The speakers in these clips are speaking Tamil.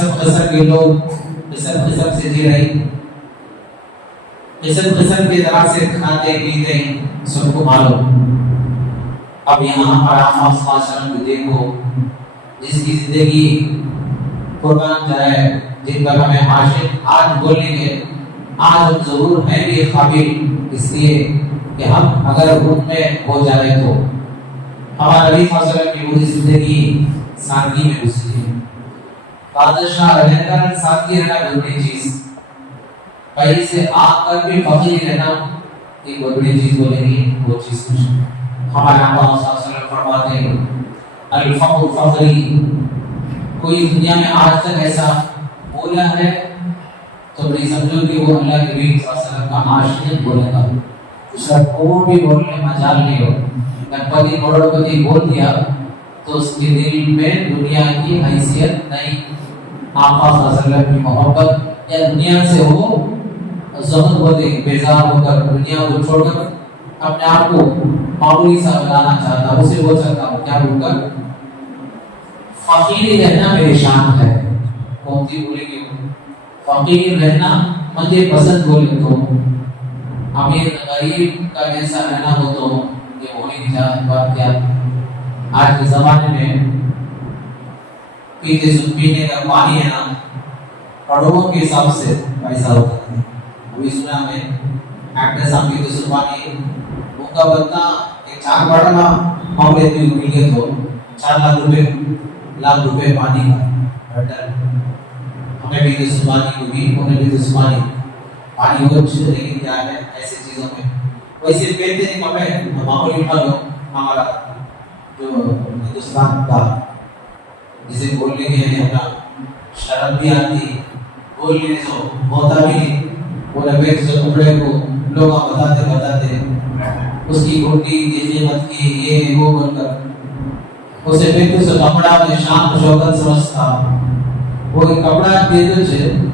قسم قسم کے لوگ قسم قسم سے جی رہے، قسم قسم کی طرح سے کھاتے پیتے سب کو معلوم۔ اب یہاں پر آپ صلی اللہ علیہ وسلم کو دیکھو، جس کی زندگی قربان جائے، جن پر ہمیں عاشق آج بولیں گے، آج ہم ضرور ہیں بھی قابل، اس لیے کہ ہم اگر ان میں ہو جائے تو ہمارا نبی صلی اللہ علیہ وسلم کی پوری زندگی سادگی میں گزری ہے۔ بادشاہ رہنے کا سادگی رہنا بڑی چیز، کہیں سے آ کر بھی فقیر رہنا ایک بڑی چیز بولیں گے، وہ چیز کچھ ہمارے آقا صلی اللہ علیہ وسلم فرماتے ہیں الفقر فقری، کوئی دنیا میں آج تک ایسا بولا ہے تو نہیں سمجھو کہ وہ اللہ کے نبی صلی اللہ علیہ وسلم کا عاشق بولے گا، دوسرا کوئی بھی بولنے مجال نہیں ہو۔ گنپتی کروڑپتی بول دیا تو اس کے دل میں دنیا کی حیثیت نہیں، آقا صلی اللہ علیہ وسلم کی محبت یا دنیا سے وہ زہد بولے بیزار ہو کر دنیا کو چھوڑ کر اپنے آپ کو معمولی سا بنانا چاہتا، اسے وہ چاہتا ہوں کیا بول کر فقیر رہنا میری شان ہے۔ کون سی بولے گی فقیر رہنا مجھے پسند بولے تو، امیر غریب کا جیسا رہنا ہو تو یہ ہونے کی بات کیا۔ آج کے زمانے میں پینے کا پانی ہے نا کروڑوں کے حساب سے پیسہ ہوتا ہے۔ ابھی سنا میں ایکٹر صاحب پیتے سو پانی ان کا بندہ ایک 4 باٹل معاملے میں مل گئے تو 4 لاکھ روپے پانی کا بیٹر ہمیں بھی زبانی کو بھی انہیں بھی زبانی پانی کو اچھی لیکن کیا ہے ایسی چیزوں میں ویسے کہتے ہیں ہمیں معمولی پھل ہمارا جو ہندوستان کا جسے بولنے کے لیے اپنا شرم بھی آتی، بولنے تو ہوتا بھی نہیں، وہ نبی سے کپڑے کو لوگ بتاتے اس کی گھوٹی کی قیمت کی یہ وہ بول کر اسے پھر سے کپڑا میں شان و شوکت سمجھتا، وہ کپڑا دے دو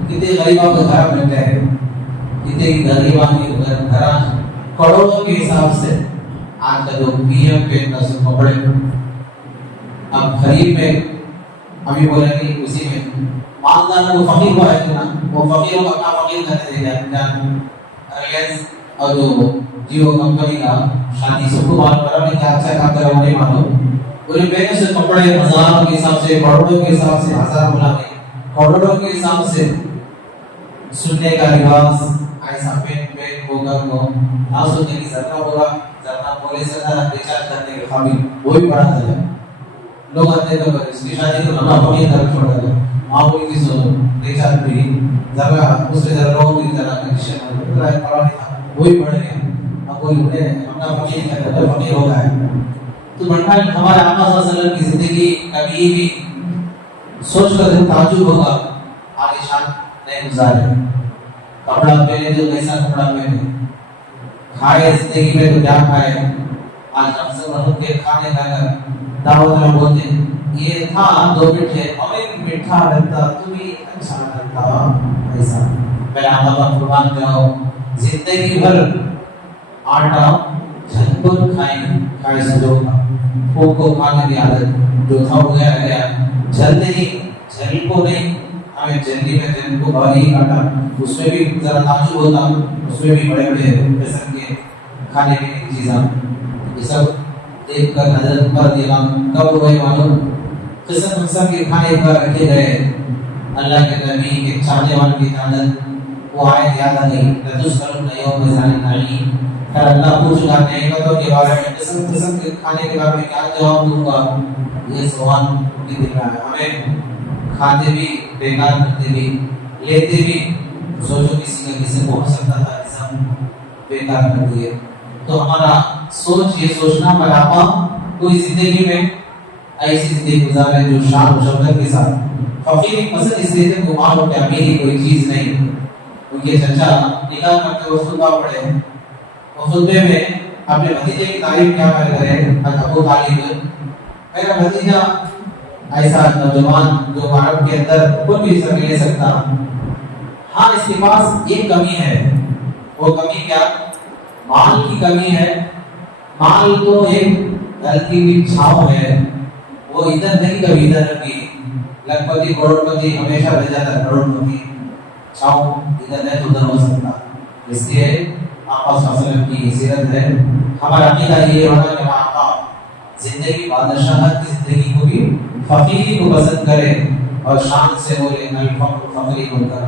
کتنے غریبوں کو گھر بیٹھے ہیں، کتنے غریبوں کے گھر کروڑوں کے حساب سے آج کا جو پیم پہنتا سو کپڑے اب غریب میں ابھی بولیں گے اسی میں مالدار کو فقیر ہوا ہے نا، وہ فقیروں کا اپنا فقیر کرتے تھے ریلائنس اور جو جیو کمپنی کا شادی سب کو بات کرا نہیں کیا اچھا کام کرا وہ نہیں معلوم، پورے پہنے سے کپڑے ہزاروں کے حساب سے کروڑوں کے حساب سے ہزار بنا دیں کروڑوں کے حساب سے سننے کا لباس ایسا پین ہوگا وہ نہ سننے کی ضرورت ہوگا، ضرورت بولے سے زیادہ ریچارج کرنے کے قابل وہ بھی بڑا تھا لوگ آتے تو اس کی شادی تو نہ بڑی طرف چھوڑ دے معمولی کی سو ریچارج بھی ضرورت اس سے ضرورت کی طرح کنڈیشن پڑا نہیں تھا وہی بڑھ گیا، اب کوئی انہیں اپنا فقیر کہتا ہے فقیر ہو گیا ہے۔ تو بڑھا ہمارے آقا صلی اللہ علیہ وسلم کی زندگی کبھی بھی سوچ کر تعجب ہوگا آگے شان نہیں گزارے، کپڑا پہنے جو کیسا کپڑا پہنے، کھائے زندگی میں تو کیا کھائے، آج افضل رحمت کے کھانے کا دعوت میں بولتے یہ تھا 2 میٹھے اور ایک میٹھا رہتا تو بھی اچھا رہتا ایسا میرا آقا قربان جاؤ زندگی بھر آٹا جھنپن کھائے سجو پھوک کو کھانے کی عادت جو تھا ہو گیا جل کو نہیں ہمیں جلدی میں جن کو بھاری کاٹا اس میں بھی ذرا تعجب ہوتا، اس میں بھی بڑے قسم کے کھانے کی چیزاں یہ سب دیکھ کر حضرت عمر رضی اللہ عنہ کب ہوئے معلوم قسم قسم کے کھانے پر رکھے گئے، اللہ کے نبی کے چاہنے والوں کی عادت وہ آیت یاد آ گئی لتسألن یومئذ عن النعیم، اگر اللہ پوچھ گا نعمتوں کے بارے میں قسم قسم کے کھانے کے بارے میں کیا جواب دوں گا، یہ سوال ان کے دل میں ہے۔ ہمیں کھاتے بھی بیکار کرتے بھی لیتے بھی سوچو کسی کا کسی کو ہو سکتا تھا ایسا بیکار کر دیے، تو ہمارا سوچ یہ سوچنا پڑا کوئی زندگی میں ایسی زندگی گزارے جو شان و شوکت کے ساتھ فقیر پسند اس لیے کہ وہ مانو کہ امیری کوئی چیز نہیں، ان کے چچا نکاح کرتے ہوئے خطبہ پڑھے، وہ خطبے میں اپنے بھتیجے کی تعریف کیا کر رہے ہیں ابو طالب میرا بھتیجا ایسا نوجوان جو عرب کے اندر خود بھی سب لے سکتا، ہاں اس کے پاس ایک کمی ہے، وہ کمی کیا؟ مال کی کمی ہے، مال تو ایک دھرتی کی چھاؤں ہے، وہ ادھر نہیں کبھی ادھر کی، लखपति करोड़पति हमेशा रह जाता है करोड़पति, चाहो इधर नहीं तो उधर हो सकता। इसलिए आका सल्लल्लाहु की सीरत है, हमारा अकीदा ये होगा कि आका जिंदगी बादशाहत की जिंदगी को भी फकीरी को पसंद करे और शान से बोले अल फक्र फकीरी को कर।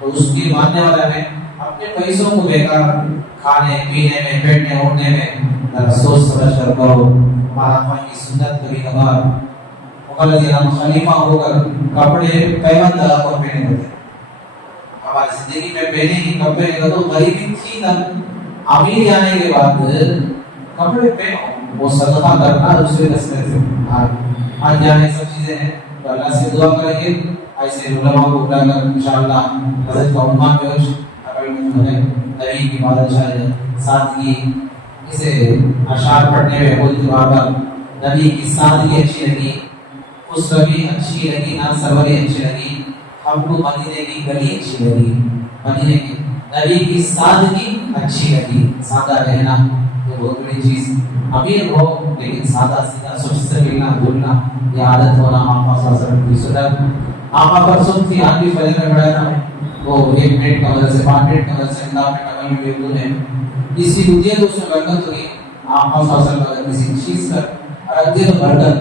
तो उसकी मानने वाला में अपने पैसों को बेकार खाने पीने में बैठने उठने में सोच समझ कर करो। महात्मा की सुन्नत कभी कभार हम खलीफा होकर कपड़े पैबंद लगा कर पहने होते। हमारी जिंदगी में पहने ही कपड़े का तो गरीबी थी तब, अमीर आने के बाद कपड़े पहनो, वो सदका करना दूसरे दस्ते थे। आज जाने सब चीजें हैं, तो अल्लाह से दुआ करेंगे ऐसे उलमा को बुलाकर इंशाअल्लाह हज़रत का उम्मा में जो है नबी की बादशाह सादगी इसे अशार पढ़ने में बोलते बार नबी की सादगी अच्छी लगी, खुशरवी अच्छी लगी, ना सरवरी अच्छी लगी, हमको मदीने की गली अच्छी लगी, मदीने की नबी की सादगी अच्छी लगी। सादा रहना ये बहुत बड़ी चीज, अमीर हो लेकिन सादा सीधा सोच से मिलना बोलना ये आदत होना आका सल्लल्लाहु की सुन्नत। आका पर सुनती आप भी फजर में पढ़ा था वो 1 मिनट का वजह से 5 मिनट का वजह से इंदा में कमल में बिल्कुल है इसी दुनिया तो उसमें बरकत हुई। आका सल्लल्लाहु अलैहि किसी चीज पर रख दे तो बरकत,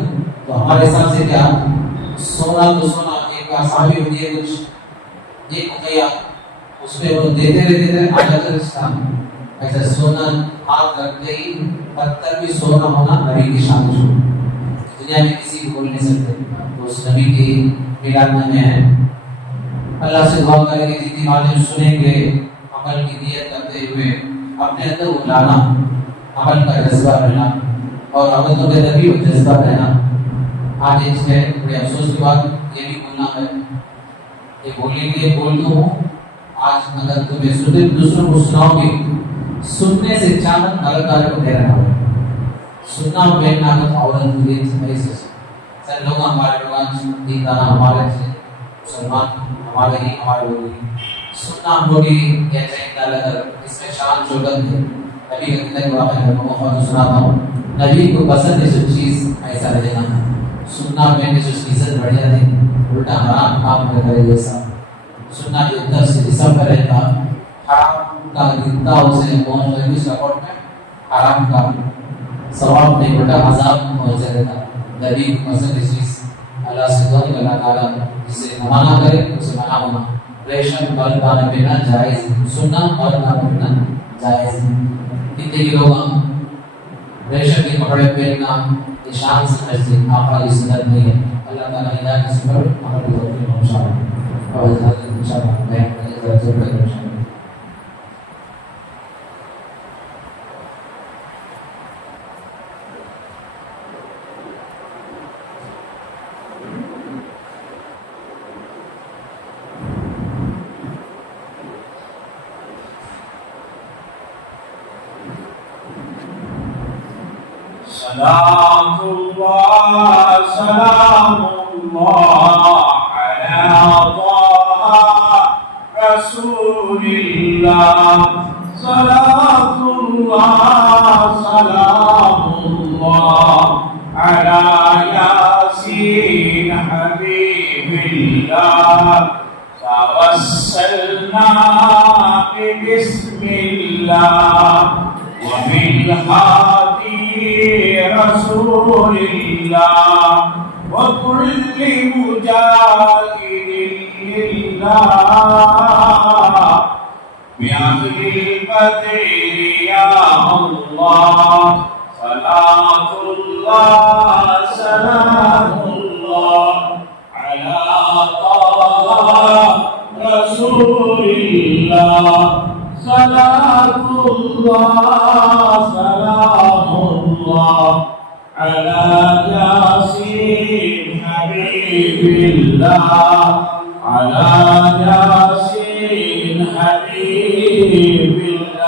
तो हमारे हिसाब से क्या सोना तो सोना एक आसानी होती है, कुछ एक रुपया उसमें वो देते रहते आधा रिश्ता ऐसा सोना हाथ रखते ही पत्थर भी सोना होना नबी की शान है, दुनिया में किसी को बोल नहीं सकते। तो उस नबी की मिलाद में है, अल्लाह से दुआ करेंगे जितनी बातें सुनेंगे अमल की नियत करते हुए अपने अंदर वो लाना, अमल का जज्बा रहना और अमल तो के नबी वो जज्बा रहना। आज इसमें बड़े अफसोस की बात ये भी बोलना है, ये बोलने के लिए बोल दूँ आज अगर तुम्हें सुने दूसरों को सुनाओगे सुनने से चाहत अलग को दे रहा है, सुनना बैठना तो औरत मुझे ऐसे सर लोग हमारे लोग दीदाना हमारे मुसलमान हमारे ही हमारे लोग सुनना हम लोग ही कैसे लगा इसमें शान शोकत है। नबी का कितना बड़ा है मैं सुनाता हूँ, नबी को पसंद है जो चीज़ ऐसा रहना, सुनना बैठने से उसकी इज्जत बढ़ जाती, उल्टा हराम काम करे जैसा सुनना जो उधर से सब पर रहता हराम का गिनता उसे पहुंच गई इस रिकॉर्ड में हराम का सवाब नहीं बेटा अजाब पहुंच जाएगा। नबी को पसंद इस चीज अल्लाह से दुआ अल्लाह ताला जिसे मना करे उसे मना होना, रेशम बाल बाल पहनना जायज, सुनना बाल बाल पहनना जायज। कितने ही लोग रेशम के कपड़े पहनना ये शान समझते हैं, आका की सुन्नत नहीं है। अल्लाह ताला हिदायत से पर अमल को इंशाअल्लाह और इंशाअल्लाह मैं जरूर करूंगा। सलामुल्लाह सलामुल्लाह अला ताहा रसूलिल्लाह, सलामुल्लाह सलामुल्लाह अला यासीन हबीबिल्लाह, तवस्सलना बिस्मिल्लाह व बिल رسول الله وكل مجاهد لله بأهل البدر يا الله، صلاة الله سلام الله على طه رسول الله، صلاة الله سلام الله على ياسين حبيب الله، على ياسين حبيب الله.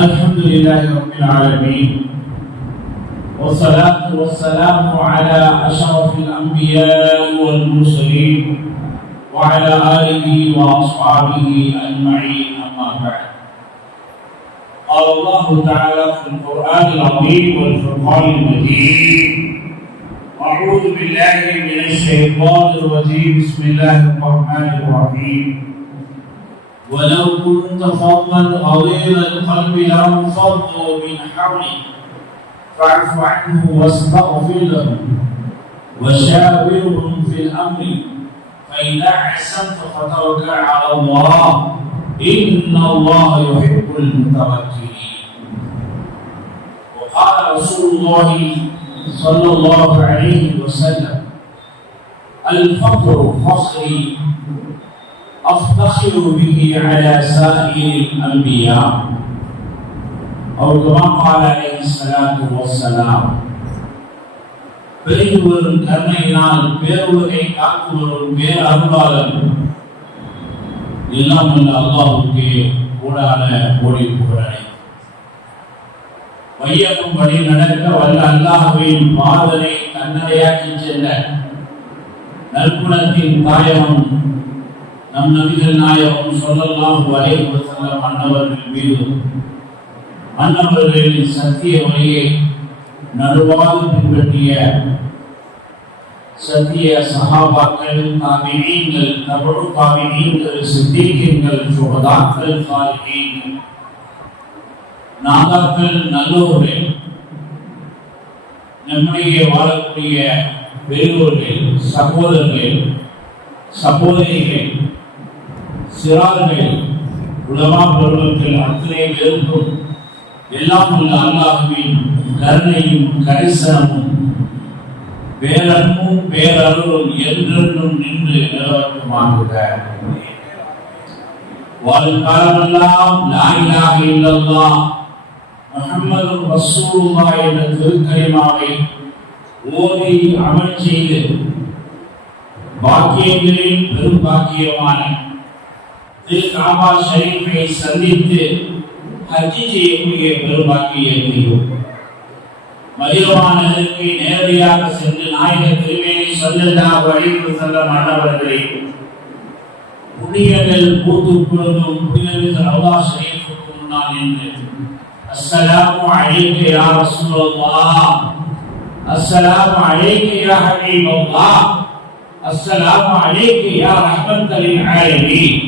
الحمد لله رب العالمين، والصلاة والسلام على أشرف الأنبياء والمرسلين وعلى آله وأصحابه أجمعين، أما بعد. قال الله تعالى في القرآن العظيم والفرقان المجيد: أعوذ بالله من الشيطان الرجيم بسم الله الرحمن الرحيم ولو كنت فظا غليظ القلب لانفضوا من حولك فاعف عنه واستغفر لهم وشاورهم في الأمر فإذا عزمت فتوكل على الله إن الله يحب المتوكلين. وقال رسول الله صلى الله عليه وسلم الفقر فخري أفتخر به على سائر الأنبياء أو كما قال عليه الصلاة والسلام. பெரியவரும் கருணையினால் பேருவகை காக்குவரும் பேரருளாளர் எல்லாம் வல்ல அல்லாஹ்வுக்கு கூடான கோடி புகழனை. வையகம் வழி நடக்க வல்ல அல்லாஹ்வின் பாதனை தன்னடையாக்கி சென்ற நற்குணத்தின் தாயகம் நம் நபிகள் நாயகம் ஸல்லல்லாஹு அலைஹி வஸல்லம் அன்னவர்கள் மீது அன்னவர்களின் சத்திய வழியை நடுவாது பின்பற்றிய சத்திய சஹாபாக்கள், தாபிஈன்கள், தபு தாபிஈன்கள், சித்தீகீன்கள், சுஹதாக்கள், சாலிஹீன்கள், நாதாக்கள், நல்லோர்கள், நம்முடைய வாழக்கூடிய பெரியோர்கள், சகோதரர்கள், சகோதரிகள், சிறார்கள், உலமா பெருமக்கள் அத்தனை பேருக்கும் எல்லாம் உள்ள அல்லாஹ்வின் கருணையும் கரிசனமும் பேரன்பும் பேரருளும் என்றென்றும் நின்று நிலவட்டுமாகுக. வாழ்காலமெல்லாம் லா இலாஹ இல்லல்லாஹ் முஹம்மதுர் ரசூலுல்லாஹ் என்ற திருக்கலிமாவை ஓதி அமல் செய்து பாக்கியங்களில் பெரும் பாக்கியமான திரு காபா ஷரீஃபை சந்தித்து ஹஜ் செய்யக்கூடிய பெரும்பாக்கியம். மதியமானதற்கு நேரடியாக சென்று நாயக திருமேனி ஸல்லல்லாஹு அலைஹி வஸல்லம் அன்னவர்களை புனிதர்கள் பூத்து குழுந்தும் புனிதர்கள் ரௌதா ஷரீஃபுக்கு முன்னால் நின்று அஸ்ஸலாமு அலைக்க யா ரசூலல்லாஹ், அஸ்ஸலாமு அலைக்க யா ஹபீபல்லாஹ், அஸ்ஸலாமு அலைக்க யா ரஹ்மத்தல் லில் ஆலமீன்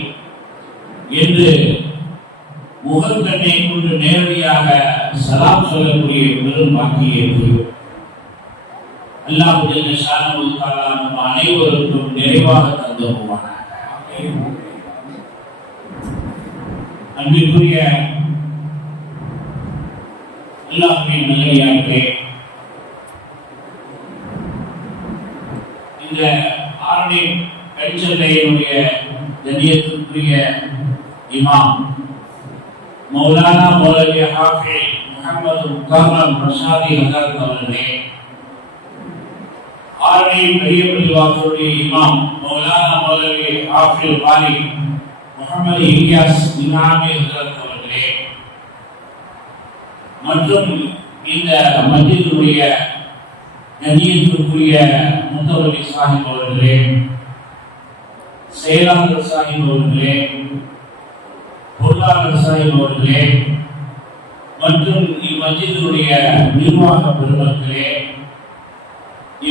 என்று முகக்கண்ணை கொண்டு நேரடியாக சலாம் சொல்லக்கூடிய பெரும் பாக்கியத்தை அல்லாஹ் ஜல்ல ஷானஹு தஆலா நம் அனைவருக்கும் நிறைவாக தந்தருள்வானாக. அன்பிற்குரிய அல்லாஹ்வின் நல்லடியார்களே, இந்த ஆரணி கல்ச்சரையுடைய கண்ணியத்திற்குரிய இமாம் மௌலானா மௌலவி ஹாஃபிஸ் முஹம்மது முகர்ரம் ரஷாதி ஹஜரத் அவர்களே, ஆரணி பெரிய பள்ளிவாசலுடைய இமாம் மௌலானா மௌலவி ஹாஃபிஸ் வாலி முஹம்மது இலியாஸ் இமாமி ஹஜரத் அவர்களே, மற்றும் இந்த மஸ்ஜிதுடைய கண்ணியத்திற்குரிய முத்தவல்லி சாஹிப் அவர்களே, செயலாளர் சாஹிப் அவர்களே, பொருளாளர் சாஹிப் அவர்களே, மற்றும் இம்மஸ்ஜிதுடைய நிர்வாக பெருமக்களே,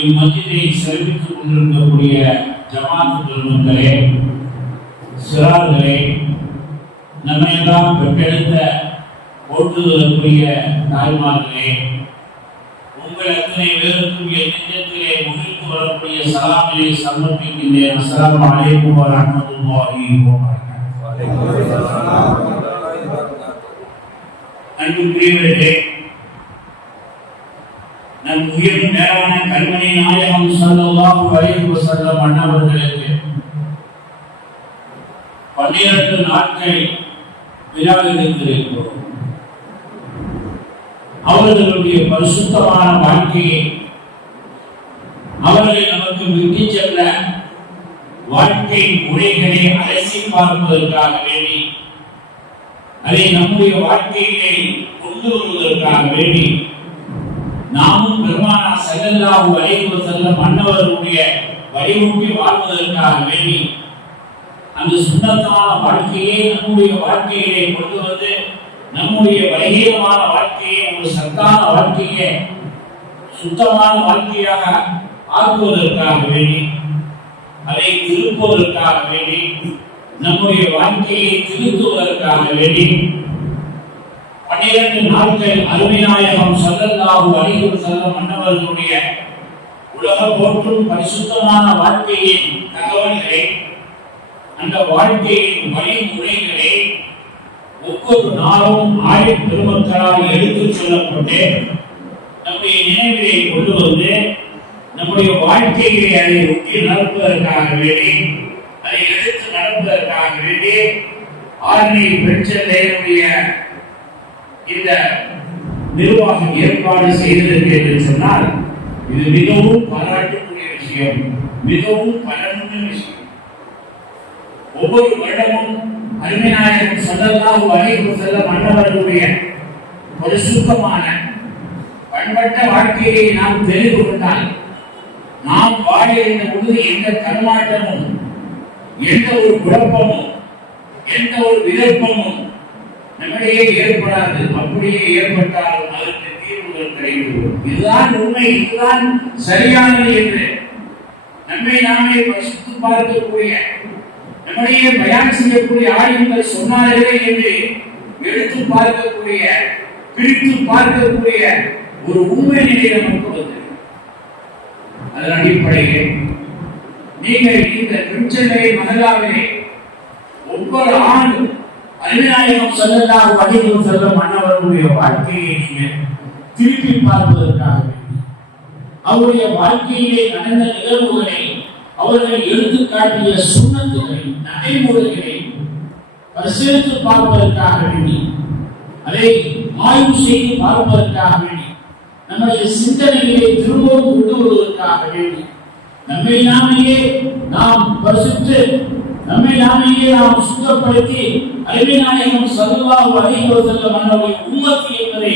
இம்மஸ்ஜிதை சிறப்பித்துக் கொண்டிருக்கக்கூடிய ஜமாத் பெருமக்களே, சிறார்களே, நம்மையெல்லாம் பெற்றெடுத்த போற்றுதலுக்குரிய தாய்மார்களே, உங்கள் அத்தனை பேருக்கும் என் நெஞ்சத்திலே முகிழ்த்து வரக்கூடிய சலாமிலே சமர்ப்பிக்கின்றேன். அஸ்ஸலாமு அலைக்கும் வரஹ்மத்துல்லாஹி வபரகாத்துஹு. அன்புக்குரியவர்களே, நம் உயிர் மேலான கண்மணி நாயகம் ஸல்லல்லாஹு அலைஹி வஸல்லம் அன்னவர்களுக்கு 12 நாட்கள் விழா எடுத்திருக்கிறோம். அவர்களுடைய பரிசுத்தமான வாழ்க்கையை, அவர்களை நமக்கு விட்டு சென்ற வாழ்க்கை முறைகளை அலசி பார்ப்பதற்காக வேண்டி, அதை நம்முடைய வாழ்க்கையை கொண்டு வருவதற்காக வேண்டி, நாமும் பெருமானா ஸல்லல்லாஹு அலைஹி வஸல்லம் அன்னவர்களுடைய வழிமுறை வாழ்வதற்காக வேண்டி, அந்த சுன்னத்தான வாழ்க்கையை நம்முடைய வாழ்க்கையிலே கொண்டு வந்து நம்முடைய வலிகமான வாழ்க்கையை, ஒரு சத்தான வாழ்க்கையை சுத்தமான வாழ்க்கையாக ஆக்குவதற்காக வேண்டி, அதை திருப்புவதற்காக வேண்டி, நம்முடைய வாழ்க்கையை திருத்துவதற்காக வேண்டி 12 நாட்கள் அருமைநாயகம் ஸல்லல்லாஹு அலைஹி வஸல்லம் அன்னவர்களுடைய உலக போற்றும் பரிசுத்தமான வாழ்க்கையின் தகவல்களை, அந்த வாழ்க்கையின் வழிமுறைகளை ஒவ்வொரு நாளும் ஆயுள் பெருமக்களால் எடுத்துச் சொல்லப்பட்டு நம்முடைய நினைவிலே கொண்டு வந்து நம்முடைய வாழ்க்கையை அதை ஒட்டி நடப்பதற்காக வேண்டி, அதை எடுத்து நடப்பதற்காக வேண்டி ஆர்மி பெருஞ்செல்லையுடைய இந்த நிர்வாகம் ஏற்பாடு செய்திருக்கு என்று சொன்னால் இது மிகவும் பாராட்டக்கூடிய விஷயம், மிகவும் பலனுள்ள விஷயம். ஒவ்வொரு வருடமும் அருமைநாயகம் ஸல்லல்லாஹு அலைஹி வஸல்லம் அன்னவர்களுடைய பரிசுத்தமான பண்பட்ட வாழ்க்கையை நாம் தெரிந்து கொண்டால், நாம் வாழ்கின்ற பொழுது எந்த தன்மாற்றமும், எந்த ஒரு குழப்பமும், எந்த ஒரு விருப்பமும் நம்மிடையே ஏற்படாது. அப்படியே ஏற்பட்டால் அதற்கு தீர்வுகள் கிடைக்கும். இதுதான் உண்மை, இதுதான் சரியானது என்று நம்மை நாமே பரிசுத்து பார்க்கக்கூடிய, நம்முடைய பயான் செய்யக்கூடிய ஆய்வுகள் சொன்னார்களே என்று எடுத்து பார்க்கக்கூடிய, பிரித்து பார்க்கக்கூடிய ஒரு உண்மை நிலை நமக்கு வந்து, அதன் அடிப்படையில் நீங்கள் இந்த திருச்செல்லை மஹல்லாவிலே ஒவ்வொரு ஆண்டும் அருமைநாயகம் ஸல்லல்லாஹு அலைஹி வஸல்லம் அன்னவர்களுடைய வாழ்க்கையை நீங்கள் திருப்பி பார்ப்பதற்காக வேண்டி, அவருடைய வாழ்க்கையிலே நடந்த நிகழ்வுகளை, அவர்கள் எடுத்துக்காட்டிய சுன்னத்துகளை, நடைமுறைகளை பரிசீலித்து பார்ப்பதற்காக வேண்டி, அதை ஆய்வு செய்து பார்ப்பதற்காக வேண்டி, நம்முடைய சிந்தனைகளை திரும்பவும் கொண்டு வருவதற்காக வேண்டி, நம்மை நாமையே நாம் பரிசுத்து, நம்மை நாமையே நாம் சுத்தப்படுத்தி அருமைநாயகம் ஸல்லல்லாஹு அலைஹி வஸல்லம் அன்னவருடைய உம்மத் என்பதை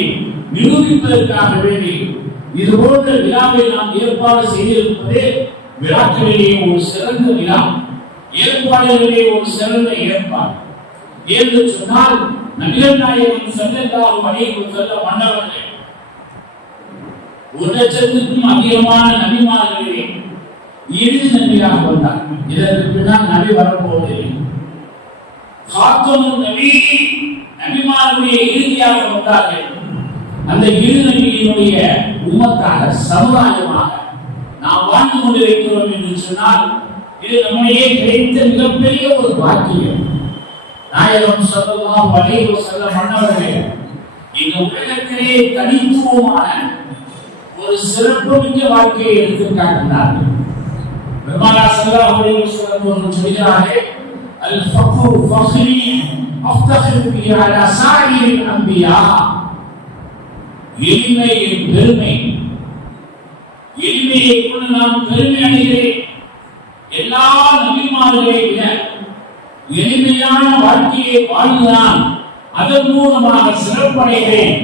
நிரூபிப்பதற்காக வேண்டி இது போன்ற விழாவை நாம் ஏற்பாடு செய்திருப்பதே விழாக்களிலே ஒரு சிறந்த விழா, ஏற்பாடுகளிலே ஒரு சிறந்த ஏற்பாடு. என்று சொன்னால் நபிகள் நாயகம் ஸல்லல்லாஹு அலைஹி வஸல்லம் அன்னவர்கள் 1,00,000க்கும் அதிகமான நபிமார்களிலே இறுதி நபியாக வந்தார். இதற்கு பின்னால் நபி வரப்போவதில்லை. காத்தமும் நபி, நபிமாருடைய இறுதியாக வந்தார்கள். அந்த இறுதி நபியினுடைய உம்மத்தாக, சமுதாயமாக நாம் வாழ்ந்து கொண்டிருக்கிறோம் என்று சொன்னால் இது நம்முடைய கிடைத்த மிகப்பெரிய ஒரு பாக்கியம். நாயகம் ஸல்லல்லாஹு அலைஹி வஸல்லம் அன்னவர்கள் இந்த உலகத்திலே தனித்துவமான ஒரு சிறப்புமிக்க வாழ்க்கையை எடுத்து காட்டினார்கள். பெருமானார் ஸல்லல்லாஹு அலைஹி வஸல்லம் அவர்கள் சொல்கிறார்கள், அல் ஃபக்ரு ஃபக்ரி அஃப்தஹிரு பிஹி அலா சாயிரில் அன்பியா. எளிமை என் பெருமை, எளிமையை கொண்டு நாம் பெருமை அடைகிறேன். எல்லா நபிமார்களை விட எளிமையான வாழ்க்கையை வாழ்ந்தான், அதன் மூலமாக சிறப்படைகிறேன்,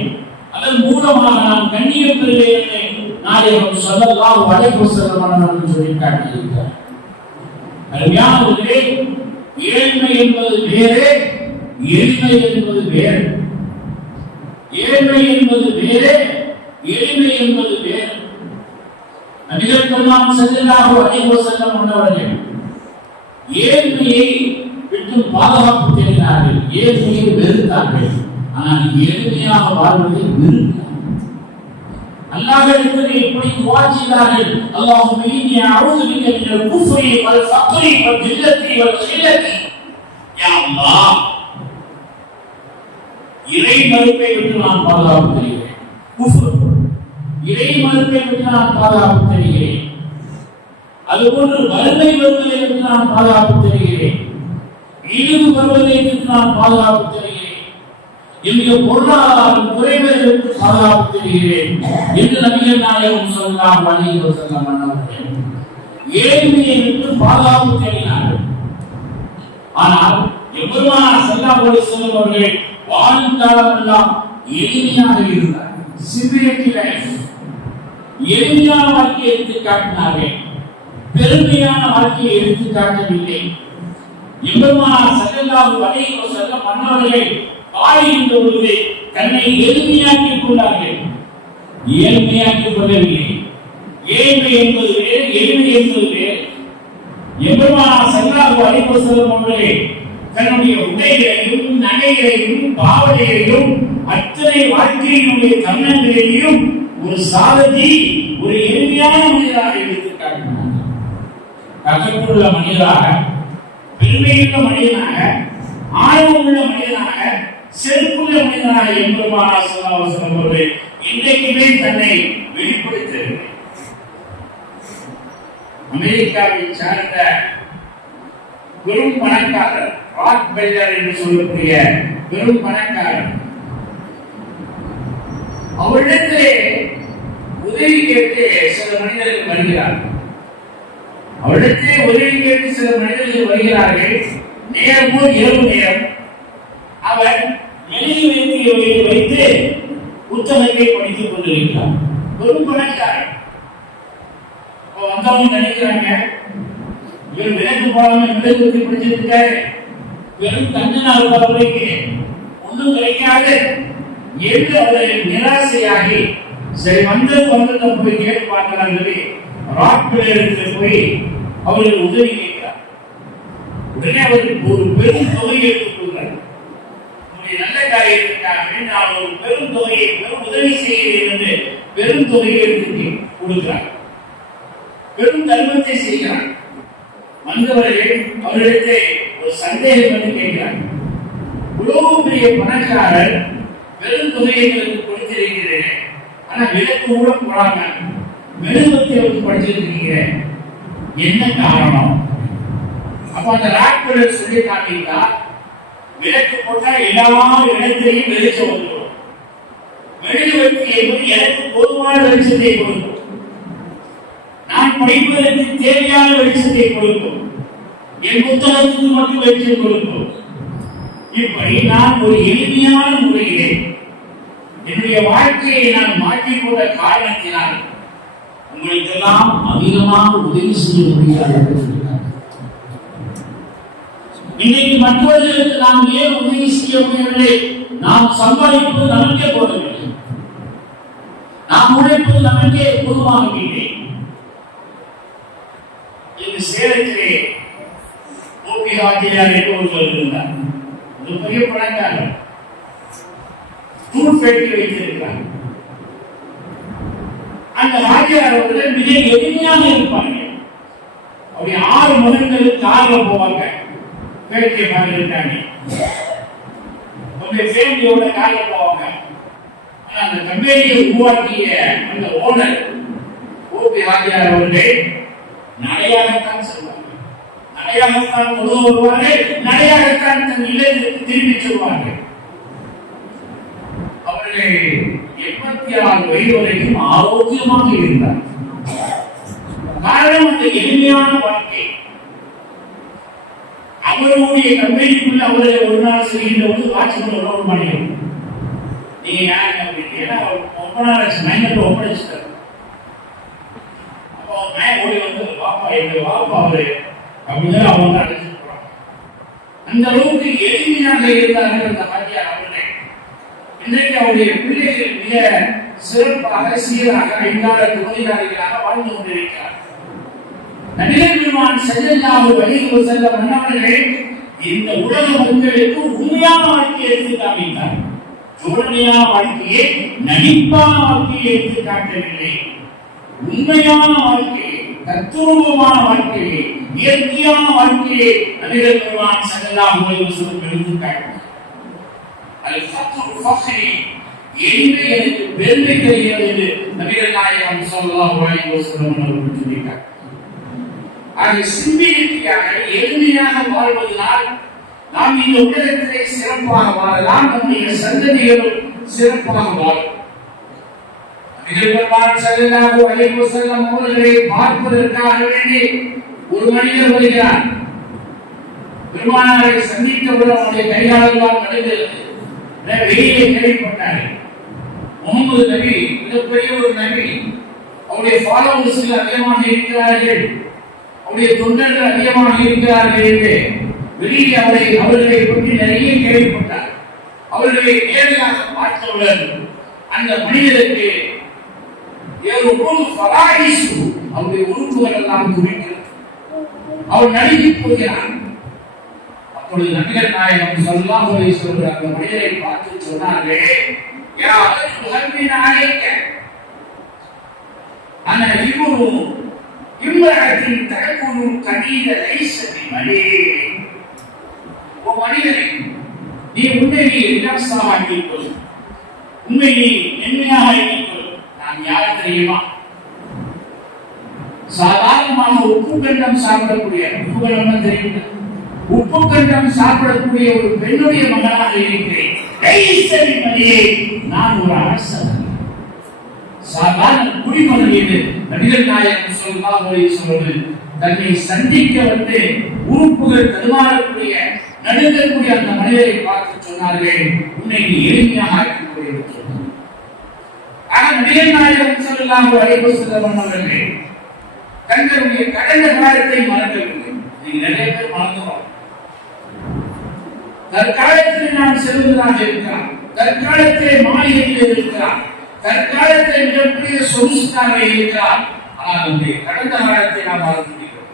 அதன் மூலமாக நான் கண்ணியம் பெறுகிறேன். நாயகம் ஸல்லல்லாஹு அலைஹி வஸல்லம் அவர்கள் சொல்லி காட்டியிருக்கிறார். அருமையானவர்களே, ஏழ்மை என்பது வேறு, எளிமை என்பது வேறு. ஏழ்மை என்பது வேறு, எளிமை என்பது வேறு. நபிகள் பெருமான் ஸல்லல்லாஹு அலைஹி வஸல்லம் அவர்கள் ஏழ்மையை விட்டு பாதுகாப்பு தேடினார்கள், ஏழ்மையை வெறுத்தார்கள். ஆனால் எளிமையாக வாழ்வதை விரும்பினார்கள். அல்லாஹ்விடத்தில் எப்படி துஆ செய்தார்கள், அல்லாஹும்ம இன்னி அஊது பிக மினல் குஃப்ரி வல் ஃபக்ரி வல் ஜில்லத்தி வல் கில்லத்தி. யா அல்லாஹ், இறை மறுப்பை விட்டு நான் பாதுகாப்பு தேடுகிறேன். குஃப்ர், இறை மறுப்பை விட்டு நான் பாதுகாப்பு தேடுகிறேன். அதுபோன்று வறுமை வருவதை விட்டு நான் பாதுகாப்பு தேடுகிறேன். இழிவு வருவதை விட்டு நான் பாதுகாப்பு தேடுகிறேன். என்னுடைய பொருளாதாரம் குறைவதை விட்டு பாதுகாப்பு தேடுகிறேன் என்று நபிகள் நாயகம் ஸல்லல்லாஹு அலைஹி வஸல்லம் அவர்கள் ஏழ்மையை விட்டு பாதுகாப்பு தேடினார்கள். ஆனால் எம்பெருமானார் ஸல்லல்லாஹு அலைஹி வஸல்லம் அவர்கள் வாழும் காலமெல்லாம் எளிமையாக இருந்தார். சிம்பிளிட்டி லைஃப், எளிமையான வாழ்க்கையை எடுத்து காட்டினார்கள், பெருமையான வாழ்க்கையை எடுத்து காட்டவில்லை. எம்பெருமானார் ஸல்லல்லாஹு அலைஹி வஸல்லம் அன்னவர்கள் வாழ்கின்ற பொழுது தன்னை எளிமையாக்கிக் கொண்டார்கள். ஏழ்மையாக்கப்படவில்லை. ஏழ்மை என்பது வேறு, எளிமை என்பது வேறு. எம்பெருமானார் ஸல்லல்லாஹு அலைஹி வஸல்லம் அவர்களே தன்னுடைய உடைகளையும் நகைகளையும் பாவனைகளையும் அத்தனை வாழ்க்கையினுடைய தருணங்களையும் ஒரு சாதத்தை ஒரு எளிமையான மனிதராக எடுத்து காட்டினார். கட்டப்புள்ள மனிதராக, பெருமையுள்ள மனிதனாக, ஆர்வமுள்ள மனிதனாக, செருப்புள்ள மனிதனாக எம்பெருமானார் ஸல்லல்லாஹு அலைஹி வஸல்லம் அவர்கள் இன்றைக்குமே தன்னை வெளிப்படுத்தவில்லை. அமெரிக்காவை சார்ந்த பெரும் பணக்காரர், ராக் பெல்லர் என்று சொல்லக்கூடிய பெரும் பணக்காரர், அவரிடத்திலே உதவி கேட்டு சில மனிதர்கள் வருகிறார்கள். அவரிடத்திலே உதவி கேட்டு சில மனிதர்கள் வருகிறார்கள். நேரமோ இரவு நேரம். அவர் எழுதி வைத்து புத்தகத்தை படித்துக் கொண்டிருக்கிறார். பெரும் பணக்காரர். வந்தவங்க நினைக்கிறாங்க, இவர் விலக்கு போடாம விலக்கு படிச்சிருக்காரு, வெறும் கண்ணனால் வரைக்கு ஒன்றும் கிடைக்காது என்று அவர்கள் நிராசையாகி சரி வந்ததை போய் கேட்டு பார்க்கலாம் சொல்லி ராக் பெல்லருக்கு போய் அவர்கள் உதவி கேட்கிறார். உடனே அவருக்கு ஒரு பெரும் தொகையை எடுத்துக்கொள்கிறார். உங்களுடைய நல்ல காரியத்திற்காக நான் ஒரு பெரும் தொகையை, பெரும் உதவி செய்கிறேன் என்று பெரும் தொகையை எடுத்து கொடுக்கிறார். பெரும் தர்மத்தை செய்கிறார். வந்தவர்கள் அவரிடத்தை ஒரு சந்தேகம் என்று கேட்கிறார். உலக பெரிய பணக்காரர் பெரும் தொகைகளுக்கு கொடுத்திருக்கிறேன், ஆனா விலக்கு கூட போடாம மெழுகுவர்த்தி அவருக்கு படிச்சிருக்கிறேன், என்ன காரணம்? அப்ப அந்த ராக் பெல்லர் சொல்லி காட்டிட்டா, விலக்கு போட்டா எல்லா இடத்தையும் வெளிச்சம் வந்துடும். மெழுகுவர்த்தி என்பது எனக்கு பொதுவான வெளிச்சத்தை கொடுக்கும், நான் படிப்பதற்கு தேவையான வெளிச்சத்தை கொடுக்கும், என் புத்தகத்துக்கு மட்டும் வெளிச்சம் கொடுக்கும். இப்படி நான் ஒரு எளிமையான முறையிலே என்னுடைய வாழ்க்கையை நான் மாற்றிக்கொண்ட காரணத்தினால் உங்களுக்கெல்லாம் அதிகமாக உதவி செய்ய முடியாது. இன்னைக்கு மற்றவர்களுக்கு நாம் ஏன் உதவி செய்ய முடியவில்லை? நாம் சம்பாதிப்பது நமக்கே போடவில்லை, நாம் உழைப்பது நமக்கே பொதுவாகவில்லை. இந்த சேலத்திலே ஓபி ஆதியார் என்று ஒருவர் இருந்தார். ஒரு பெரிய பணக்காரர், டூர் ஃபேக்டரி வைத்திருக்கிறார். அந்த ராஜார் அவர்கள் மிக எளிமையாக இருப்பாங்க. அப்படி 6 மகன்கள் கார்ல போவாங்க, ஃபேக்டரி மாதிரி இருக்காங்க, அவங்க ஃபேமிலியோட கார்ல போவாங்க. ஆனா அந்த கம்பெனியை உருவாக்கிய அந்த ஓனர் ஓபி ராஜார் அவர்கள் நடையாகத்தான் செல்வாங்க, நடையாகத்தான் கொண்டு வருவார்கள், நடையாகத்தான் தன் இல்லத்திற்கு திரும்பி செல்வார்கள். அவர்கள் 86 வயது வரைக்கும் ஆரோக்கியமாக இருந்தார். காரணம் அந்த எளிமையான வாழ்க்கை. அவர்களுடைய கம்பெனிக்குள்ள அவர்களை ஒரு நாள் செய்கின்ற போது வாட்சிக்குள்ள லோன் பண்ணிடும். நீங்க யாருங்க அப்படின்னு, ஏன்னா 9,00,000 ஒப்படைச்சிட்டார். அப்போ ஓடி வந்து வாப்பா எங்க வாப்பா அவரு அப்படின்னு அவங்க அழைச்சிட்டு போறாங்க. அந்த அளவுக்கு எளிமையாக இருந்தார்கள் அந்த வாத்தியார் அவர்கள். இன்றைக்கு அவருடைய பிள்ளைகள் மிக சிறப்பாக சீராக ஐந்தார தொழிலாளிகளாக வாழ்ந்து கொண்டிருக்கிறார். நபிகள் பெருமான் ஸல்லல்லாஹு அலைஹி வஸல்லம் அன்னவர்களே இந்த உலக மக்களுக்கு உண்மையான வாழ்க்கையை எடுத்து காமித்தார். ஜோடனையான வாழ்க்கையை, நடிப்பான வாழ்க்கையை எடுத்து காட்டவில்லை. உண்மையான வாழ்க்கையை, தத்துவமான வாழ்க்கையை, இயற்கையான வாழ்க்கையை நபிகள் பெருமான் ஸல்லல்லாஹு அலைஹி வஸல்லம் எடுத்து காட்டினார். எளிமை எனக்கு பெருமை தெரிகிறது என்று நபிகள் நாயகம் ஸல்லல்லாஹு அலைஹி வஸல்லம் அவர்கள் சொல்லியிருக்கிறார். ஆக சிம்பிளிட்டியாக எளிமையாக வாழ்வதனால் நாம் இந்த உலகத்திலே சிறப்பாக வாழலாம், நம்முடைய சந்ததிகளும் சிறப்பாக வாழும். நபிகள் பெருமான் ஸல்லல்லாஹு அலைஹி வஸல்லம் அவர்களை பார்ப்பதற்காக வேண்டி ஒரு மனிதர் வருகிறார். பெருமானாரை சந்தித்தவுடன் அவருடைய கைகாலெல்லாம் நடுங்கிறது. வெளியே கேள்விப்பட்டாரு, முகமது நபி மிகப்பெரிய ஒரு நபி, அவருடைய ஃபாலோவர்ஸ்கள் அதிகமாக இருக்கிறார்கள், அவருடைய தொண்டர்கள் அதிகமாக இருக்கிறார்கள் என்று வெளியே அவர்களை பற்றி நிறைய கேள்விப்பட்டார். அவர்களை நேரடியாக பார்த்தவுடன் அந்த மனிதருக்கு அவருடைய உறுப்புகள் எல்லாம் துடிக்கிறது. அவர் நடுங்கி போகிறார். அப்பொழுது நபிகள் நாயகம் ஸல்லல்லாஹு அலைஹி வஸல்லம் அந்த மனிதரை பார்த்து சொன்னார்கள், யா அபூ அலைக்க அன இப்னு இம்ரஅத்தின் தகுனு கதீத லைஸ பிமலி. ஓ மனிதனே, நீ உன்னை இலட்சமாக ஆக்கிக்கொள், உன்னை நீ மென்மையாக ஆக்கிக்கொள். நான் யார் தெரியுமா? சாதாரணமாக உப்பு கண்டம் சாப்பிடக்கூடிய, உப்பு கண்டம் தெரியும், உப்பு கண்டம் சாப்பிடக்கூடிய ஒரு பெண்ணுடைய மகனாக இருக்கிறேன். நான் ஒரு அரசன், சாதாரண குடிமகன் என்று நபிகள் நாயகம் ஸல்லல்லாஹு அலைஹி வஸல்லம் தன்னை சந்திக்க வந்து உறுப்புகள் தடுமாறக்கூடிய நடுங்கக்கூடிய அந்த மனிதரை பார்த்து சொன்னார்கள், உன்னை நீ எளிமையாக ஆக்கிக் கொள் என்று சொன்னார். ஆனால் நபிகள் நாயகம் ஸல்லல்லாஹு அலைஹி வஸல்லம் அவர்கள் தங்களுடைய கடந்த காலத்தை மறக்கவில்லை. நீங்க நிறைய பேர் மறந்துடுறோம். தற்காலத்தில் நாம் செல்வதாக இருக்கிறான், தற்காலத்திலே மாளிகையில் இருக்கிறான், தற்காலத்தில் மிகப்பெரிய சொகுசுக்காக இருக்கிறான். ஆனால் நம்முடைய கடந்த காலத்தை நாம் மறந்து விடுகிறோம்.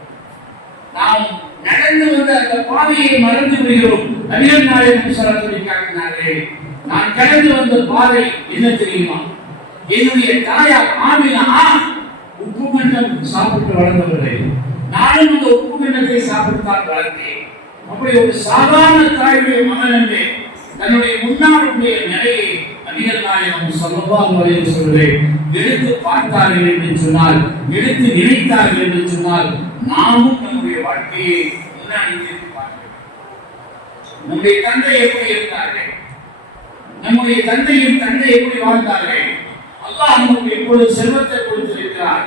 நாம் நடந்து வந்த அந்த பாதையை மறந்து விடுகிறோம். நபிகள் நாயகம் ஸல்லல்லாஹு காட்டினார்கள், நான் கடந்து வந்த பாதை என்ன தெரியுமா? என்னுடைய தாயார் ஆமினா உப்பு கண்டம் சாப்பிட்டு வளர்ந்தவர்கள், நானும் அந்த உப்பு கண்டத்தை சாப்பிட்டுத்தான் வளர்ந்தேன். அப்படி ஒரு சாதாரண தாயுடைய மகன் என்று தன்னுடைய முன்னாளுடைய நிலையை நபிகள் நாயகம் ஸல்லல்லாஹு அலைஹி வஸல்லம் எடுத்து பார்த்தார்கள் என்று சொன்னால், எடுத்து நினைத்தார்கள் என்று சொன்னால், நாமும் நம்முடைய வாழ்க்கையை முன்னாடி திருப்பி பார்க்க வேண்டும். நம்முடைய தந்தை எப்படி இருந்தார்கள், நம்முடைய தந்தையின் தந்தை எப்படி வாழ்ந்தார்கள்? அல்லாஹ் நமக்கு இப்பொழுது செல்வத்தை கொடுத்திருக்கிறார்,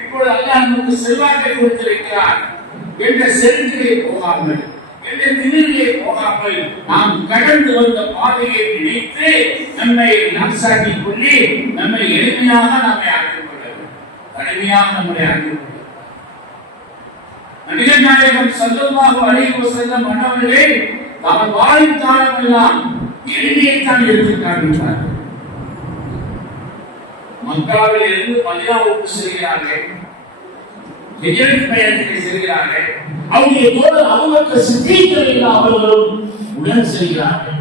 இப்பொழுது அல்லாஹ் நமக்கு செல்வாக்கை கொடுத்திருக்கிறார் என்ற செருக்கிலே போகாமல், என்ற திமிரிலே போகாமல், நாம் கடந்து வந்த பாதையை நினைத்து நம்மை நன்சாக்கிக் கொள்ளி நம்மை எளிமையாக நம்மை ஆக்கிக் கொள்ள வேண்டும். எளிமையாக நம்மை ஆக்கிக் கொள்ள. நபிகள் நாயகம் ஸல்லல்லாஹு அலைஹி வஸல்லம் அன்னவர்களே தம் வாழும் காலமெல்லாம் எளிமையைத்தான் எடுத்து காண்பித்தார்கள். மக்காவில் இருந்து மதீனாவுக்கு செல்கிறார்கள், ஹிஜ்ரத் பயணத்திற்கு செல்கிறார்கள். அவருடைய தோழர் அபூபக்கர் சித்தீக் ரலியல்லாஹு அவர்களும் உடன் செல்கிறார்கள்.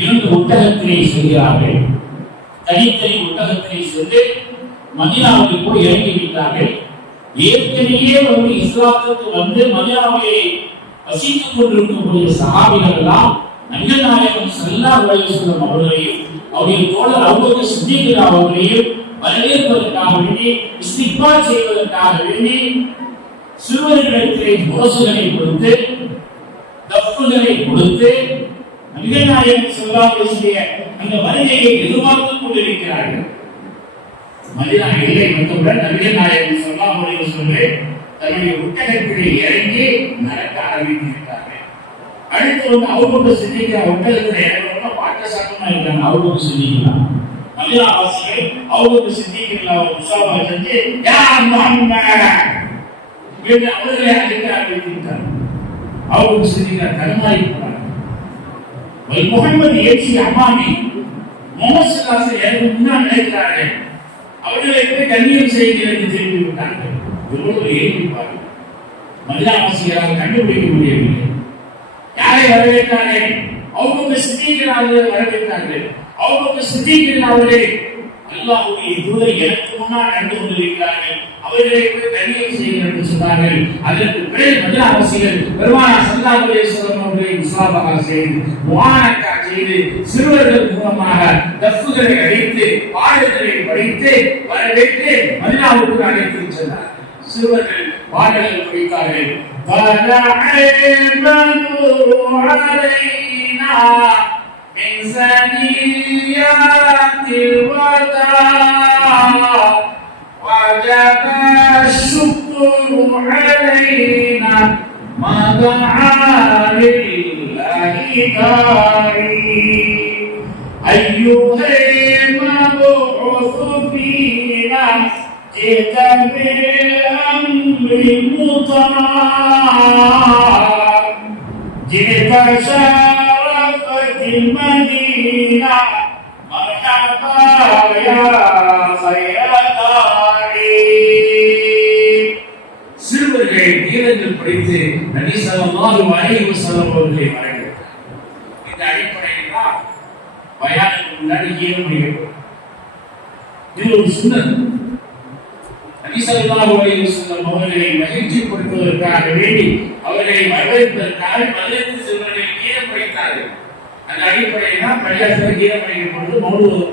இரண்டு ஒட்டகத்திலே செல்கிறார்கள். தனித்தனி ஒட்டகத்திலே சென்று மதீனாவுக்கு போய் இறங்கி விட்டார்கள். ஏற்கனவே ஒரு இஸ்லாத்துக்கு வந்து மதீனாவிலே வசித்துக் கொண்டிருக்கக்கூடிய சஹாபிகள் எல்லாம் நபிகள் நாயகம் ஸல்லல்லாஹு அலைஹி வஸல்லம் அவர்களையும் அவருடைய தோழர் அபூபக்கர் சித்தீக் அவர்களையும் வரவேற்பதற்காக வேண்டி, இஸ்திக்பால் செய்வதற்காக வேண்டி சிறுவர்களிடத்திலே முரசுகளை கொடுத்து, தப்புகளை கொடுத்து நபிகள் நாயகம் ஸல்லல்லாஹு அலைஹி வஸல்லம் அந்த வருகையை எதிர்பார்த்துக் கொண்டிருக்கிறார்கள். மதீனா எல்லை வந்தவுடன் நபிகள் நாயகம் ஸல்லல்லாஹு அலைஹி வஸல்லம் தன்னுடைய ஒட்டகத்திலே இறங்கி நடக்க ஆரம்பித்திருக்கிறார்கள். அடுத்து வந்து அபூபக்கர் சித்தீக் ஒட்டகத்திலே இறங்கின பாட்ட சாட்டமா இருக்காங்க. அபூபக்கர் சித்தீக் மதீனா வாசிகள் அபூபக்கர் சித்தீக் முஸாபா செஞ்சு யா முஹம்மத் என்று அவர்களை அழைக்க ஆரம்பித்திருக்கிறார். அபூபக்கர் சித்தீக் தடுமாறி போனார். முஹம்மது ஏற்றி அம்மாமி முஹம்மது ஸல்லல்லாஹு அலைஹி வஸல்லம் முன்னால் நினைக்கிறார்கள். அவர்களை போய் கண்ணியம் செய்கிறது திரும்பி விட்டார்கள். எவ்வளவு ஏற்றி பாருங்கள். மதீனா வாசிகளால் கண்டுபிடிக்க முடியவில்லை. யாரை வரவேற்றார்கள்? அபூபக்கர் சித்தீக் அவர்களை வரவேற்றார்கள். அபூபக்கர் சித்தீக் அவர்களே அல்லாஹ்வுடைய தூதர் எனக்கு முன்னால் நடந்து கொண்டிருக்கிறார்கள், அவர்களை போய் கண்ணியம் செய்யுங்கள் என்று சொன்னார்கள். அதற்கு பிறகு மதீனா வாசிகள் பெருமானார் ஸல்லல்லாஹு அலைஹி வஸல்லம் அவர்களை முஸாபஹா செய்து, முஆனகா செய்து, சிறுவர்கள் மூலமாக தஃப்களை அடித்து, பாடல்களை படித்து வரவேற்று மதீனாவுக்கு அழைத்து சென்றார். சிறுவர்கள் பாடல்கள் படித்தார்கள். من ثنيات الوداع وجب الشكر علينا ما دعا لله داعي أيها المبعوث فينا جئت بالأمر المطاع جئت المدينة مرحبا يا خير داعي அவர்களை கீதங்கள் படித்து நபி ஸல்லல்லாஹு அலைஹி வஸல்லம் அவர்களை வரவேற்றார். இந்த அடிப்படையில் தான் பயானுக்கு முன்னாடி கீதம் படிக்கப்படும். இது ஒரு சுன்னத். நபி ஸல்லல்லாஹு அலைஹி வஸல்லம் அவர்களை மகிழ்ச்சிப்படுத்துவதற்காக வேண்டி அவர்களை வரவேற்பதற்காக மதீனத்து செல்வர்களை கீதம் படித்தார்கள். அந்த அடிப்படையில் தான் பள்ளியாசல் கீதம் படிக்கப்பட்டு மௌலூத்.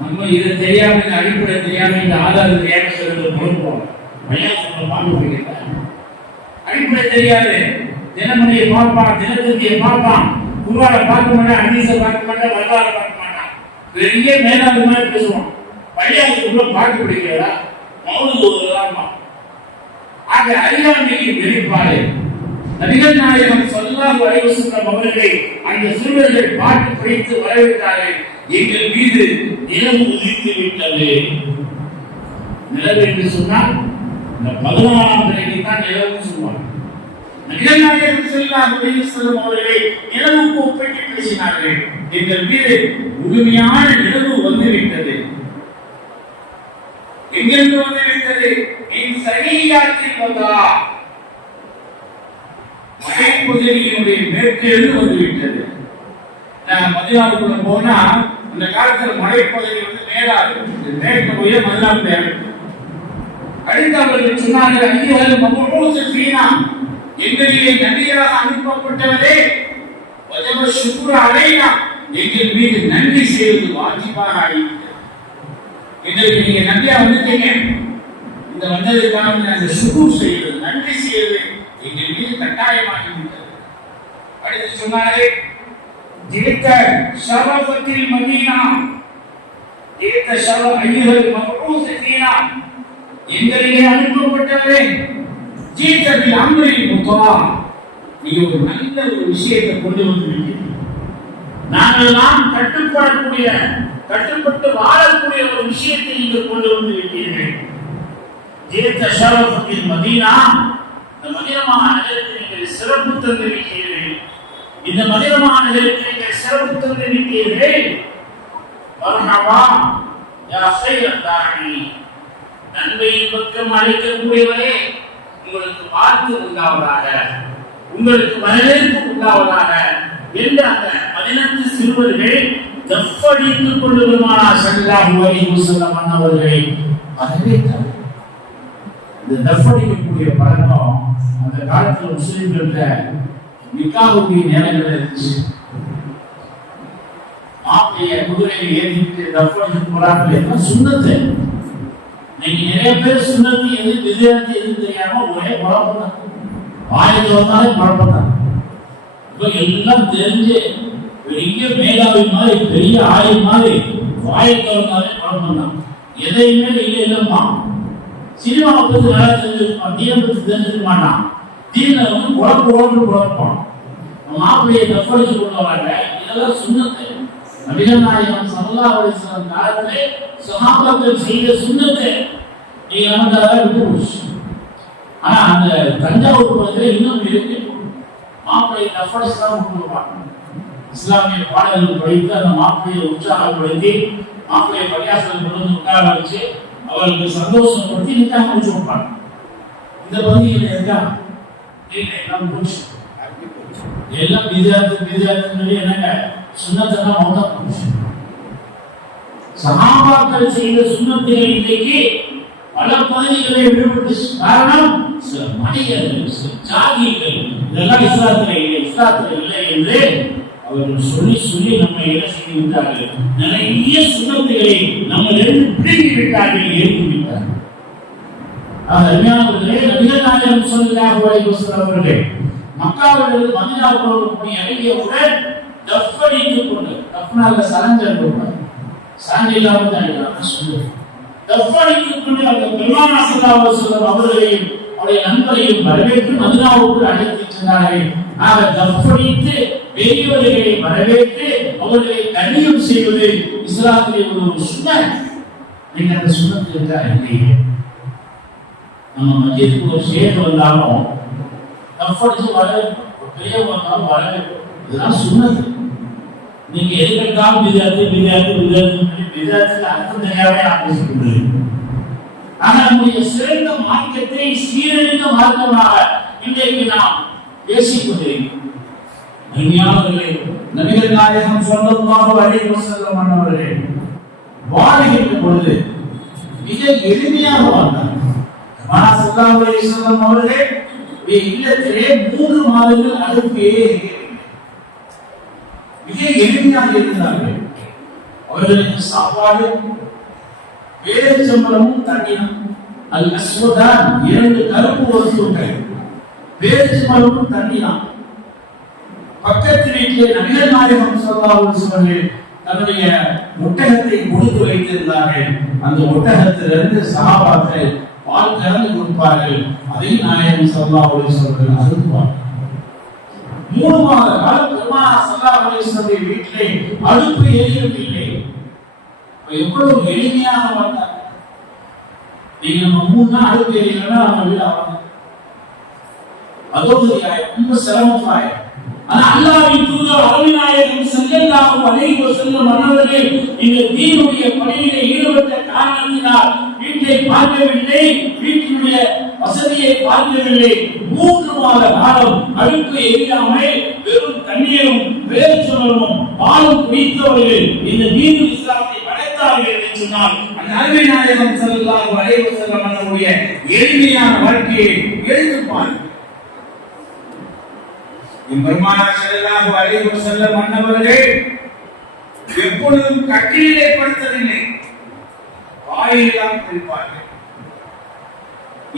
நம்ம இது தெரியாம இந்த அடிப்படை தெரியாம இந்த ஆதாரம் தெரியாம சொல்றது பொறுப்போம். பள்ளியாசல் பார்க்க அடிப்படை தெரியாது. தினமணியை பார்ப்பான், தினத்தந்தியை பார்ப்பான், குர்ஆனை பார்க்க மாட்டான், ஹதீஸை பார்க்க மாட்டான், வரலாறு பார்க்க மாட்டான். பெரிய மேலாளர் மாதிரி பேசுவான். பள்ளியாசலுக்குள்ள பாட்டு பிடிக்கிறதா மௌலூத் ஓதுறதாமா. ஆக அறியாமையின் வெளிப்பாடு நபிகள் நாயகம் ஸல்லல்லாஹு அலைஹி வஸல்லம் அவர்களை அந்த சிறுவர்கள் பாட்டு பிடித்து வரவேற்றார்கள். எங்கள் மீது நிலவு உதித்து விட்டது. நிலவு என்று சொன்னால் இந்த 14ஆம் பிறைக்கு தான் நிலவுன்னு சொல்லுவாங்க. நபிகள் நாயகம் ஸல்லல்லாஹு அலைஹி வஸல்லம் அவர்களை நிலவுக்கு ஒப்பிட்டு பேசினார்கள். எங்கள் மீது முழுமையான நிலவு வந்து விட்டது. எங்கிருந்து வந்து விட்டது? என் சகியாத்தில் வந்தா மலைப்பகுதியினுடைய மேற்கிலிருந்து வந்து விட்டது. மதினாவுக்குள்ள போனா அந்த காலத்துல மலைப்பகுதி வந்து மேலாது, மேற்கு போய் மதினாவுடைய அடுத்து அவர்கள் சொன்னார்கள், ஐயர்கள் மபூஸ் ஃபீனா, எங்களிலே நபியாக அனுப்பப்பட்டவரே, வஜப ஷுக்ரு அலைனா, எங்கள் மீது நன்றி செய்வது வாஜிபாக ஆகிவிட்டது. எங்களுக்கு நீங்க நன்றியா வந்துட்டீங்க, இந்த வந்ததுக்காக அந்த ஷுக்ர் செய்வது, நன்றி செய்வது எங்கள் மீது கட்டாயமாகிவிட்டது. அடுத்து சொன்னாரே, ஜித்த ஷரஃபத்தில் மதீனா, ஜித்த ஷரஃப் ஐயுல் மப்ஊஸ் ஃபீனா, எங்களிலே அனுப்பப்பட்டவரே, ஜித்த பில் அம்ரில் முத்தா, நீ ஒரு நல்ல ஒரு விஷயத்தை கொண்டு வந்திருக்கிறீர்கள். நாங்கள் நாம் கட்டுப்படக்கூடிய, கட்டுப்பட்டு வாழக்கூடிய ஒரு விஷயத்தை நீங்கள் கொண்டு வந்திருக்கிறீர்கள். ஜித்த ஷரஃபத்தில் மதீனா, இந்த மதீனமான நகரத்தில் நீங்கள் சிறப்பு தந்திருக்கிறீர்கள். இந்த மதீனமான நகரத்தில் நீங்கள் சிறப்பு தந்திருக்கிறீர்கள். மர்ஹபா யா கைர் தாஇ, நன்மையின் பக்கம் அழைக்கக்கூடியவரே, உங்களுக்கு வாழ்த்து உண்டாவதாக, உங்களுக்கு வரவேற்பு உண்டாவதாக என்று அந்த மதீனத்து சிறுவர்கள் தஃபடித்துக் கொண்டு பெருமானார் ஸல்லல்லாஹு அலைஹி வஸல்லம் அவர்களை வரவேற்றார்கள். இந்த தஃபடிக்கக்கூடிய பழக்கம் அந்த காலத்துல முஸ்லிம்கள்ட்ட நிக்காவுடைய நேரங்கள் இருந்துச்சு. மாப்பிளைய குதிரையை ஏற்றிட்டு தஃபடிக்கு போறாங்க, எல்லாம் சுன்னத்து. இன்னைக்கு நிறைய பேர் சுன்னத்து எது விதத்து எது தெரியாம ஒரே குழப்பம் தான், வாயத்தை வந்தாலே குழப்பம் தான். இப்ப எல்லாம் தெரிஞ்சு பெரிய மேலாவி மாதிரி, பெரிய ஆயுள் மாதிரி வாயத்தை வந்தாலே குழப்பம் தான். எதையுமே இல்லை இல்லம்மா. சினிமாவை பத்தி நல்லா தெரிஞ்சிருப்பான், தீனை பத்தி தெரிஞ்சிருக்க மாட்டான். தீனை வந்து குழப்பம் மாப்பிள்ளையை தப்படிச்சு கொண்டு வராங்க. இதெல்லாம் சுன்னத்து. நபிகள் நாயகம் ஸல்லல்லாஹு அலைஹி வஸல்லம் காலத்திலே சஹாபாக்கள் செய்த சுன்னத்து. நீங்க வந்து அதை விட்டு போச்சு. ஆனா அந்த தஞ்சாவூர் பகுதியில் இன்னும் இருக்கு. மாப்பிள்ளையை தப்படிச்சு தான் கொண்டு வருவாங்க. இஸ்லாமிய பாடல்கள் படித்து அந்த மாப்பிள்ளையை உற்சாகப்படுத்தி மாப்பிள்ளையை பள்ளியாசல் கொண்டு வந்து உட்கார வச்சு அவர்களுக்கு சந்தோஷப்படுத்தி நிக்காக முடிச்சு வைப்பாங்க. இந்த பகுதியில் இருக்கா எல்லாம் போச்சு, எல்லாம் பிதாத்துன்னு என்னங்க சுன்னத்தெல்லாம் மௌத்தா போச்சு. சஹாபாக்கள் செய்த சுன்னத்துகள் இன்றைக்கு பல பகுதிகளை விடுபட்டு, காரணம் சில மனிதர்கள், சில ஜாதிகள் இதெல்லாம் இஸ்லாத்தில் இல்லை என்று அவர்கள் சொல்லி நம்ம என்ன செய்து விட்டார்கள். நிறைய சுன்னத்துகளை நம்ம பிடுங்கி விட்டார்கள், ஏற்பு விட்டார்கள். அருமையானவர்களே, நபிகள் நாயகம் ஸல்லல்லாஹு அலைஹி வஸல்லம் அவர்கள் மக்காவிலிருந்து மதீனாவுக்கு போய் இறங்கியவுடன் தஃபடித்துக் கொண்டு, தஃப்னால சலஞ்சல் போட்டார், சலஞ்சல் இல்லாமல் தான் சொல்லுவாங்க. தஃபடித்துக் கொண்டு அந்த பெருமானார் ஸல்லல்லாஹு அலைஹி வஸல்லம் அவர்களையும் அவருடைய நண்பரையும் வரவேற்று மதீனாவுக்கு அழைத்துச் சென்றார்கள். ஆக தஃபடித்து பெரியவர்களை வரவேற்று அவர்களை கண்ணியம் செய்வது இஸ்லாத்திலே ஒரு சுன்னத். நீங்க அந்த சுன்னத் இருக்கா இல்லையே? நம்ம மஸ்ஜிதுக்கு ஒரு ஷேக் வந்தாலும் தஃபடிச்சு வரவேற்போம், பெரியவங்க வந்தாலும் வரவேற்போம். இதெல்லாம் சுன்னத். நீங்க எதுக்கெடுத்தாலும் விதத்துக்கு அர்த்தம் தெரியாம பேசிக்கொண்டு ஆனால் நம்முடைய சிறந்த மார்க்கத்தை சீரழிந்த மார்க்கமாக இன்றைக்கு நாம் பேசிக் கொண்டிருக்கிறோம். அருமையானவர்களே, நபிகள் நாயகம் ஸல்லல்லாஹு அலைஹி வஸல்லம் அவர்களே வாழ்கின்ற பொழுது மிக எளிமையாக வாழ்ந்தார். ஸல்லல்லாஹு அலைஹி வஸல்லம் அவர்களே இல்லத்திலே 3 மாதங்கள் அடுப்பே மிக எளிமையாக இருந்தார்கள். அவர்களுக்கு சாப்பாடு பேரிச்சம்பழமும் தண்ணீரும், அல் அஸ்வதான் 2 கருப்பு வஸ்துக்கள், பேரிச்சம்பழமும் தண்ணீரும். பக்கத்து வீட்டிலே நபிகள் நாயகம் ஸல்லல்லாஹு அலைஹி வஸல்லம் தன்னுடைய ஒட்டகத்தை கொடுத்து வைத்திருந்தார்கள். அந்த ஒட்டகத்திலிருந்து சஹாபாக்கள் பால் கறந்து கொடுப்பார்கள். அதை நாயகம் ஸல்லல்லாஹு அலைஹி வஸல்லம் அருந்துவார்கள். 3 மாத காலம் பெருமானார் ஸல்லல்லாஹு அலைஹி வஸல்லம் வீட்டிலே அடுப்பு எரியவில்லை. எவ்வளவு எளிமையாக வாழ்ந்தார். நீங்க நம்ம 3 நாள் அடுப்பு எரியலன்னா நம்ம வீடு ஆகும். அதோடு ரொம்ப சிரமமாய். ஆனா அல்லாஹ்வின் தூதர் அருமைநாயகம் ஸல்லல்லாஹு அலைஹி வஸல்லம் அவர்கள் இந்த தீனுடைய பணியிலே ஈடுபட்ட காரணத்தினால் வீட்டை பார்க்கவில்லை, வீட்டினுடைய வசதியை பார்க்கவில்லை. 3 மாத காலம் அடுப்பு எரியாமல் வெறும் தண்ணீரும் பேரிச்சம்பழமும் பாலும் குடித்தவர்கள் இந்த தீனுல் இஸ்லாத்தை படைத்தார்கள் என்று சொன்னால் அந்த அருமைநாயகம் ஸல்லல்லாஹு அலைஹி வஸல்லம் அவர்களுடைய எளிமையான வாழ்க்கையை எடுத்து பாருங்கள். பெருமானார் ஸல்லல்லாஹு அலைஹி வஸல்லம் அன்னவர்களே எப்பொழுதும் கட்டிலே படுத்ததில்லை, வாயிலாம் இருப்பார்கள்.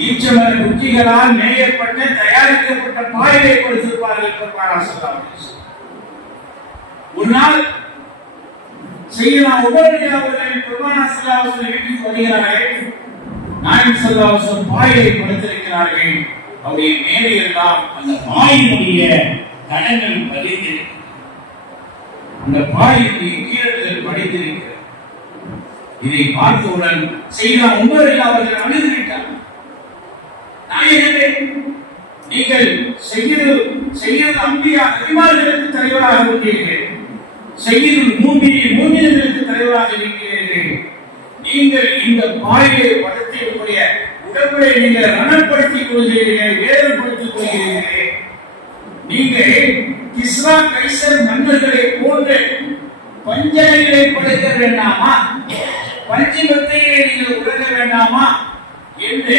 ஈச்சமர குச்சிகளால் மேயப்பட்ட தயாரிக்கப்பட்ட பாயிலை கொடுத்திருப்பார்கள் பெருமானார் ஸல்லல்லாஹு அலைஹி வஸல்லம். ஒரு நாள் செய்யனா உமர் அவர்கள் பெருமானார் ஸல்லல்லாஹு அலைஹி வஸல்லம் வீட்டுக்கு வருகிறார்கள். நாயகம் ஸல்லல்லாஹு அலைஹி வஸல்லம் பாயிலை கொடுத்திருக்கிறார்கள். அவருடைய மேலே எல்லாம் அந்த பாயினுடைய தடங்கள் பதிந்திருக்கிறது. அந்த பாயினுடைய கீழல்கள் படித்திருக்கிறது. இதை பார்த்தவுடன் செய்தா உமர் அவர்கள் அழுதுவிட்டார். நாயகமே, நீங்கள் செய்யது அம்பியா நபிமார்களுக்கு தலைவராக இருக்கிறீர்கள், செய்யுள் மூமின்களுக்கு தலைவராக இருக்கிறீர்கள். நீங்கள் இந்த பாயிலை படுத்தி உங்களுடைய உடம்பை நீங்கள் ரணப்படுத்திக் கொள்கிறீர்கள், வேறுபடுத்திக் கொள்கிறீர்கள். நீங்கள் கிஸ்ரா கைசர் மன்னர்களை போன்ற பஞ்சனைகளை படைக்க வேண்டாமா, பஞ்சிமத்தையை நீங்கள் உலக வேண்டாமா என்று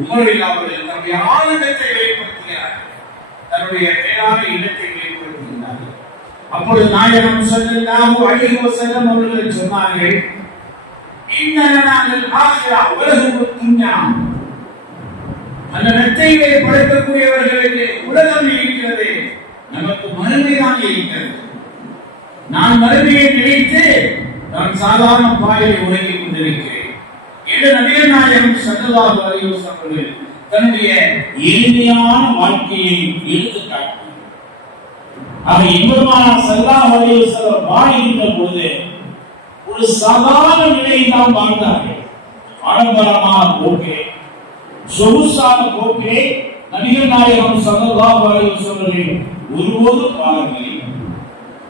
உமரில் அவர்கள் தன்னுடைய ஆனந்தத்தை வெளிப்படுத்துகிறார்கள், தன்னுடைய மேலான இடத்தை வெளிப்படுத்துகிறார்கள். அப்பொழுது நாயகம் ஸல்லல்லாஹு அலைஹி வஸல்லம் அவர்கள் சொன்னார்கள், அந்த நெத்தையை படைக்கக்கூடியவர்களுக்கு உலகம் இருக்கிறது, நமக்கு மறுமைதான் இருக்கிறது. நான் மறுமையை நினைத்து நான் சாதாரண பாயிலை உறங்கிக் கொண்டிருக்கிறேன் என்று நபிகள் நாயகம் ஸல்லல்லாஹு அலைஹி வஸல்லம் தன்னுடைய எளிமையான வாழ்க்கையை எடுத்துக் காட்டினார். அவர் பெருமானார் ஸல்லல்லாஹு அலைஹி வஸல்லம் வாழ்கின்ற போது ஒரு சாதாரண நிலையை தான் வாழ்ந்தார்கள். ஆடம்பரமான போக்கே, சொகுசான போக்கே நபிகள் நாயகம் ஸல்லல்லாஹு அலைஹி வஸல்லம் ஒருபோதும் வாழவில்லை.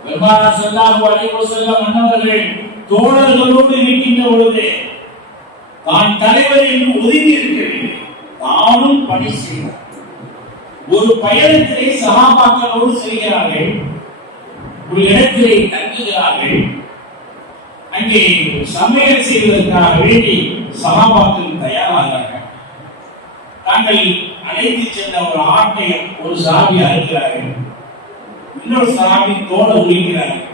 பெருமானார் ஸல்லல்லாஹு அலைஹி வஸல்லம் அன்னவர்கள் தோழர்களோடு இருக்கின்ற பொழுது தான் தலைவர் என்று ஒதுங்கி இருக்கவில்லை, தானும் பணி செய்தார். ஒரு பயணத்திலே சஹாபாக்களோடு செல்கிறார்கள், ஒரு இடத்திலே தங்குகிறார்கள். அங்கே சமையல் செய்வதற்காக வேண்டி சஹாபாக்கள் தயாராகிறார்கள். தாங்கள் அழைத்து சென்ற ஒரு ஆட்டை ஒரு சாமி அறுக்கிறார்கள், இன்னொரு சாமி தோலை உரிக்கிறார்கள்,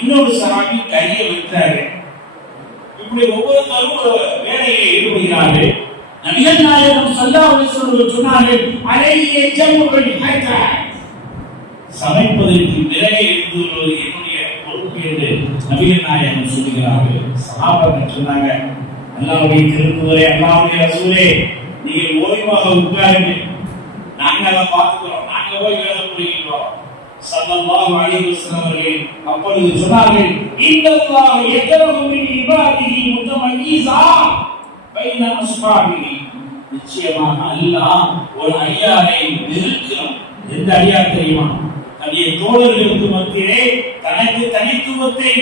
இன்னொரு சாமி கையை வைக்கிறார்கள். இப்படி ஒவ்வொருத்தரும் ஒரு வேலையை ஈடுபடுகிறார்கள். நபிகள் நாயகம் ஸல்லல்லாஹு அலைஹி வஸல்லம் சொன்னார்கள், அலைஹி ஜம்முல் ஹைதா, சமைப்பதற்கு விறகை எடுத்து வருவது என்னுடைய பொறுப்பு என்று நபிகள் நாயகம் சொல்லுகிறார்கள். சஹாபாக்கள் சொன்னாங்க, அல்லாஹ்வுடைய திருத்தூதரே, அல்லாஹ்வுடைய ரசூலே, நீங்கள் ஓய்வாக உட்காருங்க, நாங்க அதை பார்த்துக்கிறோம், நாங்க போய் வேலை புரிகிறோம். ஸல்லல்லாஹு அலைஹி வஸல்லம் அவர்கள் அப்பொழுது சொன்னார்கள், இன்னல்லாஹ் யக்ரஹு மின் இபாதிஹி முத்தமய்யிஸா பைன அஸ்ஹாபிஹி, நிச்சயமாக அல்லாஹ் ஒரு அடியாரை வெறுக்கிறான். எந்த அடியார் தெரியுமா? தன்னுடைய தோழர்களுக்கு மத்தியிலே தனக்கு தனித்துவத்தை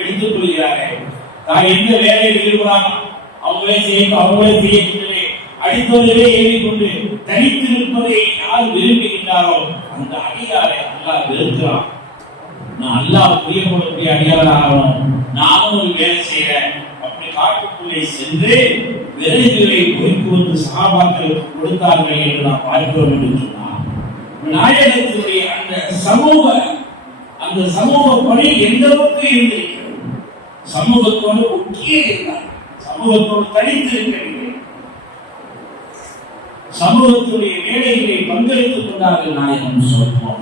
எடுத்துக் கொள்கிறார்கள். தான் எந்த வேலையில் ஈடுபடாமல் அவங்களே செய்யக்கூடிய அடித்தவர்களே ஏறிக்கொண்டு தனித்து நிற்பதை யார் விரும்புகின்றாரோ அந்த அடியாரை அல்லாஹ் வெறுக்கிறான். நான் அல்லாஹ் பிரியப்படக்கூடிய அடியார் ஆகணும், நானும் ஒரு வேலை செய்யறேன் அப்படி காட்டுக்குள்ளே சென்று விரைவுகளை பொறுப்பு வந்து சகாபாக்கள் கொடுத்தார்கள் என்று நாம் பார்க்கிறோம் என்று சொன்னார். நாயகத்தினுடைய அந்த சமூக பணி எந்த அளவுக்கு இருந்திருக்கிறது, சமூகத்தோடு ஒட்டியே இருந்தார், சமூகத்தோடு தனித்து இருக்கவில்லை, சமூகத்துடைய வேலைகளை பங்களித்துக் கொண்டார்கள் நாயகம் சொல்லுவோம்.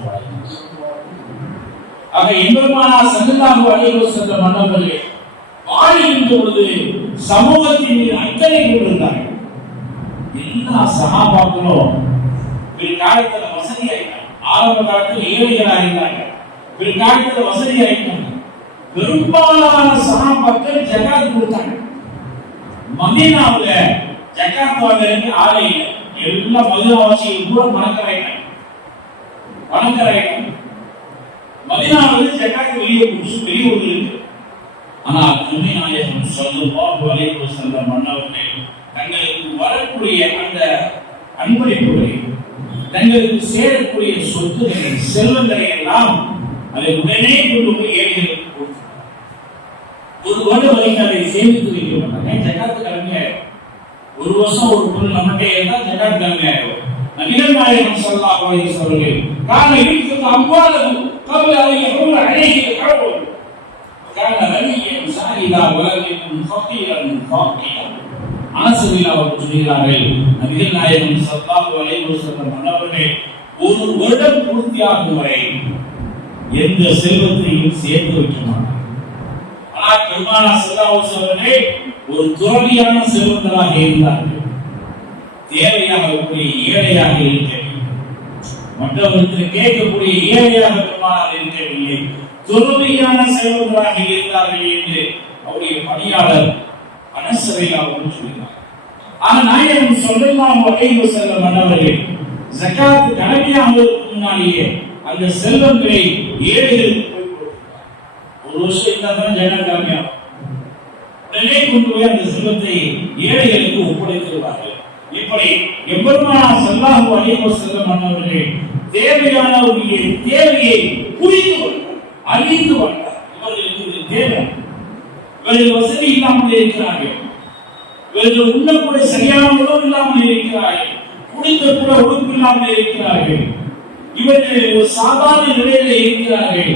ஆக எம்பெருமானார் ஸல்லல்லாஹு அலைஹி வஸல்லம் மன்னர்களே வாழ்கின்ற பொழுது சமூகத்தின் மீது அக்கறை கொண்டிருந்தார்கள். எல்லா சஹாபாக்களும் பிற்காலத்துல வசதி ஆயிட்டாங்க. ஆரம்ப காலத்தில் ஏழைகளாக இருந்தாங்க, பிற்காலத்துல வசதி ஆயிட்டாங்க. பெரும்பாலான சஹாபாக்கள் ஜகாத் கொடுத்தாங்க. மதீனாவுல ஜகாத் வாங்குறதுக்கு ஆளே இல்லை. எல்லா மதீனாவாசிகள் கூட பணக்காராயிட்டாங்க. மதீனாவிலிருந்து ஜகாத் வெளியே இருக்கு. ஆனால் நபி நாயகம் ஸல்லல்லாஹு அலைஹி வஸல்லம் மன்னவர்கள் தங்களுக்கு வரக்கூடிய அந்த அன்பளிப்புகளை, தங்களுக்கு சேரக்கூடிய சொத்துக்களை, செல்வங்களை எல்லாம் அதை உடனே கொண்டு போய் ஏழைகளுக்கு கொடுத்தார். ஒரு வருடம் வரைக்கும் அதை சேமித்து வைக்க மாட்டாங்க. ஜகாத்து கடமையாயிரும். ஒரு வருஷம் ஒரு பொருள் நம்மகிட்ட இருந்தால் ஜகாத் கடமையாயிரும். நபிகள் நாயகம் ஸல்லல்லாஹு அலைஹி வஸல்லம் கால யுன்ஃபிகு அம்வாலஹு قبل أن يحول عليه الحول كان غنيا سائلا ولم يكن فقيرا فاقيا. அனஸில் அவர்கள் சொல்கிறார்கள், நபிகள் நாயகம் ஸல்லல்லாஹு அலைஹி வஸல்லம் அவர்கள் ஒரு வருடம் பூர்த்தியாகும் வரை எந்த செல்வத்தையும் சேர்த்து வைக்க மாட்டார். ஆனால் பெருமானார் ஸல்லல்லாஹு அலைஹி வஸல்லம் ஒரு துறவியான செல்வந்தராக இருந்தார்கள். தேவையாக கூடிய ஏழையாக இருக்கவில்லை, மற்றவர்களுக்கு கேட்கக்கூடிய ஏழையாக பெருமானார் இருக்கவில்லை, துறவியான செல்வந்தராக இருந்தார்கள் என்று அவருடைய பணியாளர் அனஸில் அவர்கள் சொல்கிறார். ஆனால் நாயகம் ஸல்லல்லாஹு அலைஹி வஸல்லம் அவர்கள் ஜகாத் கடமையாவதற்கு முன்னாலேயே அந்த செல்வங்களை ஏழைகளுக்கு போய் கொடுத்தார். ஒரு வருஷம் இருந்தால் ஜகாத் கடமையாகும். உடனே கொண்டு போய் அந்த செல்வத்தை ஏழைகளுக்கு ஒப்படைத்திருவார்கள். இப்படி எம்பெருமானார் ஸல்லல்லாஹு அலைஹி வஸல்லம் அவர்கள் தேவையானவருடைய தேவையை புரிந்து கொண்டார், அறிந்து கொண்டார். இவர்களுக்கு இது தேவை, இவர்கள் வசதி இல்லாமல் இருக்கிறார்கள், இவர்கள் உண்ணக்கூட சரியான உணவு இல்லாமல் இருக்கிறார்கள், குடித்த கூட உடுப்பு இல்லாமல் இருக்கிறார்கள், இவர்கள் ஒரு சாதாரண நிலையில இருக்கிறார்கள்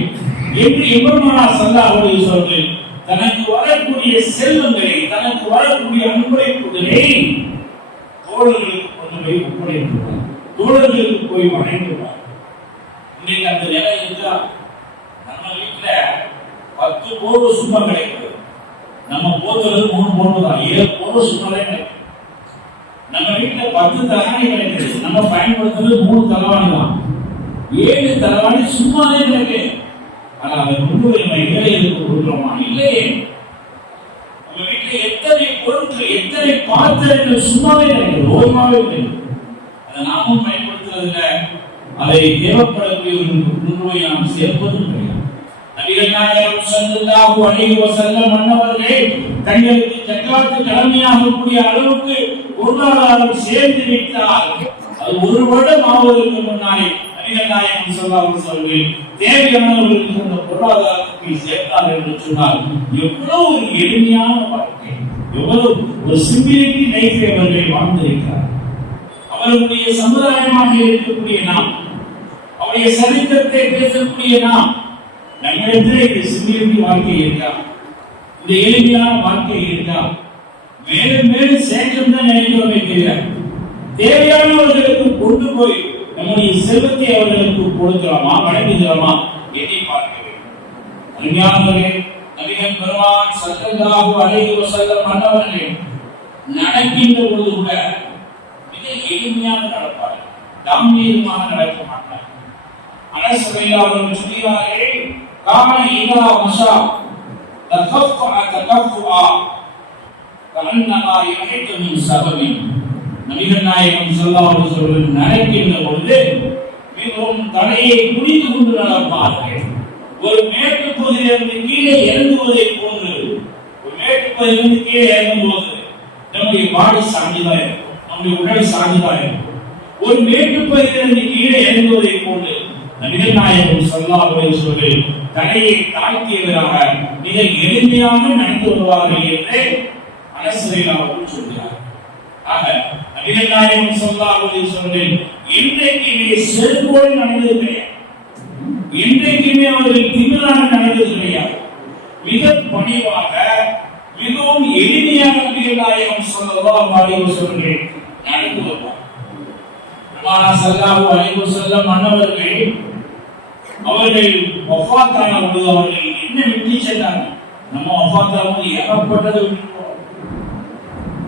என்று எம்பெருமானார் ஸல்லல்லாஹு அலைஹி வஸல்லம் தனக்கு வரக்கூடிய செல்வங்களை, தனக்கு வரக்கூடிய அன்பளிப்புகளை தோழர்களுக்கு கொண்டு போய் ஒப்படைத்துள்ளார், தோழர்களுக்கு போய் வழங்கியுள்ளார். இன்னைக்கு அந்த நிலை இருக்கா? நம்ம வீட்டுல 10 போர்வை சும்மா கிடைக்கிறது, நம்ம போர்வது 3 போர்வை தான், 7 போர்வை சும்மாவே கிடைக்கும். நம்ம வீட்டுல 10 தலவாணி கிடைக்கிறது, நம்ம பயன்படுத்துறது 3 தலவாணி தான், 7 தலவாணி சும்மாவே கிடைக்கு. ஆனா அதை கொண்டு போய் நம்ம ஏழைகளுக்கு கொடுக்கிறோமா? இல்லையே. நம்ம வீட்டுல எத்தனை பொருட்கள், எத்தனை பாத்திரங்கள் சும்மாவே கிடைக்கிறது, ஓய்வாவே கிடைக்கும். அதை நாமும் பயன்படுத்துறதில்லை, அதை தேவைப்படக்கூடியவர்களுக்கு கொண்டு போய் நாம் சேர்ப்பதும் கிடையாது. நபிகள் நாயகம் ஸல்லல்லாஹு அலைஹி வஸல்லம் அவர்கள் தங்களுக்கு ஜகாத் கடமையாகக்கூடிய அளவுக்கு பொருளாதாரம் சேர்ந்து விட்டால் அது ஒரு வருடம் ஆவதற்கு முன்னாலே நபிகள் நாயகம் ஸல்லல்லாஹு அலைஹி வஸல்லம் தேவையானவர்களுக்கு அந்த பொருளாதாரத்தை சேர்த்தார் என்று சொன்னால் எவ்வளவு ஒரு எளிமையான வாழ்க்கை, எவ்வளவு ஒரு சிம்பிளிட்டி லைஃபை அவர்கள் வாழ்ந்திருக்கிறார். அவர்களுடைய சமுதாயமாக இருக்கக்கூடிய நாம், அவருடைய சரித்திரத்தை பேசக்கூடிய நாம், நம்மிடத்தில் இந்த சிம்பிளிட்டி வாழ்க்கை இருக்கா, இந்த எளிமையான வாழ்க்கை இருக்கா? மேலும் மேலும் சேர்க்கும் தான் நினைக்கிறோமே தவிர தேவையானவர்களுக்கு கொண்டு போய் நம்முடைய செல்வத்தை அவர்களுக்கு கொடுக்கிறோமா, வழங்குகிறோமா எதை பார்க்க வேண்டும். அருமையானவர்களே, நபிகள் பெருமான் ஸல்லல்லாஹு அலைஹி வஸல்லம் அவர்கள் நடக்கின்ற பொழுது கூட மிக எளிமையாக நடப்பார், கம்பீரமாக நடக்க மாட்டார். அனஸ் அவர்கள் சொல்கிறார்கள், கான இதா மஷா தகஃபா கஅன்னமா யஹிது மின் சபபின். நபிகள் நாயகம் ஸல்லல்லாஹு அலைஹி வஸல்லம் நடக்கின்ற பொழுது மிகவும் தலையை குனிந்து கொண்டு நடப்பார்கள். ஒரு மேட்டு பகுதியிலிருந்து கீழே இறங்குவதை போன்று, ஒரு மேட்டு பகுதியிலிருந்து கீழே இறங்கும்போது நம்முடைய பாடி சார்ந்துதான் இருக்கும், நம்முடைய உடல் சார்ந்துதான் இருக்கும். ஒரு மேட்டுப்பகுதியிலிருந்து கீழே இறங்குவதை போன்று நபிகள் நாயகம் ஸல்லல்லாஹு அலைஹி வஸல்லம் தலையை தாழ்த்தியவராக மிக எளிமையாக நடந்து வருவார்கள் என்று அனஸ் ரலியல்லாஹு அன்ஹு சொல்கிறார். ஆக நபிகள் நாயகம் ஸல்லல்லாஹு அலைஹி வஸல்லம் இன்றைக்குமே செருப்போடு நடந்தது கிடையாது, இன்றைக்குமே அவர்கள் திமிராக நடந்தது கிடையாது. மிக பணிவாக மிகவும் எளிமையாக நபிகள் நாயகம் ஸல்லல்லாஹு அலைஹி வஸல்லம் நடந்து வருவார். பெருமானார் ஸல்லல்லாஹு அலைஹி வஸல்லம் அன்னவர்கள் அவர்கள் வஃபாத்தான பொழுது அவர்கள் என்ன விட்டு சென்றார்கள்? நம்ம வஃபாத்தாகும்போது ஏகப்பட்டதை விட்டு போறோம்,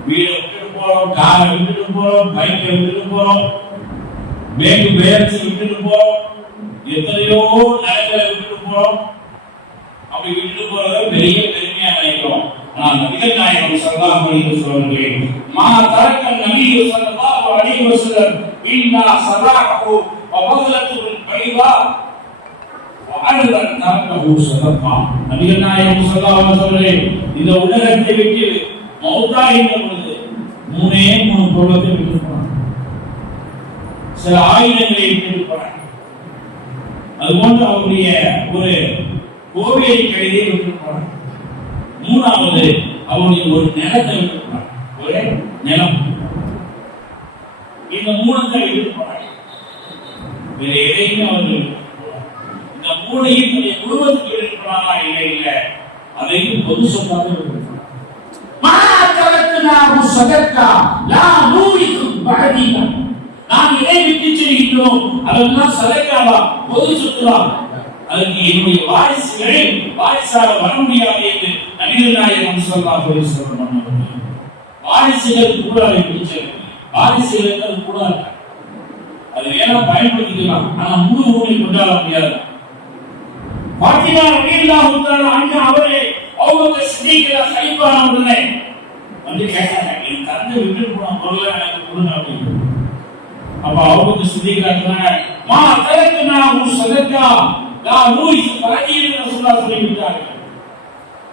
வீடை விட்டுட்டு போறோம், காரை விட்டுட்டு போறோம், பைக்கை விட்டுட்டு போறோம், பேங்க் பேலன்ஸ் விட்டுட்டு போறோம், எத்தனையோ நகைகளை விட்டுட்டு போறோம். அப்படி விட்டுட்டு போறத பெரிய பெருமையா நினைக்கிறோம். ஆனால் நபிகள் நாயகம் ஸல்லல்லாஹு அலைஹி வஸல்லம் மா தரக்க நபி ஸல்லல்லாஹு அலைஹி வஸல்லம் இன்னா ஸலாஹு வ ஃபضலத்துல் பைதா வ அர்லன் தரக்கஹு ஸதகா. நபிகள் நாயகம் ஸல்லல்லாஹு அலைஹி வஸல்லம் இந்த உலகத்தை விட்டு மௌத்தாகின்ற பொழுது மூணே மூணு பொருளை விட்டு போனாங்க, சில ஆயுதங்களை விட்டு போனாங்க. அதுபோன்று அவருடைய ஒரு கோவிலை கழுதை விட்டு போனாங்க. மூணாவது அவருடைய ஒரு நிலத்தை விட்டு போனாங்க, ஒரு நிலம். இந்த மூணத்தை விட்டு போனாங்க, வேற எதையுமே அவர்கள் இந்த மூணையும் தன்னுடைய குடும்பத்துக்கு விட்டு போனாங்களா? இல்லை இல்லை, அதையும் பொது சொத்தாக விட்டு போனாங்க. நாம் எதை விட்டு செல்கின்றோம் அதெல்லாம் சதக்காவா, பொது சொத்துவா, அதற்கு என்னுடைய வாரிசாக வர முடியாது என்று நபிகள் நாயகம் ஸல்லல்லாஹு அலைஹி வஸல்லம் சொன்னார்கள். வாரிசுகள் கூட அதை விட்டு செல்ல, வாரிசுகள் கூட அது வேணா பயன்படுத்திக்கலாம், ஆனா முழு ஊரை கொண்டாட முடியாது. ஃபாத்திமா ரலியல்லாஹு தஆலா அன்ஹா அவரே அபூபக்கர் சித்திக் கலீஃபான உடனே வந்து கேட்டாங்க, என் தந்தை விட்டு போன பொருளை எனக்கு கொடுங்க அப்படின்னு. அப்ப அபூபக்கர் சித்திக் சொன்னாங்க, மா தரக்னா சதகா லா நூரிஸ் பரஜீன ரசூலுல்லாஹ் சொல்லிவிட்டார்கள்.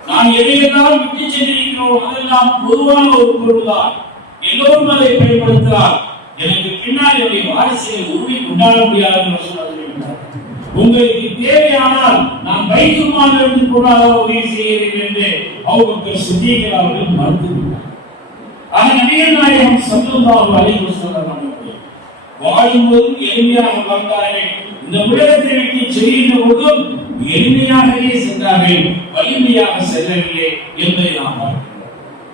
நான் எதையெல்லாம் விட்டு சென்றிருக்கிறோம் அதெல்லாம் பொதுவான ஒரு பொருள்தான், எல்லோரும் அதை பயன்படுத்தலாம், எனக்கு பின்னால் என்னுடைய வாரிசுகளை உரிமை கொண்டாட முடியாது என்று ரசூலுல்லாஹ் சொல்லிவிட்டார்கள். உங்களுக்கு தேவையானால் நான் பைத்துல் மாலிலிருந்து கொண்டாட உதவி செய்கிறேன் என்று அபூபக்கர் சித்திக் அவர்கள் மறுத்துவிட்டார். ஆக நபிகள் நாயகம் ஸல்லல்லாஹு அலைஹி வஸல்லம் அவர்கள் வாழும்போதும் எளிமையாக வாழ்ந்தார்கள். இந்த உலகத்தை விட்டு செல்கின்ற போதும் எளிமையாகவே சென்றார்கள், வலிமையாக செல்லவில்லை என்பதை நாம் பார்க்கிறோம்.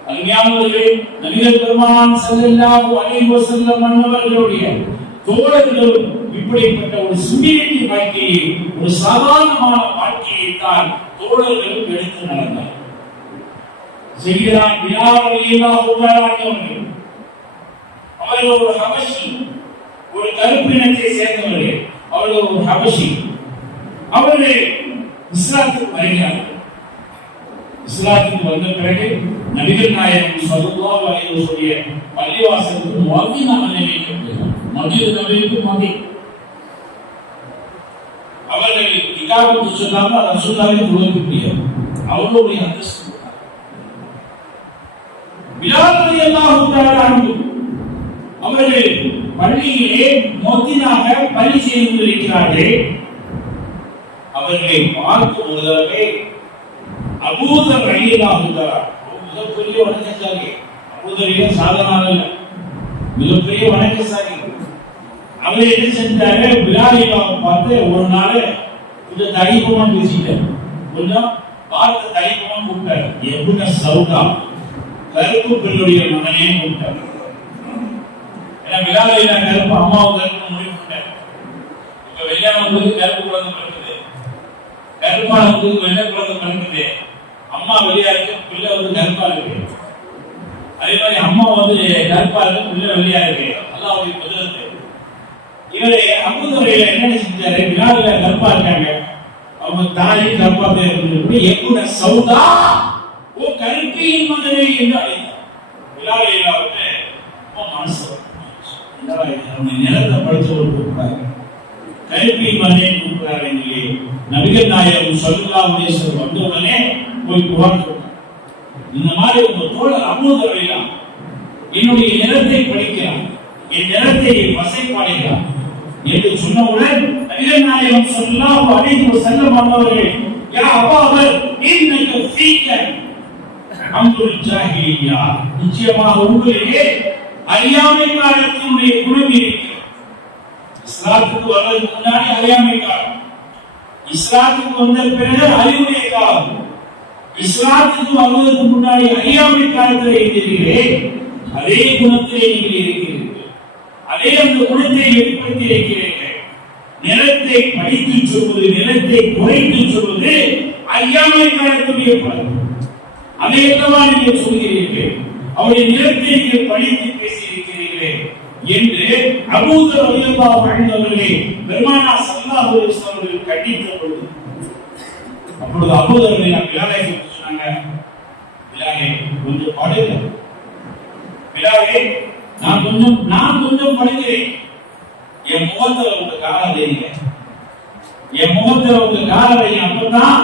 அருமையானவர்களே, நபிகள் பெருமான் ஸல்லல்லாஹு அலைஹி வஸல்லம் அவர்களுடைய தோழர்களும் இப்படிப்பட்ட ஒரு சிம்பிலிட்டி வாழ்க்கையை, ஒரு சாதாரணமான வாழ்க்கையை தான் தோழர்களும் எடுத்து நடந்தார். சையதனா பிலால் ரலியல்லாஹு தஆலா அன்ஹு அவர்கள் ஒரு ஹபஷி, ஒரு கருப்பு இனத்தை சேர்ந்தவர்கள், அவர்கள் ஒரு ஹபஷி. அவர்கள் இஸ்லாத்துக்கு வருகிறார்கள். இஸ்லாத்துக்கு வந்த பிறகு நபிகள் நாயகம் ஸல்லல்லாஹு அலைஹி வஸல்லம் பள்ளிவாசலுக்கு முஅத்தினாக நியமிக்கப்பட்டார். மஸ்ஜித் நபவிக்கு முஅத்தி. அவர்கள் இகாமத்து சொன்னாங்க, ரசூலுல்லாஹி தொழுகை முடியாது, அவர்களுடைய அந்தஸ்து. பிலால் ரலியல்லாஹு தஆலா அன்ஹு அவர்கள் பள்ளியிலே முஅத்தினாக பணி செய்து கொண்டிருக்கிறார்கள். அவர்களை பார்க்கும் பொழுதே அபூதர் ரலியல்லாஹு தஆலா மிகப்பெரிய வணக்கசாலி, அபூதரிலே சாதாரண அல்ல, மிகப்பெரிய வணக்கசாலி. அவர் என்ன செஞ்சாரு, பிலாலை பார்த்து ஒரு நாள் கொஞ்சம் தடிப்பமா பேசிட்டார், கொஞ்சம் பார்த்து தடிப்பமா கூப்பிட்டார். எப்ன சௌதா, கருப்பு பெண்ணுடைய மகனே கூப்பிட்டார். ஏன்னா பிலாலை கருப்பு அம்மாவும் கருப்பு முடிவு பண்ணார். இப்ப வெள்ளையானவங்களுக்கு கருப்பு குழந்தை பிறக்குது, கருப்பானவங்களுக்கு வெள்ளை குழந்தை பிறக்குது. அம்மா வெளியா இருக்கு, பிள்ளை வந்து கருப்பா இருக்கு. அதே மாதிரி அம்மா வந்து கருப்பா இருக்கு, பிள்ளை வெளியா இருக்கு. அல்லாஹ்வுடைய குதிரத்து. இவரே அபூதரையில என்ன செஞ்சாரு, பிலாலில கருப்பா இருக்காங்க, அவங்க தாயை கருப்பா இருக்கு, எக்குன சௌதா ஓ கருப்பியின் மகனே என்று அழைத்தார். பிலாலில வந்து மனசு நிலத்தை படித்தவர் கூப்பிட்டாங்க, கருப்பியின் மகனே கூப்பிட்டாரு. நபிகள் நாயகம் ஸல்லல்லாஹு அலைஹி வஸல்லம் வந்த உடனே போய் புகார் சொன்னார். இந்த மாதிரி உங்க தோழர் அபூதரையில என்னுடைய நிலத்தை படிக்கிறான், என் நிலத்தை வசைப்பாடுகிறான் என்று சொன்னவுடன் நபிகள் நாயகம் ஸல்லல்லாஹு அலைஹி வஸல்லம் அவர்கள் யா அபூபக்கர் இன்னக ஃபீக அம்ருல் ஜாஹிலிய்யா, நிச்சயமாக உங்களிலே அறியாமை காலத்தினுடைய குணம் இருக்கிறது. இஸ்லாத்துக்கு வருவதற்கு முன்னாடி அறியாமை காலம், இஸ்லாத்துக்கு வந்த பிறகு அறிவுடைய காலம். இஸ்லாத்துக்கு வருவதற்கு முன்னாடி அறியாமை காலத்தில் இருக்கிறீர்களே, அதே குணத்திலே நீங்கள் இருக்கிறீர்கள், அதே அந்த குணத்தை வெளிப்படுத்தி இருக்கிறீர்கள். நிலத்தை படித்து சொல்வது, நிலத்தை குறைத்து சொல்வது அறியாமை காலத்துடைய பலன். அதை எல்லாம் நீங்கள் சொல்கிறீர்கள், அவருடைய நிலத்தை நீங்கள் படித்து பேசியிருக்கிறீர்களே என்று அபூதர் ரலியல்லாஹு அன்ஹு அவர்களை பெருமானார் ஸல்லல்லாஹு அலைஹி வஸல்லம் அவர்கள் கண்டித்த பொழுது, அப்பொழுது அபூதர் பிலாலை சொன்னாங்க, பிலாலே கொஞ்சம் படுங்க, பிலாலே நான் கொஞ்சம் படுகிறேன், என் முகத்துல உங்க கால வைங்க, என் முகத்துல உங்க கால வைங்க, அப்பதான்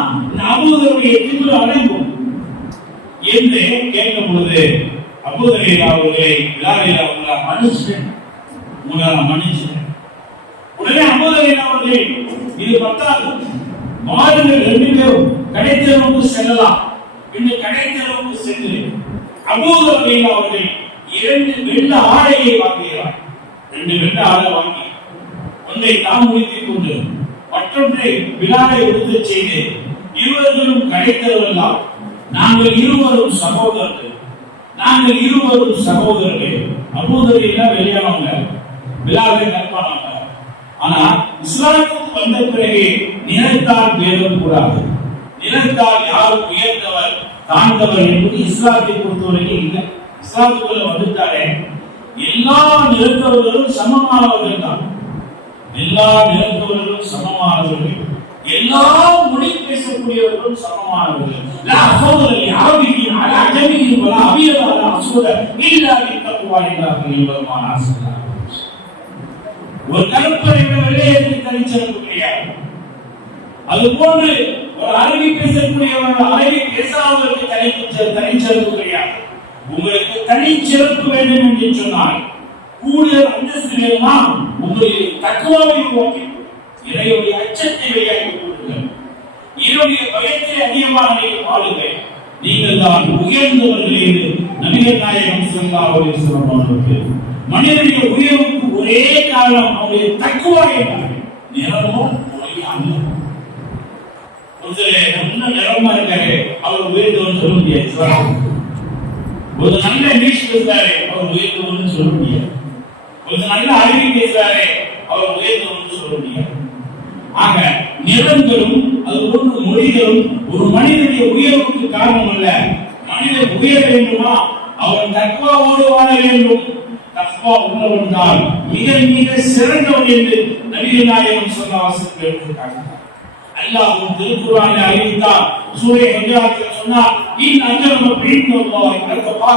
அபூதருடைய திமிரு அடங்கும் என்று கேட்கும் பொழுது அபூதர் அவர்களை பிலாலை அவர்களை மன்னிச்சிட்டேன், உங்களை மன்னிச்சிட்டேன். உடனே அபூதர் அவர்களே இது பத்தாது, மாறுங்கள், ரெண்டு பேரும் கடைத்தெருவுக்கு செல்லலாம் என்று கடைத்தெருவுக்கு சென்று அபூதர் அவர்கள் 2 வெள்ளை ஆடையை வாங்குகிறார். 2 வெள்ளை ஆடை வாங்கி ஒன்றை தான் முடித்துக் கொண்டு மற்றொன்றை பிலாலை எடுத்து செய்து இருவர்களும் கடைத்தெருவெல்லாம் நாங்கள் இருவரும் சகோதரர்கள், நாங்கள் இருவரும் சகோதரர்கள். அபூதர் எல்லாம் வெளியானவங்க, பிலாலை கற்பானவங்க. ஆனா இஸ்லாத்துக்கு வந்த பிறகு நிலத்தால் பேதம் கூடாது, நிலத்தால் யார் உயர்ந்தவர் தாழ்ந்தவர் என்பது இஸ்லாத்தை பொறுத்தவரைக்கும் இல்லை. இஸ்லாத்துக்குள்ள வந்துட்டாரே எல்லா நிலத்தவர்களும் சமமானவர்கள் தான், எல்லா நிலத்தவர்களும் சமமானவர்கள், எல்லா மொழி பேசக்கூடியவர்களும் சமமானவர்கள். லா ஃபضل لعربي على عجمي ولا ابيض على اسود الا بالتقوى என்பதுமான ஆசைதான். ஒரு கருப்பரை வெள்ளையருக்கு தனிச்சிறப்பு கிடையாது. அதுபோன்று ஒரு அரபி பேசக்கூடியவர் அரபி பேசாதவருக்கு தனிச்சிறப்பு கிடையாது. உங்களுக்கு தனிச்சிறப்பு வேண்டும் என்று சொன்னால் கூடுதல் அந்தஸ்து வேணுமா, உங்களுடைய தக்வாவை உருவாக்கி இறைவனுடைய அச்சத்தை வெளியாக்கி கொள்ளுங்கள், இறைவனுடைய பயத்தை அதிகமாக நீங்கள் வாழுங்கள், நீங்கள் தான் உயர்ந்தவர்கள் என்று நபிகள் நாயகம் ஸல்லல்லாஹு அலைஹி வஸல்லம் அவர்கள். மனிதனுடைய உயர்வுக்கு ஒரே காரணம் அவருடைய தக்வா என்றார்கள், நிறமோ மொழி அல்ல. இன்னும் நிறமா இருக்காரு, அவர் உயர்ந்தவன் சொல்ல முடியாது. ஒரு நல்ல இங்கிலீஷ் பேசுறாரு, அவர் உயர்ந்தவன் சொல்ல முடியாது. ஒரு நல்ல அரபி பேசுறாரு, அவர் உயர்ந்தவன் சொல்ல முடியாது. ஆக நிறங்களும் அது போன்ற மொழிகளும் ஒரு மனிதனுடைய உயர்வுக்கு காரணம் அல்ல. மனிதன் உயர வேண்டுமா, அவன் தக்வாவோடு வாழ வேண்டும். தக்வா உள்ளவன் தான் மிக மிக சிறந்தவன் என்று நபிகள் நாயகம் ஸல்லல்லாஹு அலைஹி வஸல்லம் எடுத்துக்காட்டினார். அல்லாஹ் திருக்குர்ஆனில் அறிவித்தார், சூரா ஹுஜராத்தில் சொன்னார், இன் அஜ்ரம பின்னல்லாஹி தக்வா,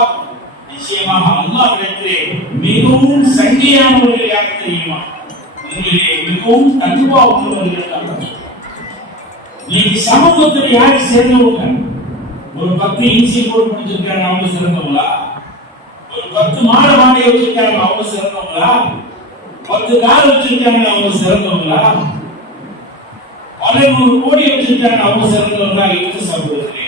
நிச்சயமாக அல்லாஹ்விடத்திலே மிகவும் சங்கையானவர்கள் யார் தெரியுமா, உங்களிலே மிகவும் தக்வா உள்ளவர்கள் தான். நீங்க சமூகத்தில் யாரை சேர்ந்தவங்க? ஒரு 10 இன்ஸ்டிடியூட் படிச்சிருக்காங்க, அவங்க சிறந்தவங்களா? ஒரு 10 மாட மாடி வச்சிருக்காங்க, அவங்க சிறந்தவங்களா? 10 கார் வச்சிருக்காங்க, அவங்க சிறந்தவங்களா? 100 கோடி வச்சிருக்காங்க, அவங்க சிறந்தவங்களா? இந்த சகோதரர்களே,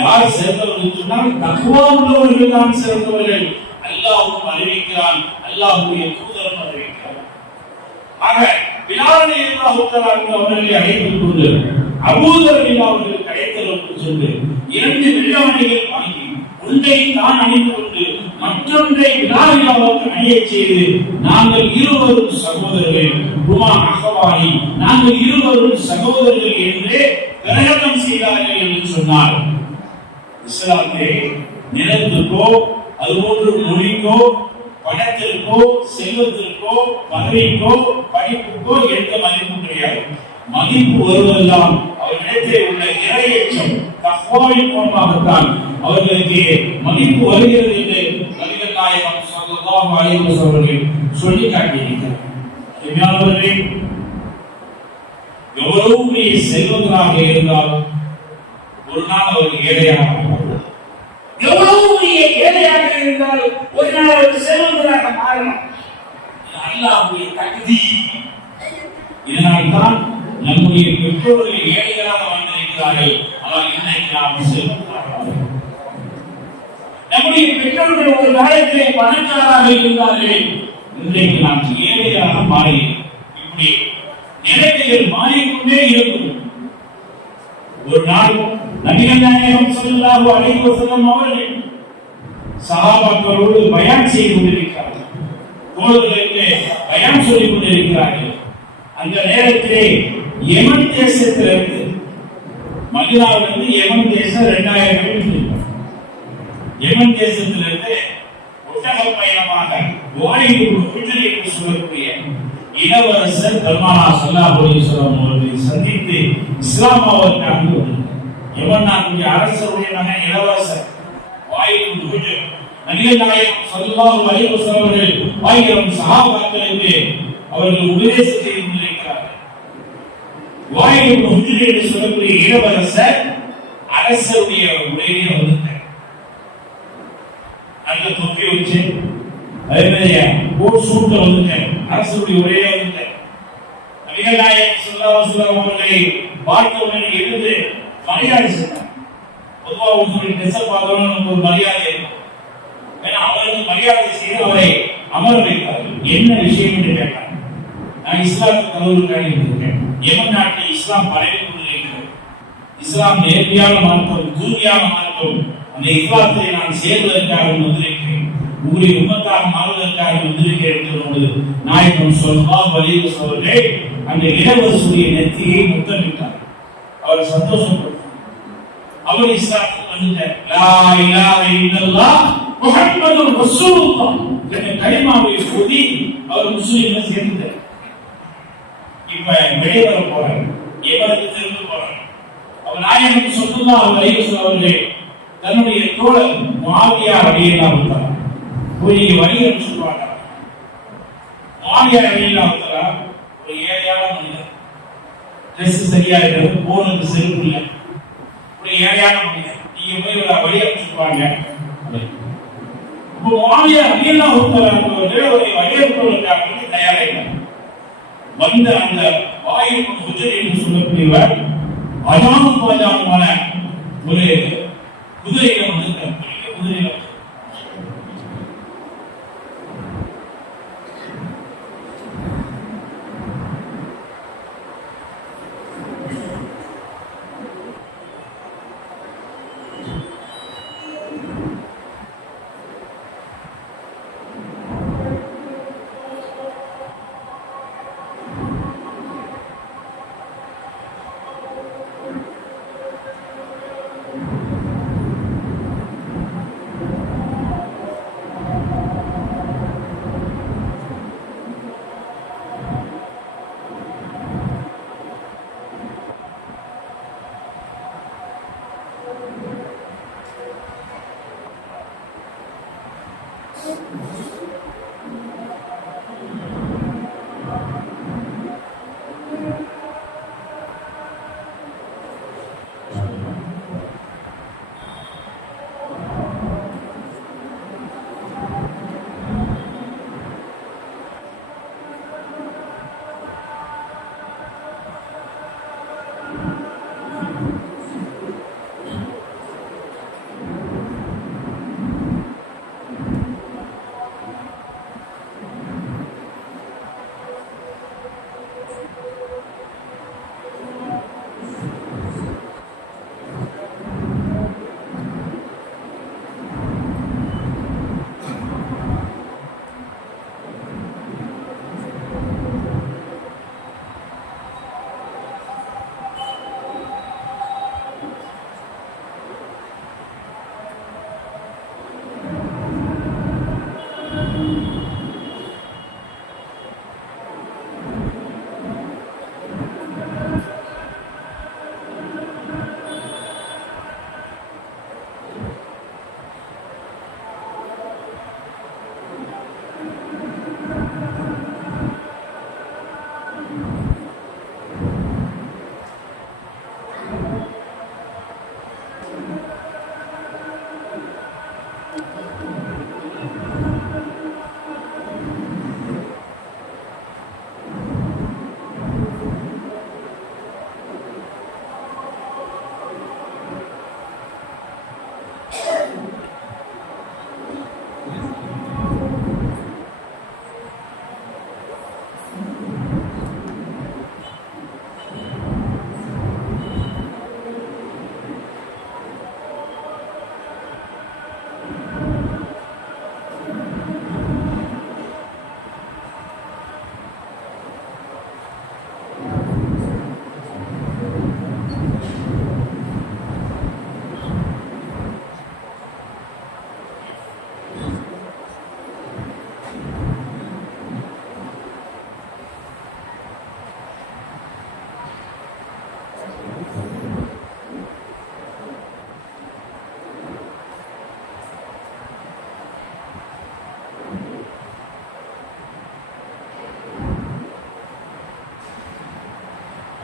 யார் சிறந்தவர்கள் சொன்னால் தக்வா உள்ளவர்கள் தான் சிறந்தவர்கள். அல்லாஹ்வும் அறிவிக்கிறான், அல்லாஹ்வுடைய தூதரும் அறிவிக்கிறார். ஆக பிலால் ரலியல்லாஹு தஆலா அவர்களை அழைத்துக் கொண்டு அபூதர் அவர்கள் கடைத்தெருவுக்கு சென்று 2 வெள்ளாடைகள் வாங்கி ஒன்றை தான் அணிந்து கொண்டு மற்றொன்றை பிலால் அவர்களுக்கு அணியச் செய்து, நாங்கள் இருவரும் சகோதரர்கள், குமா அஹவானி, நாங்கள் இருவரும் சகோதரர்கள் என்று பிரகடனம் செய்தார்கள் என்று சொன்னார். இஸ்லாத்திலே நிலத்துக்கோ அதுபோன்று மொழிக்கோ பணத்திற்கோ செல்வத்திற்கோ பதவிக்கோ படிப்புக்கோ எந்த மதிப்பும் கிடையாது. மதிப்பு வருவதெல்லாம் அவர்களிடத்திலே உள்ள இறையச்சம் தக்வாவின் மூலமாகத்தான் அவர்களுக்கு மதிப்பு வருகிறது என்று நபிகள் நாயகம் ஸல்லல்லாஹு அலைஹி வஸல்லம் அவர்கள் சொல்லி காட்டியிருக்கிறார். இமாமர்களே, எவ்வளவு பெரிய செல்வந்தராக இருந்தாலும் ஒரு நாள் அவர் ஏழையாக, எவ்வளவு பெரிய ஏழையாக இருந்தால் ஒரு நாள் ஒரு செல்வந்தராக மாறணும். அல்லாஹ்வுடைய தகுதி. இதனால்தான் நம்முடைய பெற்றோர்கள் ஏழைகளாக வந்திருக்கிறார்கள், ஆனால் இன்றைக்கு நாம் செல்வந்தராக. நம்முடைய பெற்றோர்கள் ஒரு காலத்திலே பணக்காரராக இருந்தார்கள், இன்றைக்கு நாம் ஏழைகளாக மாறி. இப்படி நிலைமைகள் மாறிக்கொண்டே இருக்கும். ஒரு நாள் நபிகள் நாயகம் ஸல்லல்லாஹு அலைஹி வஸல்லம் அவர்கள் சஹாபாக்களோடு பயான் செய்து கொண்டிருக்கிறார்கள், தோழர்களுக்கு பயான் சொல்லிக் கொண்டிருக்கிறார்கள். அந்த நேரத்திலே யமன் தேசத்திலிருந்து, மதீனாவிலிருந்து யமன் தேசம் 2000 கிலோமீட்டர். யமன் தேசத்திலிருந்து ஒட்டக பயணமாக வாயிலுக்கு சொல்லக்கூடிய இளவரசர் பெருமானா ஸல்லல்லாஹு அலைஹி வஸல்லம் அவர்களை சந்தித்து இஸ்லாம் அவர்களுக்காக வந்தார். யமன் நாட்டுடைய அரசருடைய மகன் இளவரசர் வாயிலுக்கு நபிகள் நாயகம் ஸல்லல்லாஹு அலைஹி வஸல்லம் அவர்கள் 1000 சஹாபாக்களுக்கு அவர்கள் உபதேசம் செய்து கொண்டிருக்கிறார்கள். வாயிலுக்கு என்று சொல்லக்கூடிய இளவரசர் அரசருடைய உரையிலே வந்தார். அந்த தொப்பி வச்சு அதே மாதிரி கோட் சூட்ல வந்துட்டார், அரசுடைய உரையே வந்துட்டார். நபிகள் நாயகம் ஸல்லல்லாஹு அலைஹி வஸல்லம் அவர்களை பார்த்த உடனே எழுந்து மரியாதை செய்தார். பொதுவாக உங்களுடைய ட்ரெஸ்ஸை பார்த்தவங்க ஒரு மரியாதை இருக்கும். ஏன்னா அவருக்கு மரியாதை செய்து அவரை அமர வைத்தார்கள். என்ன விஷயம் என்று கேட்டார். நான் இஸ்லாத்தை தழுவுக்காக இருக்கேன். யமன் நாட்டில் இஸ்லாம் பரவி கொண்டிருக்கிறது. இஸ்லாம் நேர்மையான மார்க்கம், தூய்மையான மார்க்கம். அந்த இஸ்லாத்தை நான் சேர்வதற்காக வந்திருக்கிறேன், உங்களுடைய உம்மத்தாக மாறுவதற்காக வந்திருக்கிறேன் என்று நாயகம் ஸல்லல்லாஹு அலைஹி வஸல்லம் அவர்கள் அந்த இளவரசருடைய நெத்தியை முத்தமிட்டார். அவர் சந்தோஷப்பட்டார். அவர் இஸ்லாத்துக்கு வந்துட்டார். லா இலாஹ இல்லல்லாஹ் முஹம்மதுர் ரசூலுல்லாஹ் என்ற கலிமாவை ஓதி அவர் முஸ்லிம்களை சேர்ந்தார். இப்ப வெளிவர போறார், எவருக்கு திரும்ப போறார். அவர் நாயகம் ஸல்லல்லாஹு அலைஹி வஸல்லம் அவர்கள் தன்னுடைய தோழர் முஆவியா ரலியல்லாஹு தஆலா போய் வழி அனுப்பிச்சுவாங்க. முஆவியா ரலியல்லாஹு தஆலா ஒரு ஏழையான மனிதர், ட்ரெஸ் சரியா இருக்கு, போனுக்கு செருப்பு இல்லை, ஒரு ஏழையான மனிதர். நீங்க போய் வழி அனுப்பிச்சுவாங்க. இப்போ முஆவியா ரலியல்லாஹு தஆலா அவர்கள் ஒரு வழி அனுப்புவதற்காக தயாராயிட்டார். வந்த அந்த வாயில் ஹுஜர் என்று சொல்லக்கூடியவர் அஜானும் பாஜானுமான ஒரு குதிரையில வந்து குதிரையில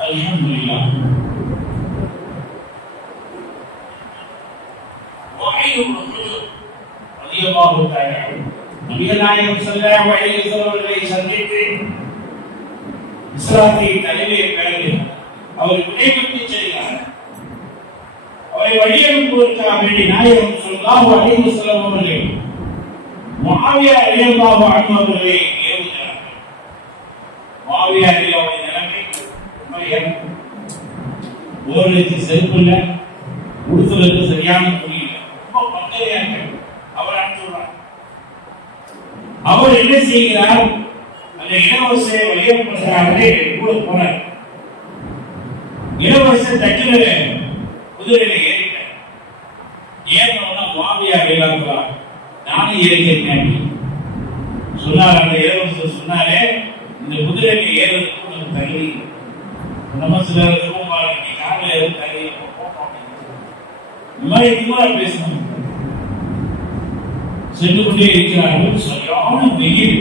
அல்ஹம்துலில்லாஹ். வஹீதுல் ஹுஜூர் ரலியல்லாஹு தஆலா நபிகள் நாயகம் ஸல்லல்லாஹு அலைஹி வஸல்லம் அவர்களை சந்தித்து இஸ்லாத்தை தழுவிய பிறகு அவர் விடைபெற்று செல்கிறார். அவரை வழியனுப்புவதற்காக வேண்டி நாயகம் ஸல்லல்லாஹு அலைஹி வஸல்லம் அவர்கள் முஆவியா ரலியல்லாஹு அன்ஹு அவர்களை ஏவுகிறார். முஆவியா ரலியல்லாஹு நிலைமை மரியம் ஓரளுக்கு செருப்பு இல்லை, உடுத்துறதுக்கு சரியான துணி இல்லை, ரொம்ப பங்கையா இருக்கு. அவர் அனுப்புகிறார். அவர் என்ன செய்கிறார்? அந்த இளவரசரை வழியப்படுகிறார்களே கூட போனார். இளவரசர் தட்டில குதிரையில ஏறிட்டார். ஏறினோம்னா முஆவியா ரலியல்லாஹு நானும் ஏறிக்கிறேன் சொன்னார். அந்த இளவரசர் சொன்னாரே, இந்த குதிரையில ஏறதுக்கு உனக்கு தகுதி நம்ம சிலர் காரில் ஏற தகுதி இந்த மாதிரி திமுறா பேசணும். சென்று கொண்டே இருக்கிறார்கள். சரியான வெயில்.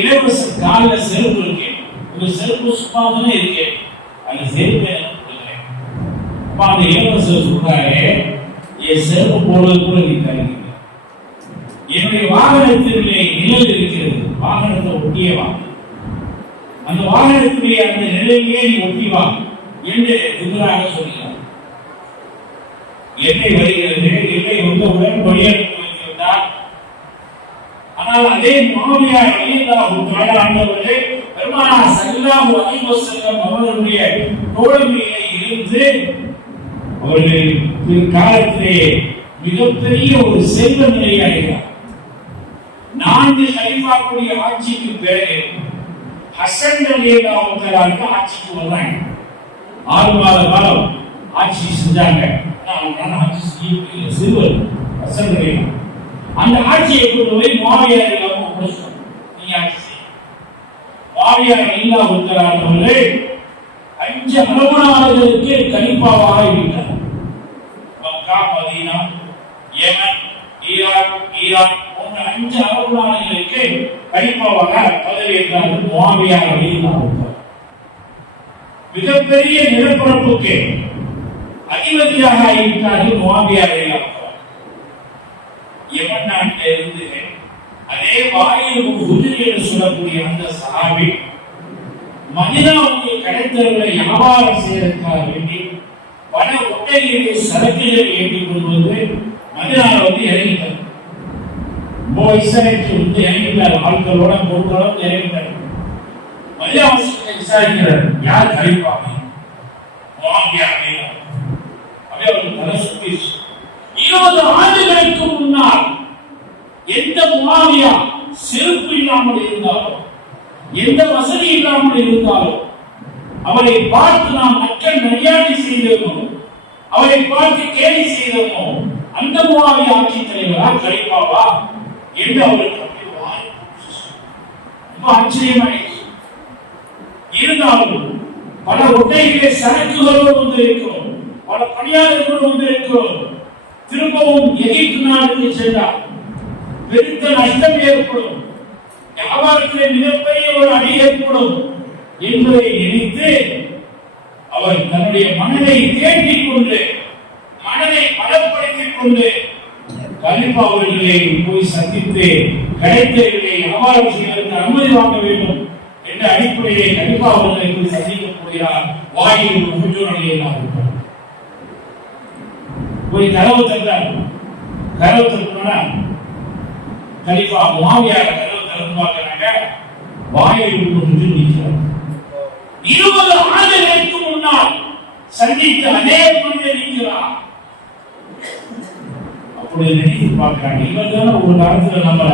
இளவரசர் காலில் செருப்பு இருக்கு. ஒரு செருப்பு சும்மா தானே இருக்கு, அந்த செருப்பு கொடுக்குறேன். அப்ப அந்த இளவரசர் சொல்றாரு, என் செருப்பு போடுறது கூட நீ தருகிறீங்க. என்னுடைய வாகனத்திலே நிழல் இருக்கிறது, வாகனத்தை ஒட்டியே வா, அந்த வாகனத்திலே அந்த நிழலையே நீ ஒட்டி வா என்று திமுறாக சொல்கிறார். எண்ணெய் வருகிறது, எண்ணெய் வந்தவுடன் வழியனுப்பி வைத்திருந்தார். ஆனால் அதே முஆவியா ரலியல்லாஹு தஆலா அன்ஹு பெருமானார் ஸல்லல்லாஹு அலைஹி வஸல்லம் அவர்களுடைய தோழமையிலே இருந்து அவர்கள் பிற்காலத்திலே மிகப்பெரிய ஒரு செல்வ நிலையை அடைகிறார். 4 கலீஃபாக்களுடைய ஆட்சிக்கு பிறகு ஹசன் ரலியல்லாஹு தஆலா ஆட்சிக்கு வந்தாங்க. 6 மாத காலம் ஆட்சி செஞ்சாங்க. சிறுவர் ஹசன் ரலியல்லாஹு அந்த ஆட்சியை கொண்டு போய் முஆவியா ரலியல்லாஹு ஒப்படைச்சார். நீங்க ஆட்சி செய்யுங்க. முஆவியா ரலியல்லாஹு தஆலா அவர்கள் 5 அரபு நாடுகளுக்கு கலீஃபாவாக இருக்கிறார். மக்கா, மதீனா, யமன், ஈரான் போன்ற 5 அரபு நாடுகளுக்கு கலீஃபாவாக பதவியேற்றார்கள் முஆவியா ரலியல்லாஹு தஆலா. மிகப்பெரிய நிலப்பரப்புக்கு அதிபதியாக இருக்கிறார்கள் முஆவியா ரலியல்லாஹு தஆலா. யமன் நாட்டில் இருந்து அதே வாயில் ஹுஜூர் என்று சொல்லக்கூடிய அந்த சஹாபி மதீனாவுக்கு கடைத்தவர்களை வியாபாரம் செய்வதற்காக வேண்டி பல ஒட்டகைகளை சரக்குகளை ஏற்றிக் கொண்டு வந்து மதீனாவில் வந்து இறங்கிட்டார். இறங்கிட்டார். ஆட்களோட பொருட்களோட இறங்கிட்டார். மதீனாவாசிகளை விசாரிக்கிறார், யார் கலீஃபா? முஆவியா ரலியல்லாஹு அப்படியே அவருக்கு தலை சுத்திச்சு. 20 ஆண்டுகளுக்கு முன்னால் எந்த முஆவியா செருப்பு இல்லாமல் இருந்தாலும், எந்த வசதி இல்லாமல் இருந்தாலும், அவரை பார்த்து நாம் மக்கள் மரியாதை செய்தோமோ, அவரை பார்த்து கேலி செய்தோமோ, அந்த முஆவியா ஆட்சி தலைவரா கலீஃபாவா என்று அவருக்கு ரொம்ப ஆச்சரியமாயிடுச்சு. இருந்தாலும் பல ஒட்டைகளே சரக்குகளோடு வந்திருக்கிறோம், பல பணியாளர்களோடு வந்திருக்கிறோம். திரும்பவும் எகிப்து நாட்டுக்கு சென்றார். பெருத்த நஷ்டம் ஏற்படும், வியாபாரத்திலே மிகப்பெரிய ஒரு அடி ஏற்படும் என்பதை நினைத்து அவர் தன்னுடைய மனதை தேற்றிக் கொண்டு, மனதை பலப்படுத்திக் கொண்டு கலீஃபா அவர்களை போய் சந்தித்து கிடைத்தவர்களை வியாபாரம் செய்வதற்கு அனுமதி வாங்க வேண்டும் என்ற அடிப்படையிலே கலீஃபா அவர்களை போய் சந்திக்க போகிறார். வாயில் ஹுஜூர் ரலியல்லாஹு தஆலா போய் கதவு திறந்தார். கதவு திறந்தா கலீஃபா முஆவியா கதவு திறந்து பார்க்கறாங்க. வாயில் ஹுஜூர் நிற்கிறார். 20 ஆண்டுகளுக்கு முன்னால் சந்தித்த அதே மனிதர் நிற்கிறார். அப்பொழுது நினைத்து பார்க்கிறாங்க, இவர் தானே ஒரு காலத்துல நம்ம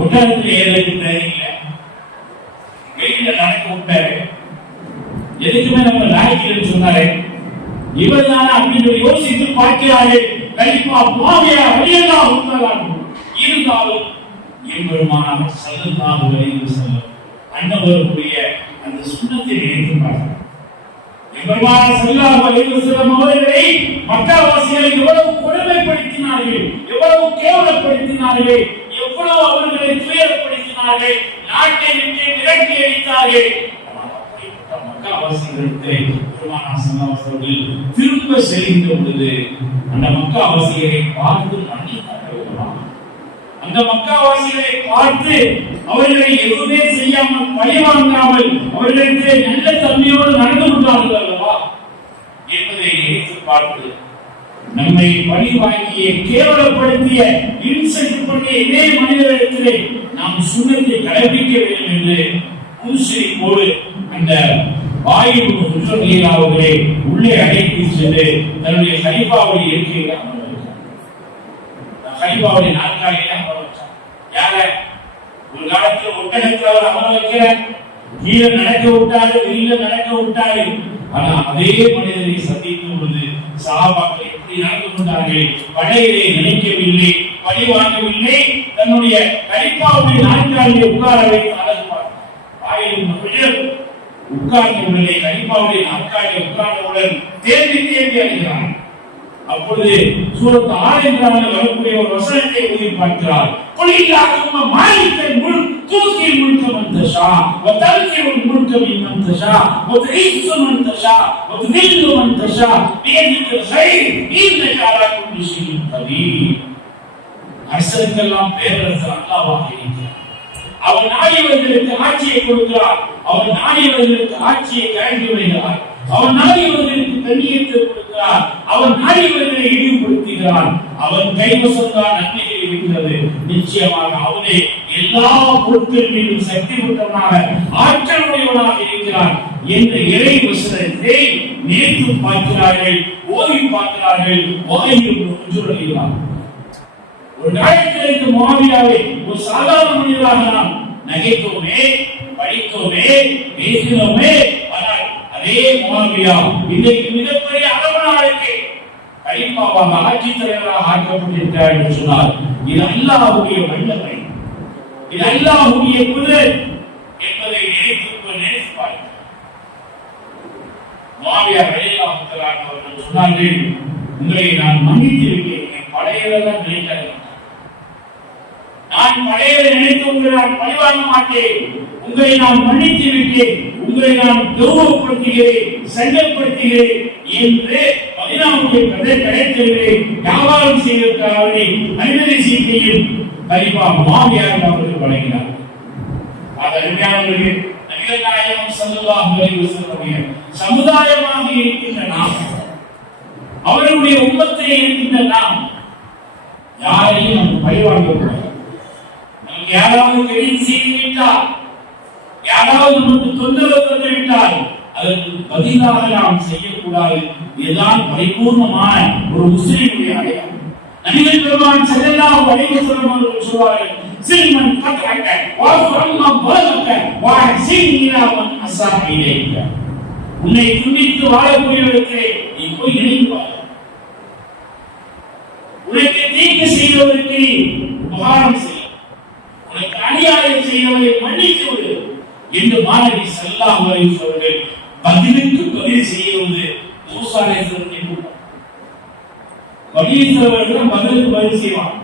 ஒட்டகத்தில் ஏறதுக்கு தெரியல, வெயில நடக்க விட்டாரு, எதுக்குமே நம்ம நாய்க்கு சொன்னாரு, இவர் தானே அப்படின்னு யோசித்து பார்க்கிறாரு. கலீஃபா முஆவியா ரலியல்லாஹு தஆலா இருந்தாலும் எம்பெருமானார் ஸல்லல்லாஹு அலைஹி வஸல்லம் அன்னவருடைய அந்த சுன்னத்தை நினைத்து பார்க்கிறார். எம்பெருமானார் ஸல்லல்லாஹு அலைஹி வஸல்லம் அவர்களை மக்காவாசிகளை எவ்வளவு கொடுமைப்படுத்தினார்கள், எவ்வளவு கேவலப்படுத்தினார்கள், எவ்வளவு அவர்களை துயரப்படுத்தினார்கள், நாட்டை விட்டு விரட்டி அடித்தார்கள். மக்காவாசிகளிடத்தை பெருமானார் ஸல்லல்லாஹு அலைஹி வஸல்லம் திரும்ப செல்கின்ற பொழுது அந்த மக்காவாசிகளை பார்த்து மன்னித்தார்கள். அந்த மக்காவாசிகளை பார்த்து அவர்களை எதுவுமே செய்யாமல் பழிவாங்காமல் அவர்களுக்கு நல்ல தன்மையோடு நடந்து கொண்டார்கள் அல்லவா என்பதை நினைத்து பார்த்து நம்மை பழி வாங்கிய கேவலப்படுத்திய இன்சல்ட் பண்ணிய இதே மனிதர்களிடத்திலே நாம் சுண்ணத்தை கடைபிடிக்க வேண்டும் என்று முன்சிரிப்போடு அந்த வாயில் அவர்களை உள்ளே அழைத்து சென்று தன்னுடைய ஹலீஃபாவுடைய இருக்கையில் அமர வைத்தார். ஹலீஃபாவுடைய நாற்காலியிலே அமர வச்சார். யார ஒரு காலத்தில் ஒட்டகத்தில் அவர் அமர வைக்கிறார், கீழே நடக்க விட்டாரு, வெளியில நடக்க விட்டாரு. ஆனா அதே மனிதரை சந்திக்கும் பொழுது சஹாபாக்கள் எப்படி நடந்து கொண்டார்கள்? படையிலே நினைக்கவில்லை, பழி வாங்கவில்லை, தன்னுடைய கலிஃபாவுடைய நாற்காலியை உட்கார வைத்து அழகுவார். ஆயிரம் மனிதர் உட்கார்ந்த உடனே கலிஃபாவுடைய நாற்காலியை உட்கார்ந்தவுடன் தேம்பி தேம்பி அழுகிறார். அப்பொழுது சூரத் ஆல் இம்ரானில் வரக்கூடிய ஒரு வசனத்தை ஓதி பார்க்கிறார். குலில்லாஹும்ம மாலிகல் முல்க் துஸில் முல்க மன் தஷா வ தன்ஸில் முல்க மிம்மன் தஷா வ துஇஸ்ஸு மன் தஷா வ துதில்லு மன் தஷா பியதில் கைர் இன்னக அலா குல்லி ஷைஇன் கதீர். அரசருக்கெல்லாம் பேரரசர் அல்லாஹ்வாக இருக்கிறார். அவர் நாடியவர்களுக்கு ஆட்சியை கொடுக்கிறார், அவர் நாடியவர்களுக்கு ஆட்சியை கழட்டி விடுகிறார், அவர் நாடியவர்களுக்கு கண்ணியத்தை கொடுக்கிறார், அவர் நாடியவர்களை இழிவுபடுத்துகிறார். அவன் கைவசம்தான் நன்மைகள் இருக்கிறது. நிச்சயமாக அவனே எல்லா பொருட்கள் மீதும் சக்தி பெற்றவனாக ஆற்றலுடையவனாக இருக்கிறார் என்ற இறை வசனத்தை நினைத்து பார்க்கிறார்கள், ஓதி பார்க்கிறார்கள், ஓய்கிறார். ஒரு நாயகத்திற்கு முஆவியாவை ஒரு சாதாரண மனிதராக நாம் நகைத்தோமே, படித்தோமே, பேசினோமே. ஆனால் அதே முஆவியா இன்றைக்கு மிகப்பெரிய அளவனாருக்கு கலிஃபாவாக ஆட்சித் தலைவராக ஆக்கப்பட்டிருக்கிறார் என்று சொன்னால் இது அல்லாஹ்வுடைய வல்லமை, இது அல்லாஹ்வுடைய குதிரத் என்பதை நினைத்து பாருங்கள். முஆவியா ரலியல்லாஹு தஆலா அவர்கள் சொன்னார்கள், உங்களை நான் மன்னித்து விட்டேன், படையெல்லாம் நினைக்கிறேன், நான் படையலை நினைத்து உங்களை நான் பழிவாங்க மாட்டேன், உங்களை நான் மன்னித்து விட்டேன், உங்களை நான் கௌரவப்படுத்துகிறேன், சண்டைப்படுத்துகிறேன் என்று 14 கடைத்தெருவிலே வியாபாரம் செய்வதற்காக அனுமதி சீட்டையும் கலிஃபா முஆவியா அவர்கள் வழங்கினார். அதற்கு நபிகள் நாயகம் ஸல்லல்லாஹு அலைஹி வஸல்லம் சமுதாயமாக இருக்கின்ற நாம், அவர்களுடைய உம்மத்திலே இருக்கின்ற நாம் யாரையும் நாம் பழிவாங்க கூடாது. நமக்கு யாராவது கெடுதி செய்து விட்டால், யாராவது நமக்கு தொந்தரவு தந்து விட்டால் அதற்கு பதிலாக நாம் செய்யக்கூடாது. இதுதான் பரிபூர்ணமான ஒரு முஸ்லிமுடைய அடையாளம். நபிகள் பெருமான் ஸல்லல்லாஹு அலைஹி வஸல்லம் அவர்கள் சொல்வார்கள், சில்மன் கத்அக வஃரம்ம பலக வஹ்சின் இலா மன் அஸா இலைக. உன்னை துண்டித்து வாழக்கூடியவர்களுக்கு நீ போய் இணைந்து வா, உனக்கு தீங்கு செய்தவருக்கு உபகாரம் செய், உனக்கு அநியாயம் செய்தவரை மன்னித்து விடு என்று மாணவி ஸல்லல்லாஹு அலைஹி வஸல்லம் பதிலுக்கு பதில் செய்வது மூசா அலைஹிஸ்ஸலாமுடைய கூட்டம். பதிலீசவர்கள் பதிலுக்கு பதில் செய்வான்,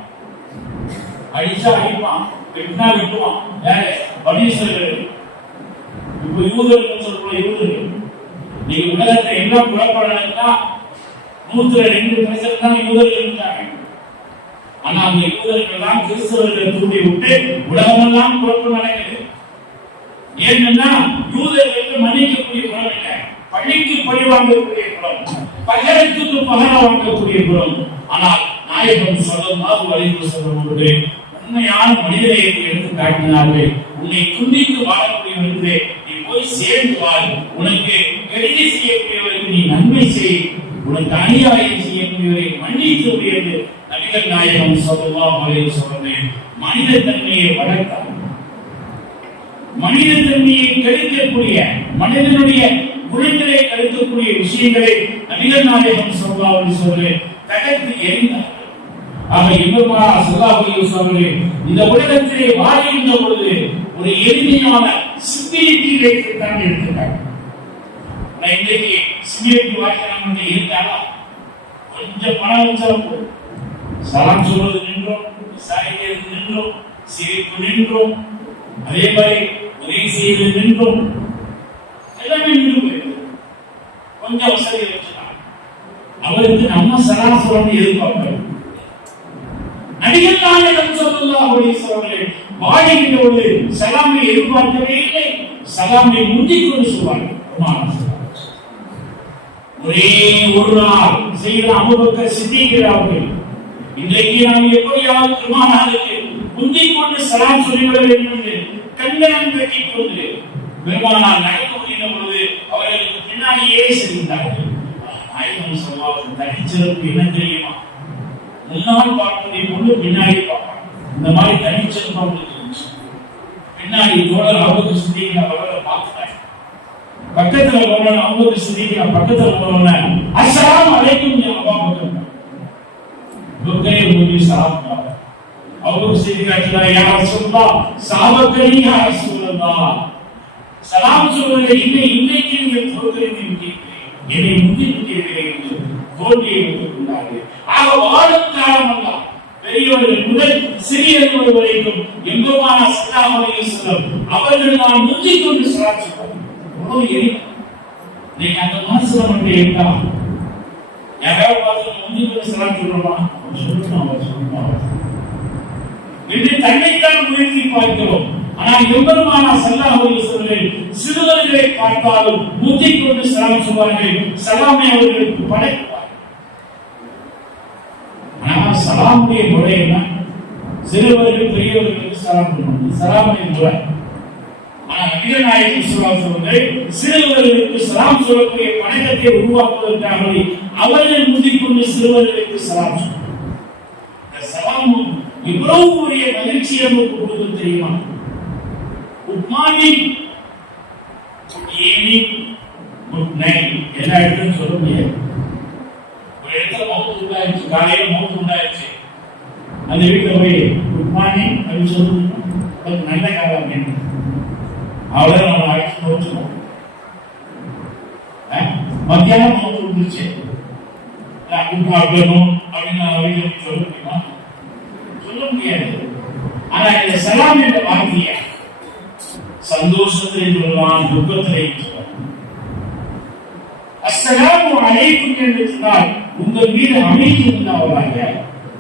அடிச்சா அடிப்பான், வெட்டினா வெட்டுவான். யாரு? பதிலீசவர்கள். இப்ப யூதர்கள் சொல்ற யூதர்கள் நீங்க உலகத்தை என்ன குழப்பம்னா 102% தான் யூதர்கள் இருக்காங்க. ஆனா அந்த யூதர்கள் தான் கிறிஸ்தவர்களை தூண்டி விட்டு உலகமெல்லாம் குழப்பம் நடக்குது. ஏன்னா யூதர்களுக்கு மன்னிக்கக்கூடிய குணம் இல்லை, பழிக்கு பழி வாங்கக்கூடிய குணம், பகரத்துக்கு பகர வாங்கக்கூடிய குணம். ஆனால் நாயகம் ஸல்லல்லாஹு அலைஹி வஸல்லம் அவர்கள் உண்மையான மனிதநேயத்தை எடுத்து காட்டினார்கள். உன்னை துண்டித்து வாழக்கூடியவர்களே நீ போய் சேர்ந்து வாழ், உனக்கு கெடுதி செய்யக்கூடியவர்களுக்கு நீ நன்மை செய், உனக்கு அநியாயம் செய்யக்கூடியவரை மன்னித்து விடு. நபிகள் நாயகம் ஸல்லல்லாஹு அலைஹி வஸல்லம் மனித தன்மையை வளர்த்தார். மனித தன்மையை கெடுக்கக்கூடிய, மனிதனுடைய குணங்களை கெடுக்கக்கூடிய விஷயங்களை நபிகள் நாயகம் ஸல்லல்லாஹு அலைஹி வஸல்லம் தகர்த்து எறிந்தார். ஆக இப்ராஹிம் ஸல்லல்லாஹு அலைஹி வஸல்லம் இந்த உலகத்திலே வாழ்கின்ற பொழுது ஒரு எளிமையான சிம்பிளிட்டி லைஃப் தான் எடுத்துட்டாங்க. நான் இன்னைக்கு சிம்பிளிட்டி வாழ்க்கை இருந்தாலும் கொஞ்சம் பணம் வச்சாலும் போதும், சலாம் சொல்வது நின்றோம், விசாரிக்கிறது நின்றோம், சிரிப்பு நின்றோம், அதே மாதிரி உதவி செய்வது நின்றோம், எல்லாமே நின்று போயிடும். கொஞ்சம் வசதி வச்சுக்கலாம். அவருக்கு நம்ம சலாம் சொல்லணும் எதிர்பார்ப்பாரு. நடிகர் நாயகம் ஸல்லல்லாஹு அலைஹி வஸல்லம் வாடிக்கிட்ட ஒரு சலாமை எதிர்பார்க்கவே இல்லை. சலாமை முந்திக் கொண்டு சொல்வார்கள். ஒரே ஒரு நாள் செய்த அபூபக்கர் சித்திக் அவர்கள் இன்றைக்கு நாம் எப்படியாவது பெருமானாருக்கு முந்திக் கொண்டு சலாம் சொல்லிவிட வேண்டும் என்று கண்ணன் கட்டிக் கொண்டு பெருமானார் நடந்து முடிந்த பொழுது அவர்களுக்கு பின்னாடியே செல்கின்றார்கள். நாயகம் ஸல்லல்லாஹு அலைஹி வஸல்லம் தனிச்சிறப்பு என்ன தெரியுமா? முன்னால் பார்ப்பதை கொண்டு பின்னாடி பார்ப்பாங்க. இந்த மாதிரி தனிச்சிறப்பு அவங்களுக்கு பின்னாடி தோழர் அபூபக்கர் சித்திக் அவர்களை பார்த்தாங்க. பக்கத்துல போன அபூபக்கர் சித்திக் பக்கத்துல போன அஸ்ஸலாமு அலைக்கும் யா அபூபக்கர் लोगे मुझे सलाम करा अबू सिद्दीक कहता है या रसूल अल्लाह सहाबकरी या रसूल अल्लाह सलाम சொல்வதை இன்னைக்கு நீங்கள் தோற்கடித்தீர்கள் என்னை முந்திவிட்டீர்கள் என்று தோல்வியை ஒத்துக்கொண்டார்கள். ஆக வாழும் காலமெல்லாம் பெரியவர்கள் முதல் சிறியவர்கள் வரைக்கும் எம்பெருமான ஸல்லல்லாஹு அலைஹி வஸல்லம் அவர்கள் நான் முந்திக் கொண்டு சலாம் சொல்வார்கள். அவ்வளவு எளிமை. நீங்க அந்த மனசுல மட்டும் இருக்கா? யாராவது பார்த்து முந்திக் கொண்டு சலாம் சொல்றோமா? தன்னைத்தான் முயற்சி பார்க்கிறோம். ஆனால் எம்பெருமானா ஸல்லல்லாஹு அலைஹி வஸல்லம் சிறுவர்களை பார்த்தாலும் முந்திக் கொண்டு சலாம் சொல்வார்கள். சலாமை அவர்களுக்கு படைப்பார். ஆனால் சலாமுடைய முறை என்ன? சிறுவர்கள் பெரியவர்களுக்கு சலாம் பண்ணணும். சலாமை முறை. ஆனால் நபிகள் நாயகம் ஸல்லல்லாஹு அலைஹி வஸல்லம் சிறுவர்களுக்கு சலாம் சொல்லக்கூடிய பழக்கத்தை உருவாக்குவதற்காக அவர்கள் முந்திக் கொண்டு சிறுவர்களுக்கு சலாம் சொல்வார்கள். சலாம் இவ்வளவு பெரிய மகிழ்ச்சி நமக்கு கொடுக்க தெரியுமா? Good morning, good evening, good night எல்லா இடத்துலையும் சொல்ல முடியாது. ஒரு இடத்துல மௌத்து உண்டாயிருச்சு, காலையில மௌத்து உண்டாயிருச்சு, அந்த வீட்டில் போய் குட் மார்னிங் அப்படின்னு சொல்லணும். நல்ல காலம் அப்படின்னு அவ்வளவு நம்ம அழைச்சு நோச்சுக்கணும். மத்தியானம் மௌத்து வந்துருச்சு அப்படின்னு சொல்ல முடியுமா? சொல்ல முடியாது. ஆனா இந்த சலாம் என்ற வார்த்தையை சந்தோஷத்திலே சொல்லலாம், துக்கத்திலே சொல்லலாம். அஸ்ஸலாமு அலைக்கும் என்று சொன்னால் உங்கள் மீது அமைதி உண்டாவதாக,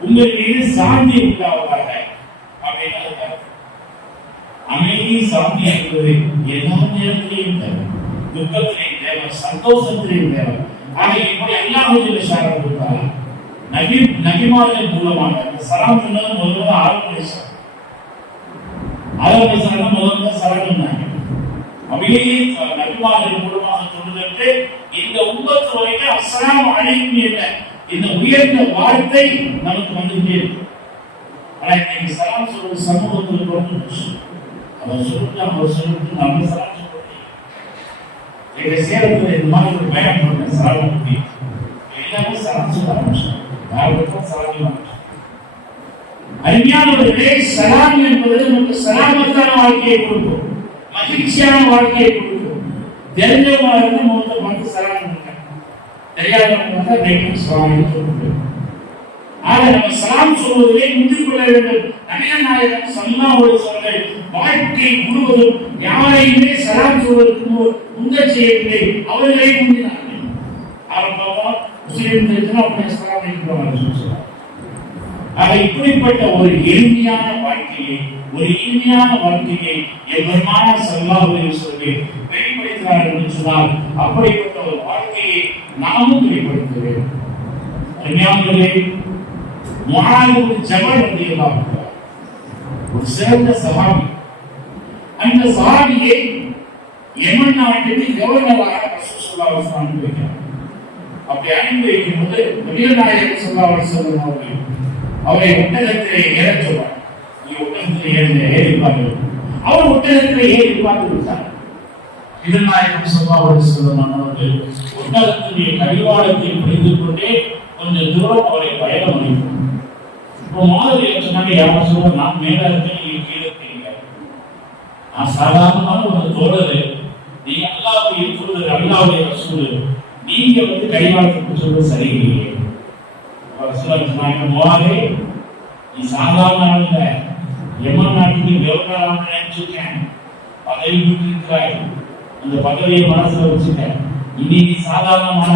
உங்கள் மீது சாந்தி உண்டாவதாக அப்படின்னு அமைதி சாந்தி என்பது எல்லா நேரத்திலையும் தேவை, துக்கத்திலையும் தேவை, சந்தோஷத்திலையும் தேவை. ஆக இப்படி அல்லாஹ் ஷாரா கொடுத்தாரா நபிமார்கள் மூலமாக சலாம் சொன்னது முதல்ல ஆரம்பிச்சாங்க. முதல்ல சரணம் அப்படியே நபிமார்கள் மூலமாக சொல்வதற்கு இந்த உம்மத்து வரைக்கும் அஸ்ஸலாமு அலைக்கும் என்ற இந்த உயர்ந்த வார்த்தை நமக்கு வந்துட்டே இருக்கு. ஆனா இன்னைக்கு சலாம் சொல்ற சமூகத்தில் அவர் சொல்லிட்டு நம்ம சலாம் சொல்றோம். எங்க சேலத்துல இந்த மாதிரி ஒரு பயணம் பண்ண சலாம் பண்ணி எல்லாமே சலாம் சொல்ல ஆரம்பிச்சோம். அஞ்ஞானவர்களே, சலாம் என்பது நமக்கு சலாமத்தான வாழ்க்கையை கொடுக்கும், மகிழ்ச்சியான வாழ்க்கையை கொடுக்கும். தெரிஞ்சவங்க இருந்து மொத்தமாக சலாம் கொடுங்க, தெரியாதவங்க சொல்லுங்க. ஆக நம்ம சலாம் சொல்வதிலே முந்திக் கொள்ள வேண்டும். நபிகள் நாயகம் ஸல்லல்லாஹு அலைஹி வஸல்லம் வாழ்க்கை முழுவதும் யாரையுமே சலாம் சொல்வதற்கு முந்தச் செய்யவில்லை, அவர்களை முந்தினார்கள். ஆரம்பமா இப்படிப்பட்ட ஒரு எளிமையான வாழ்க்கையை எம்பெருமான ஸல்லல்லாஹு அலைஹி வஸல்லம் வெளிப்படுத்தினார் என்று சொன்னால் அப்படிப்பட்ட ஒரு வாழ்க்கையை நாமும் வெளிப்படுத்த வேண்டும். அருமையானவர்களே, முஆத் இப்னு ஜபல் ரலியல்லாஹு அன்ஹு ஒரு சிறந்த சஹாபி. அந்த சஹாபியை யமன் நாட்டுக்கு கவர்னராக ரசூல் ஸல்லல்லாஹு அலைஹி வஸல்லம் வைத்தார். அப்படி அனுப்பி வைக்கும் போது நபிகள் நாயகம் ஸல்லல்லாஹு அலைஹி வஸல்லம் அவரை ஒட்டகத்திலே ஏறச் சொன்னார். ஒட்டகத்திலே ஏறி பார்த்து அவர் ஒட்டகத்திலே ஏறி பார்த்து விட்டார். நபிகள் நாயகம் ஸல்லல்லாஹு அலைஹி வஸல்லம் அவர்கள் ஒட்டகத்தினுடைய கடிவாளத்தை பிடித்துக் கொண்டே கொஞ்சம் தூரம் அவரை பயணம் அளித்தார். இப்போ மாதிரி சொன்னாங்க, யாரும் சொல்ல நான் மேல இருக்கேன், நீங்க கீழே இருக்கீங்க, நான் சாதாரணமான ஒரு தோழர், நீங்க அல்லாஹ்வுடைய தூதர், அல்லாஹ்வுடைய ரசூல், நீங்க கைவாளத்துக்கு சொல்றது சரியில்லையே. சொன்னாங்க, நீ சாதாரண ஆளுங்க, யமன் நாட்டுக்கு கவர்னராக நினைச்சிருக்கேன், பதவி இருக்கிறாய், அந்த பதவியை மனசுல வச்சுக்க, இன்னைக்கு சாதாரணமான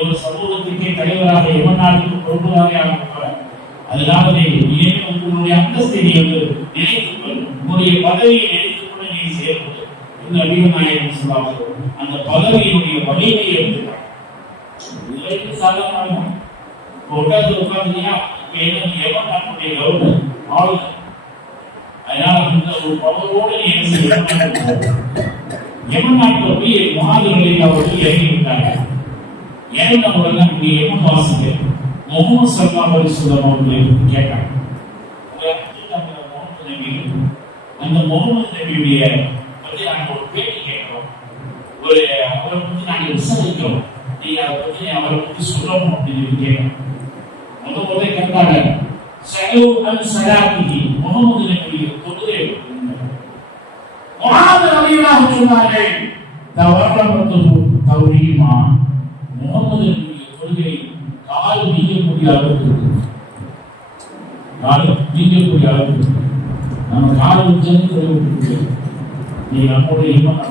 ஒரு சமூகத்துக்கே தலைவராக எவன் நாட்டுக்கு பொறுப்புதாரே ஆக போற. அதனால இனிமேல் உங்களுடைய அந்தஸ்தை நீங்கள் நினைத்துக்கொள், உங்களுடைய பதவியை நினைத்துக்கொள்ள நீ செயல்படு. இந்த நபிகள் நாயகம் சொல்வாங்க, அந்த பதவியினுடைய வலிமையை எடுத்துக்கிறாங்க. இதுவரைக்கும் சாதாரண ஒட்டத்தில் உட்கார்ந்தீங்கன்னா எவன் நாட்டுடைய கவர்னர் ஆளுநர். அதனால இந்த ஒரு பவரோடு நீ என்ன செய்ய, எவன் நாட்டில் போய் மாதிரிகளில் அவர்கள் இறங்கி விட்டாங்க. இறந்த உடனே நீ எவன் வாசிக்க முகமது ஸல்லல்லாஹு அலைஹி வஸல்லம் அவர்களை கேட்டாங்க. அந்த முகமது நபியுடைய பற்றி நாங்கள் ஒரு பேட்டி கேட்கிறோம், ஒரு அவரை பற்றி நாங்கள் விசாரிக்கிறோம், நீங்க அதை பற்றி அவரை பற்றி சொல்லணும் அப்படின்னு கேட்கிறோம். முதல்ல கேட்டாங்க முகமது நபியுடைய தொழுகை ரலியல்லாஹு சொன்னார்கள், தௌரீமா முகமது நபியுடைய தொழுகை கால் நீங்கக்கூடிய அளவுக்கு, கால் நீங்கக்கூடிய அளவுக்கு நம்ம கால் வச்சு தொழுகை. நீ நம்முடைய இமம்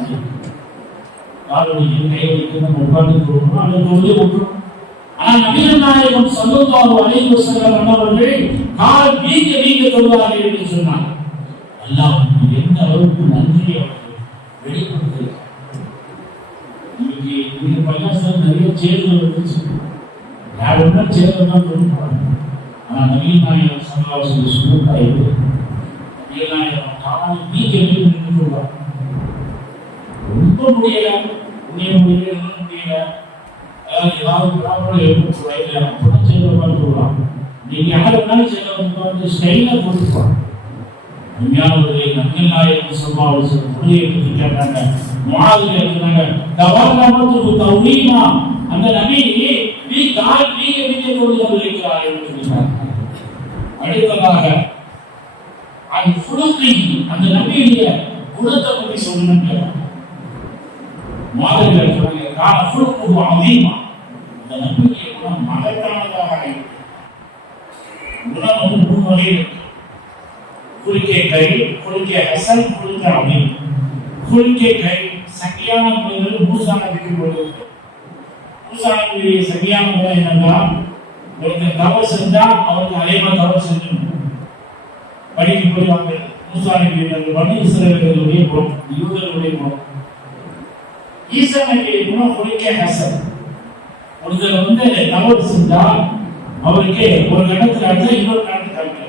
காலுடைய கை வைத்து நம்ம உட்கார்ந்து கொடுக்கணும், அந்த தொழுகை விட்டுரும். ஆனால் நபிகள் நாயகம் ஸல்லல்லாஹு அலைஹி வஸல்லம் அவர்கள் கால் நீங்க தொழுவார்கள் என்று சொன்னார். அல்லாஹ் எந்த அளவுக்கு நன்றி அவர்கள் வெளிப்படுத்துகிறார். இன்னைக்கு பையன் நிறைய சேர்ந்து வந்துச்சு, யாருன்னா சேர்ந்து சொல்லுவாங்க. ஆனால் நபிகள் நாயகம் ஸல்லல்லாஹு அலைஹி வஸல்லம் சொல்லுறாங்க, நபிகள் நாயகம் கால் நீங்க நின்று சொல்றாங்க. ரொம்ப முடியல, முடியல, ஏதாவது ப்ராப்ளம் ஏற்பட்டு அப்படி செய்த பார்த்துக்கலாம். நீங்க யாரு வேணாலும் செய்ய ஸ்டைலா போட்டுப்பாங்க. உண்மையானவர்களே, நபிகள் நாயகம் ஸல்லல்லாஹு அலைஹி வஸல்லம் தொழுகையை பற்றி கேட்டாங்க. முஆதுல இருந்தாங்க, தவறமத்து தௌரீமா, அந்த நபி நீ கால் நீங்க தொழுகிறாய் என்று சொன்னாங்க. அடுத்ததாக அந்த குணத்தை, அந்த நபியுடைய குணத்தை பற்றி சொல்லணும்னு முஆதுல சொன்னாங்க, கால குலுகு அதீமா, அந்த நபியுடைய குணம் மகத்தானதாக இருக்கு. குணம் வந்து 3 வகையில் இருக்கு. குலுக்கே கை, குலுக்கே ஹசன், குலுக்கே அதீம். குலுக்கே கை சங்கியான குணங்கள் மூசா நபிக்கு போடுவது. மூசா நபியுடைய சங்கியான குணம் என்னன்னா, ஒருத்தர் தவறு செஞ்சா அவருக்கு அதே மாதிரி தவறு செஞ்சு படிக்க போய் வாங்க. மூசா நபியுடைய பனி இஸ்ரவேலர்களுடைய குணம், யூதர்களுடைய குணம். ஈசா நபியுடைய குணம் குலுக்கே ஹசன். ஒருத்தர் வந்து தவறு செஞ்சா அவருக்கு ஒரு கணத்துல அடுத்த இன்னொரு கணத்துக்கு அனுப்பிடும்.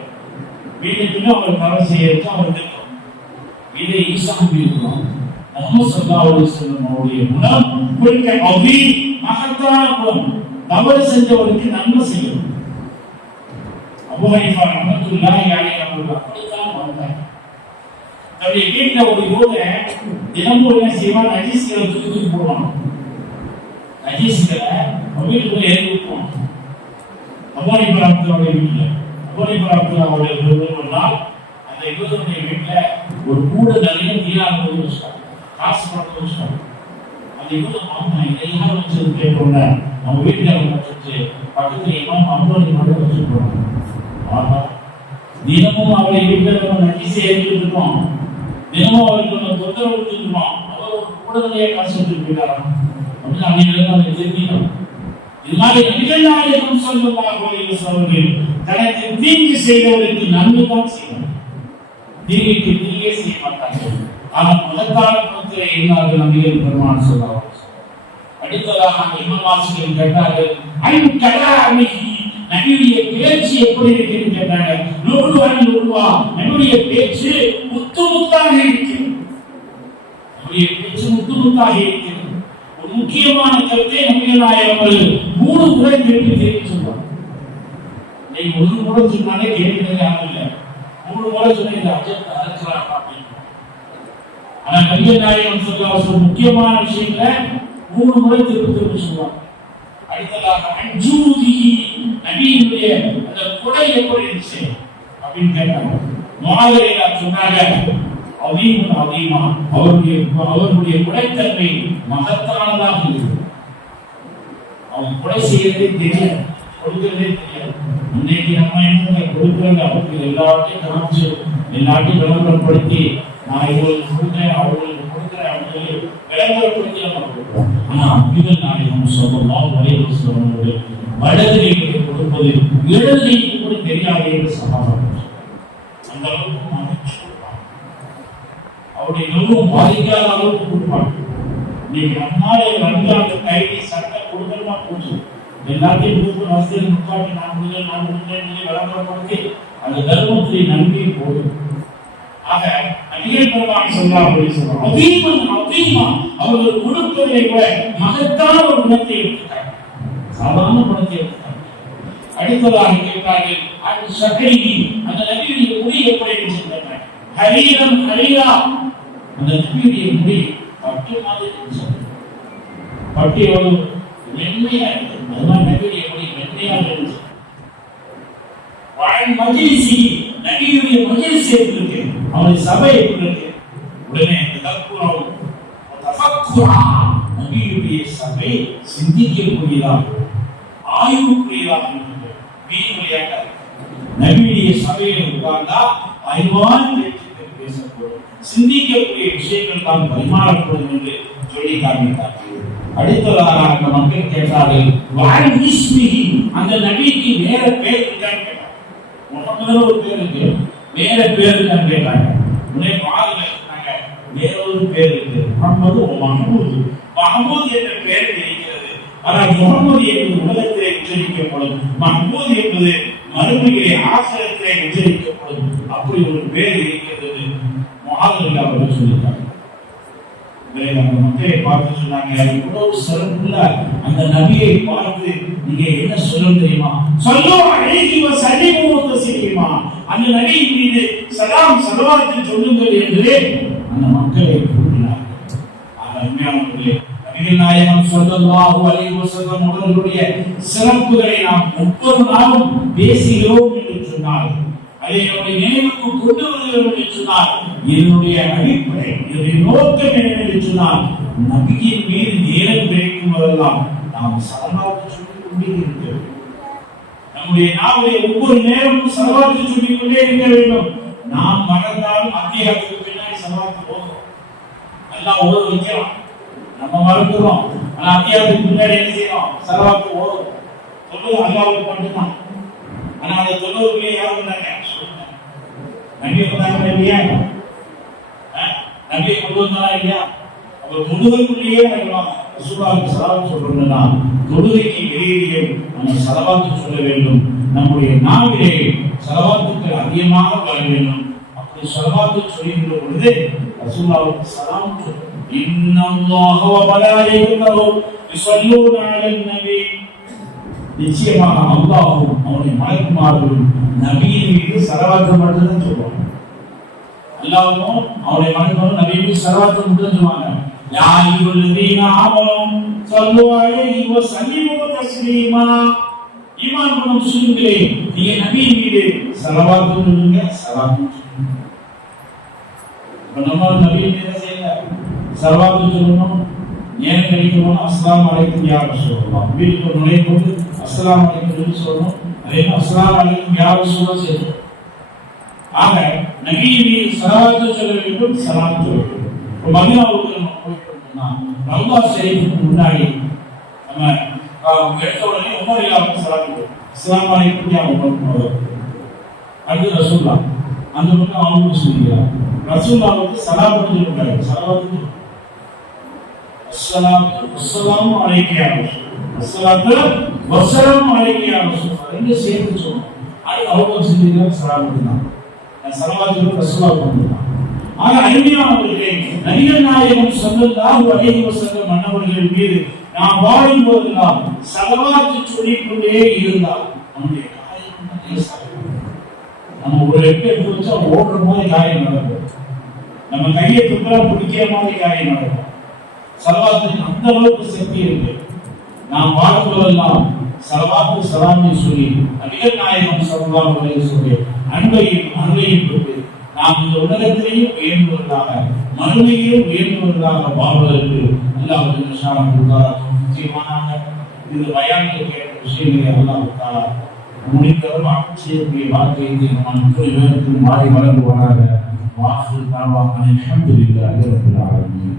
வீட்டுக்கு அவர் தவறு செய்யறதுக்கு அவர் இருக்கும். இதை ஈசா நபி இருக்கணும். முஹம்மது ஸல்லல்லாஹு அலைஹி வஸல்லம் அவருடைய குணம் குலுக்கே அதீம், மகத்தான குணம். தவறு செஞ்சவருக்கு நன்மை செய்யும். அபூ ஹனீஃபா ரஹ்மத்துல்லாஹி அலைஹி அவர்கள் அப்படித்தான் வாழ்ந்தார். தன்னுடைய வீட்டில் ஒரு யூதன் தினமும் என்ன செய்வான், நஜீஸ்களை தூக்கி போடுவான். நஜீஸ்களை வீட்டுக்குள்ள ஏறி விட்டுவான். அபூ ஹனீஃபா ரஹ்மத்துல்லாஹி வீட்டில் ஒரு நாள் அந்த யூதனுடைய வீட்டில் ஒரு கூட நிறைய தீராக வச்சுட்டாங்க, காசு பணத்தை வச்சுட்டாங்க. அந்த யூதன் மாமா இதை யார் வச்சது கேட்டோம்னா நம்ம வீட்டுக்காரங்க வச்சு பக்கத்துல இமாம் அவ்வளவு மட்டும் வச்சுருக்கோம். ஆனா தினமும் அவளை வீட்டில் நம்ம நஜீஸை ஏறிட்டு இருக்கோம், தினமும் அவருக்கு நம்ம தொந்தரவு கொடுத்துருக்கோம். அவர் ஒரு கூடுதலையே காசு எடுத்துட்டு போயிட்டாராம் அப்படின்னு அன்னைக்கு நம்ம தெரிஞ்சுக்கணும். இது மாதிரி நபிகள் நாயகம் ஸல்லல்லாஹு அலைஹி வஸல்லம் தனக்கு தீங்கு செய்தவருக்கு நன்மை தான் செய்வார், தீங்குக்கு தீங்கே செய்ய மாட்டார்கள். ஆனால் மகத்தான குணத்திலே இருந்தார்கள் நபிகள் பெருமான் ஸல்லல்லாஹு அலைஹி வஸல்லம். அடுத்ததாக அந்த இமாமாசிகள் கேட்டார்கள், நபியுடைய பேச்சு எப்படி இருக்குன்னு கேட்டாங்க. நபியுடைய பேச்சு முத்து முத்தாக இருக்கிறது. நபியுடைய பேச்சு முத்து முத்தாக இருக்கிறது. ஒரு முக்கியமான கருத்தை நபிகள் நாயகம் அவர்கள் 3 முறை திருப்பி திருப்பி சொல்றாங்க. நீங்க ஒரு முறை சொன்னாலே கேட்கிறது யாரும் இல்லை, 3 முறை சொன்னீங்க அஜத்தை அழைக்கிறாங்க அப்படின்னு. ஆனா நபிகள் நாயகம் ஸல்லல்லாஹு அலைஹி முக்கியமான விஷயங்களை 3 முறை திருப்பி திருப்பி சொல்றாங்க. அடுத்ததாக அன்ஜூதி, நபியுடைய அந்த குடை எப்படி இருந்துச்சு அப்படின்னு கேட்டாங்க. முஆதுல சொன்னாங்க, அதீமா, அவருடைய குடைத்தன்மை மகத்தானதாக இருக்கு. அவங்க குடை செய்யறதே தெரியாது, கொடுக்கிறதே தெரியாது. இன்னைக்கு நம்ம என்ன கொடுக்குறாங்க, அவருக்கு எல்லாத்தையும் காமிச்சு எல்லாத்தையும் விளம்பரப்படுத்தி நான் இவங்களுக்கு கொடுக்குறேன் அவங்களுக்கு கொடுக்குறேன் அப்படின்னு விளம்பரப்படுத்தி நம்ம கொடுக்குறோம். ஆனா சமாதானம் அந்த அளவுக்கு மன்னிச்சு கொடுப்பாங்க. அவருடைய நோவும் பாதிக்காத அளவுக்கு கொடுப்பாங்க. நீங்க முன்னாலே ரம்ஜான் கைதி சட்டை கொடுக்கணுமா போச்சு, எல்லாத்தையும் கொடுத்து வசதியில் முக்காட்டி நான் கொடுத்தேன் விளம்பரப்படுத்தி அந்த தர்மத்தை நம்பி போடும். ஆக நபிகள் பெருமான் சொன்னார் அவர்கள் கொடுப்பதை விட மகத்தான ஒரு குணத்தை எடுத்துட்டாங்க, சாதாரண குணத்தை எடுத்துட்டாங்க. அடுத்ததாக கேட்டார்கள் அந்த சகரி அந்த நபியுடைய முடி எப்படி இருக்கின்றன, ஹரீரம் ஹரீரா அந்த நபியுடைய முடி பட்டு மாதிரி இருந்துச்சு, பட்டு எவ்வளவு மென்மையா இருக்கு, அதுதான் நபியுடைய முடி மென்மையாக இருந்துச்சு. வாழ் மஜ்லிஸி நபியுடைய மஜ்லிஸ் எப்படி இருக்கு, அவருடைய சபை எப்படி இருக்கு, உடனே தக்குரம் தஃபக்குரா நபியுடைய சபை சிந்திக்கக்கூடியதாக ஆய்வுக்குரியதாக இருந்தது. வீண் நபியுடைய சபையில் உட்கார்ந்தா அறிவான பேச்சுக்கள் பேசப்படும், சிந்திக்கக்கூடிய விஷயங்கள் தான் பரிமாறப்படும் என்று சொல்லி காண்பித்தார்கள். அடுத்ததாக அந்த மக்கள் கேட்டார்கள் அந்த நபிக்கு வேற பேர் இருக்கான்னு கேட்டாங்க. முகமது ஒரு பேர் இருக்கு, வேற பேர் இருக்கான்னு கேட்டாங்க. உடனே பாருங்க வேற ஒரு பேர் இருக்கு, முகமது மஹமூது. மஹமூது என்ற பெயர் இருக்கிறது, ஆனால் முகமது என்பது உலகத்திலே உச்சரிக்கப்படும், மஹமூது என்பது மறுமையிலே ஆசிரத்திலே உச்சரிக்கப்படும். அப்படி ஒரு பேர் இருக்கிறது முஹாதர்கள் அவர்கள் சொல்லிட்டாங்க. அந்த மக்களை பார்த்து சொன்னாங்க, இவ்வளவு சிறப்புள்ள அந்த நபியை பார்த்து நீங்க என்ன சொல்ல தெரியுமா, சொல்லும் அழகி சலிமு தஸ்லீமா, அந்த நபியின் மீது சலாம் ஸலவாத் சொல்லுங்கள் என்று அந்த மக்களை கூறினார்கள். அருமையானவர்களே, நபிகள் நாயகம் ஸல்லல்லாஹு அலைஹி வஸல்லம் அவர்களுடைய சிறப்புகளை நாம் ஒவ்வொரு நாளும் பேசுகிறோம் என்று சொன்னார், அதை நம்முடைய நினைவுக்கு கொண்டு வருகிறோம் என்று சொன்னார். என்னுடைய அடிப்படை, என்னுடைய நோக்கம் என்னவென்று சொன்னால், நபியின் மீது நேரம் கிடைக்கும் போதெல்லாம் நாம் ஸலவாத் சொல்லிக் கொண்டே இருக்க வேண்டும். நம்முடைய நாவுடைய ஒவ்வொரு நேரமும் ஸலவாத் சொல்லிக் கொண்டே இருக்க வேண்டும். நாம் மறந்தாலும் அத்தியாயத்துக்கு பின்னாடி ஸலவாத் போகும், எல்லாம் ஓத வைக்கிறோம், நம்ம மறந்துடுறோம். ஆனா அத்தியாயத்துக்கு பின்னாடி என்ன செய்யறோம், ஸலவாத் ஓதும். சொல்லுவது அல்லாஹ்வுக்கு மட்டும்தான். ஆனா அந்த தொழுவுக்குள்ளே யார் இருந்தாங்க, நபியை கொண்டாங்க இல்லையா, நபியை கொண்டு வந்தாரா இல்லையா, அவங்க தொழுகைக்குள்ளேயே வருவாங்க. ரசூலுல்லாஹி ஸல்லல்லாஹு சொல்றதுன்னா தொழுகைக்கு வெளியே நம்ம ஸலவாத் சொல்ல வேண்டும், நம்முடைய நாவிலே ஸலவாத்துக்கு அதிகமாக வர வேண்டும். அப்படி ஸலவாத் சொல்லுகிற பொழுது ரசூலுல்லாஹி ஸலாம் இன்னல்லாஹ வ மலாயிகத்துஹு யுஸல்லூன அலன் நபி, நிச்சயமாக அல்லாஹ்வும் அவனுடைய மலக்குமார்களும் நபியின் மீது ஸலவாத் மட்டும்தான் சொல்லுவாங்க. அல்லாஹ்வும் அவனுடைய மலக்குமார்களும் நபியின் மீது ஸலவாத் மட்டும் சொல்லுவாங்க. யா அய்யுஹல்லதீன ஆமனூ ஸல்லூ அலைஹி வ ஸல்லிமூ தஸ்லீமா, ஈமான் கொண்ட முஸ்லிம்களே நீங்க நபியின் மீது ஸலவாத் சொல்லுங்க, ஸலவாத் சொல்லுங்க. நம்ம நபியின் மீது செய்யல ஸலவாத் சொல்லணும். ஏன் கிடைக்கணும், அஸ்ஸலாமு அலைக்கும் யா ரசூலுல்லாஹ், வீட்டுக்கு நுழையும் போது அஸ்ஸலாமு அலைக்கும் சொல்லணும், அதே அஸ்ஸலாமு அலைக்கும் யா ரசூலுல்லாஹ் சொல்லணும். ஆக நபியின் மீது ஸலவாத் சொல்ல வேண்டும், ஸலாம் சொல்ல வேண்டும். மதீனாவுக்கு நம்ம போயிட்டோம்னா ரவுதா ஷரீஃபுக்கு முன்னாடி நம்ம எடுத்த உடனே உமர் இல்லாமல் ஸலாம் சொல்லுவோம், அஸ்ஸலாமு அலைக்கும் யா உமர். அடுத்து ரசூலுல்லாஹ், அந்த பக்கம் அவங்க சொல்லிக்கிறார், ரசூலுல்லாஹ்வுக்கு ஸலாம் சொல்லிருக்காரு, ஸலவாத் அஸ்ஸலாத்து வஸ்ஸலாமு அலைக்க யா ரசூல், அஸ்ஸலாத்து வஸ்ஸலாமு அலைக்க யா ரசூல், ரெண்டு சேர்த்து சொல்றோம். அது அவங்க சொல்லிக்கிறார், ஸலாம் தான் ஸலவாத் ரசூலுல்லாஹ் பண்ணுவாங்க. ஆக அருமையானவர்களே, நபிகள் நாயகம் ஸல்லல்லாஹு அலைஹி வஸல்லம் அன்னவர்கள் மீது நாம் வாழும் போதெல்லாம் ஸலவாத் சொல்லிக் கொண்டே இருந்தால் நம்முடைய காரியம் லேசாகும். நம்ம ஒரு எடுத்து வச்சா ஓடுற மாதிரி காரியம் நடக்கும், நம்ம கையை துப்புரா பிடிக்கிற மாதிரி காரியம் நடக்கும். ஸலவாத்துக்கு அந்த அளவுக்கு சக்தி இருக்கு. நாம் வாழும் போதெல்லாம் ஸலவாத் ஸலாமை சொல்லி நபிகள் நாயகம் ஸல்லல்லாஹு அலைஹி வஸல்லம் அன்பையும் அருளையும் பெற்று நாம் இந்த உலகத்திலேயும் உயர்ந்தவர்களாக மறுமையிலும் உயர்ந்தவர்களாக வாழ்வதற்கு அல்லாஹ் நிச்சயமாக இந்த பயான்கள் கேட்ட விஷயங்களை அல்லாஹ் முடிந்தவரும் ஆட்சி செய்யக்கூடிய வாழ்க்கையை மக்கள் விவரத்தில் மாறி வளர்ந்துவாராக. வாசு தாவாக அல்ஹம்துலில்லாஹி ரப்பில் ஆலமீன்.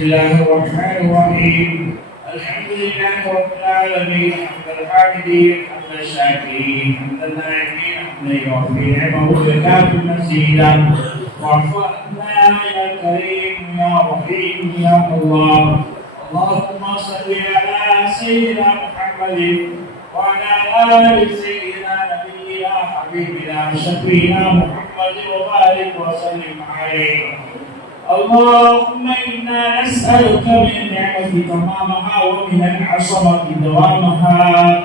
بسم الله الرحمن الرحيم الحمد لله رب العالمين حمد الحامدين حمد الشاكرين حمد الناعمين حمد يوفي نعمه ويكافئ مزيدا واعف عنا يا كريم يا رحيم يا الله اللهم صل على سيدنا محمد وعلى ال سيدنا نبينا حبيبنا شفينا محمد وبارك وسلم عليه اللهم إنا نسألك من النعمة تمامها ومن العصمة دوامها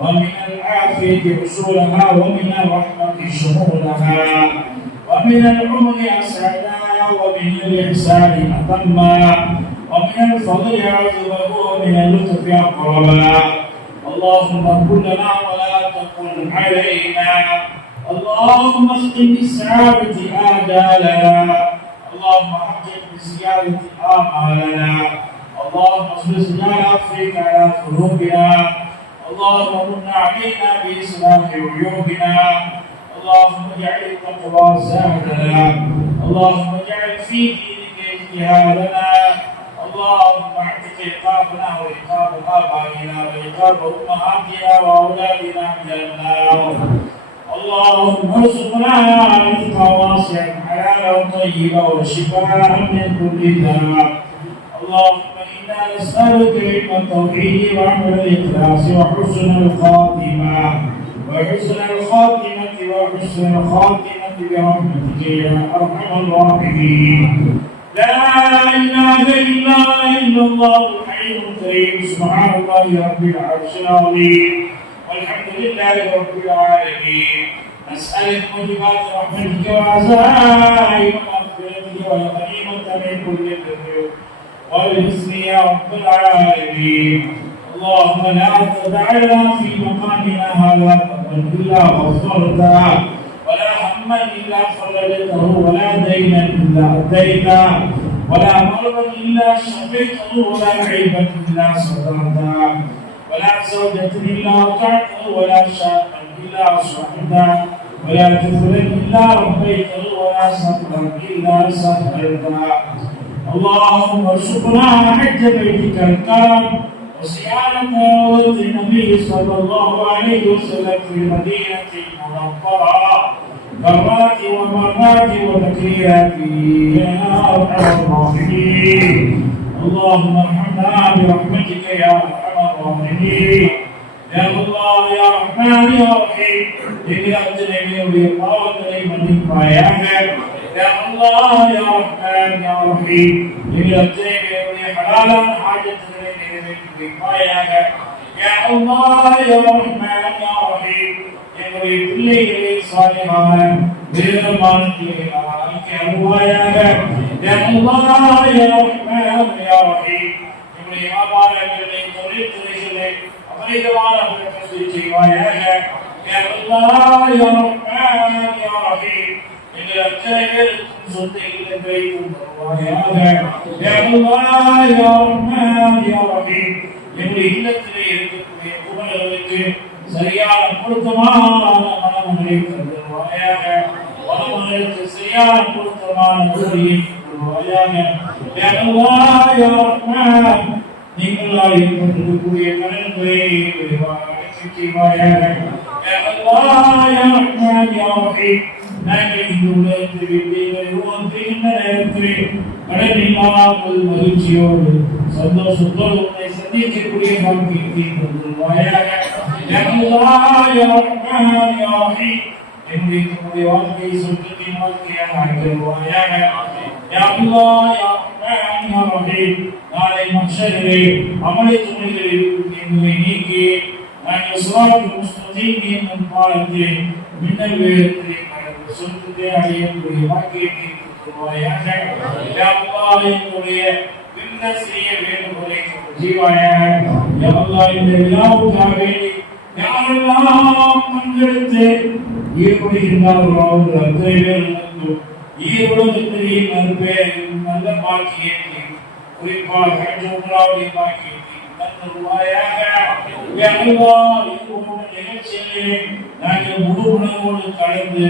ومن العافية حصولها ومن الرحمة شمولها ومن العمر أسعدا ومن الإحسان أتما ومن الفضل عظمه ومن اللطف أقربا اللهم كن لنا ولا تكن علينا اللهم اسقم بالسعادة آجالنا اللهم حقق بزيادة آمالنا اللهم اصبر سجال فيك على قلوبنا اللهم من علينا بإصلاح عيوبنا اللهم اجعل التقوى زادنا اللهم اجعل في دينك اجتهادنا اللهم اعتق رقابنا ورقاب آبائنا ورقاب أمهاتنا وأولادنا من النار اللهم ارزقنا رزقا واسعا حلالا طيبا وشفاء من كل داء اللهم انا نسالك علم التوحيد وعمل الاخلاص وحسن الخاتمه برحمتك يا ارحم الراحمين لا اله الا الله الحي الكريم سبحان الله رب العرش العظيم والحمد لله رب العالمين نسألك موجبات رحمتك وعزائم مغفرتك والغنيمة من كل بر والحسن يا رب العالمين اللهم لا تدع لنا في مقامنا هذا ذنبا إلا غفرته ولا هما إلا فرجته ولا دينا إلا أديته ولا مرضا إلا شفيته ولا عيبا إلا سترته ولا زوجة إلا وقعته ولا شاقا إلا أصلحته ولا طفلا إلا ربيته ولا صقرا إلا سهلته اللهم ارزقنا حج بيتك الكرم وزيارة روضة النبي صلى الله عليه وسلم في المدينة المنورة كرات ومرات وتكريات يا أرحم الراحمين اللهم ارحمنا برحمتك يا أرحم الراحمين يا الله يا رحمن يا رحيم اجعلنا من قوتنا من الضياع يا الله يا رحمن يا رحيم اجعلنا من حلالا حاجتنا من الضياع يا الله يا رحمن يا رحيم எங்களுடைய பிள்ளைகளை சாலிஹான வேதமானத்திலே ஆக்கி அருள்வாயாக யா அல்லாஹ் யா ரஹ்மான் யா ரஹீம் எங்களுடைய வியாபாரங்களை தொழில்துறைகளை அபரிதமான பரக்கத்தை செய்வாயாக யா அல்லாஹ் யா ரஹ்மான் யா ரஹீம் எங்கள் அத்தனை பேருக்கும் சொந்த இல்லங்களை தருவாயாக யா அல்லாஹ் யா ரஹ்மான் யா ரஹீம் எங்களுடைய இல்லத்திலே இருக்கக்கூடிய குமரர்களுக்கு சரியான பொருத்தமான மனமகளை தருவாயாக மனமகளுக்கு சரியான பொருத்தமான உதவியை தருவாயாக யா அல்லாஹ் யா ரஹ்மான் நீங்களாய் கொண்டிருக்கக்கூடிய கடன்களை அடைக்கச் செய்வாயாக யா அல்லாஹ் யா ரஹ்மான் யா ரஹீம் நாங்கள் இந்த உலகத்தில் வீடுகளை உருவாக்குகின்ற நேரத்தில் கடன் இல்லாமல் மகிழ்ச்சியோடு சந்தோஷத்தோடு உன்னை சந்திக்கக்கூடிய பாக்கியத்தை தருவாயாக யா அல்லாஹ் யா ரஹ்மான் யா ரஹீம் எங்களுடைய வாழ்க்கையை சொர்க்கத்தின் வாழ்க்கையாக ஆக்கிடுவாயாக யா அல்லாஹ் யா ரஹ்மான் யா ரஹீம் நாளை மஹ்ஷரிலே அமலை துணைகளில் எங்களை நீக்கி நாங்கள் சிராத்துல் முஸ்தகீம் என்னும் பாலத்தில் மின்னல் வேகத்திலே கடந்து சொர்க்கத்தை அடையக்கூடிய பாக்கியத்தை தருவாயாக யா அல்லாஹ் எங்களுடைய சிறிய வேண்டுகோளை ஜீவாயாக யா அல்லாஹ் இந்த விழாவுக்காக யாரெல்லாம் பங்கெடுத்து ஈடுபடுகின்றார்களோ அத்தனை பேர்களுக்கும் ஈடுபடுவதற்குரிய நல்ல பாக்கியத்தை குறிப்பாக ஹஜ் உம்ராவுடைய பாக்கியத்தை தருவாயாக யா அல்லாஹ் இந்த நிகழ்ச்சியிலே நாங்கள் முழு உணர்வோடு கலந்து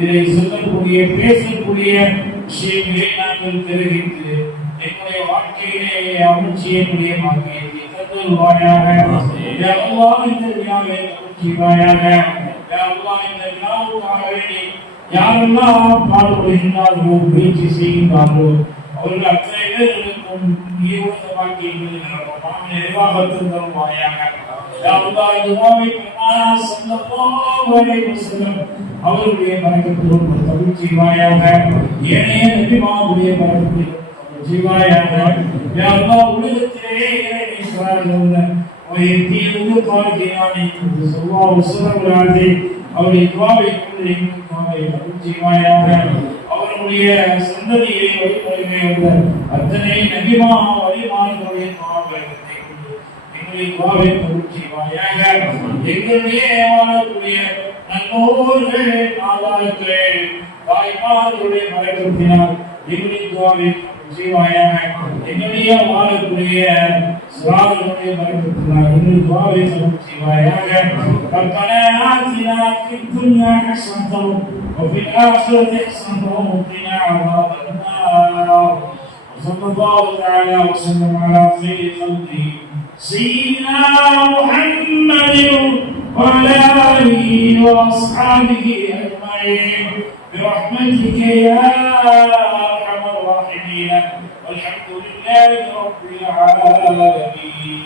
இதை சொல்லக்கூடிய பேசக்கூடிய விஷயங்களை நாங்கள் தெரிவித்து எங்களுடைய வாழ்க்கையிலே அமைச்சியக்கூடிய பாக்கியத்தை தந்துள்வாயாக. யா அல்லாஹ் இந்த விழாவை அமைச்சிவாயாக. யா அல்லாஹ் இந்த விழாவுக்காக வேண்டி யாரெல்லாம் பாடுபடுகின்றார்களோ முயற்சி செய்கின்றார்களோ அவர்கள் அத்தனை பேர்களுக்கும் ஈரோட பாக்கியங்களை நிறைவாக தந்துள்வாயாக. யா அல்லாஹ் இந்த விழாவை பெருமானார் ஸல்லல்லாஹு அலைஹி வஸல்லம் அவருடைய பரக்கத்தோடு தவிர்ச்சிவாயாக. ஏனைய நபிமாவுடைய பரக்கத்தை ஜீவாயாக. யா அல்லாஹ் உலகத்திலே இறைவனாக ويهديه طاعتنا صلى الله وسلم عليه அவருடைய துஆவை கொண்டு துஆவை ஜீவாயாக. அவருடைய சந்ததியை வழிமுறையை வந்த அத்தனை நபிமா வழிமார்களுடைய துஆவை கொண்டு எங்களுடைய துஆவை ஜீவாயாக. எங்களுடைய வாழக்கூடிய நல்லோர்கள் நாதாக்களே தாய்மார்களுடைய பரக்கத்தினால் எங்களுடைய துஆவை ஜீவாயாக. எங்களுடைய வாழக்கூடிய சிறார்களுடைய பரக்கத்தினால் எங்களுடைய துஆவை ஜீவாயாக. ربنا آتنا في الدنيا حسنة وفي الآخرة حسنة وقنا عذاب النار. وصلى الله تعالى وسلم على خير خلقه سيدنا محمد وعلى آله وأصحابه أجمعين برحمتك يا أرحم الراحمين والحمد لله رب العالمين.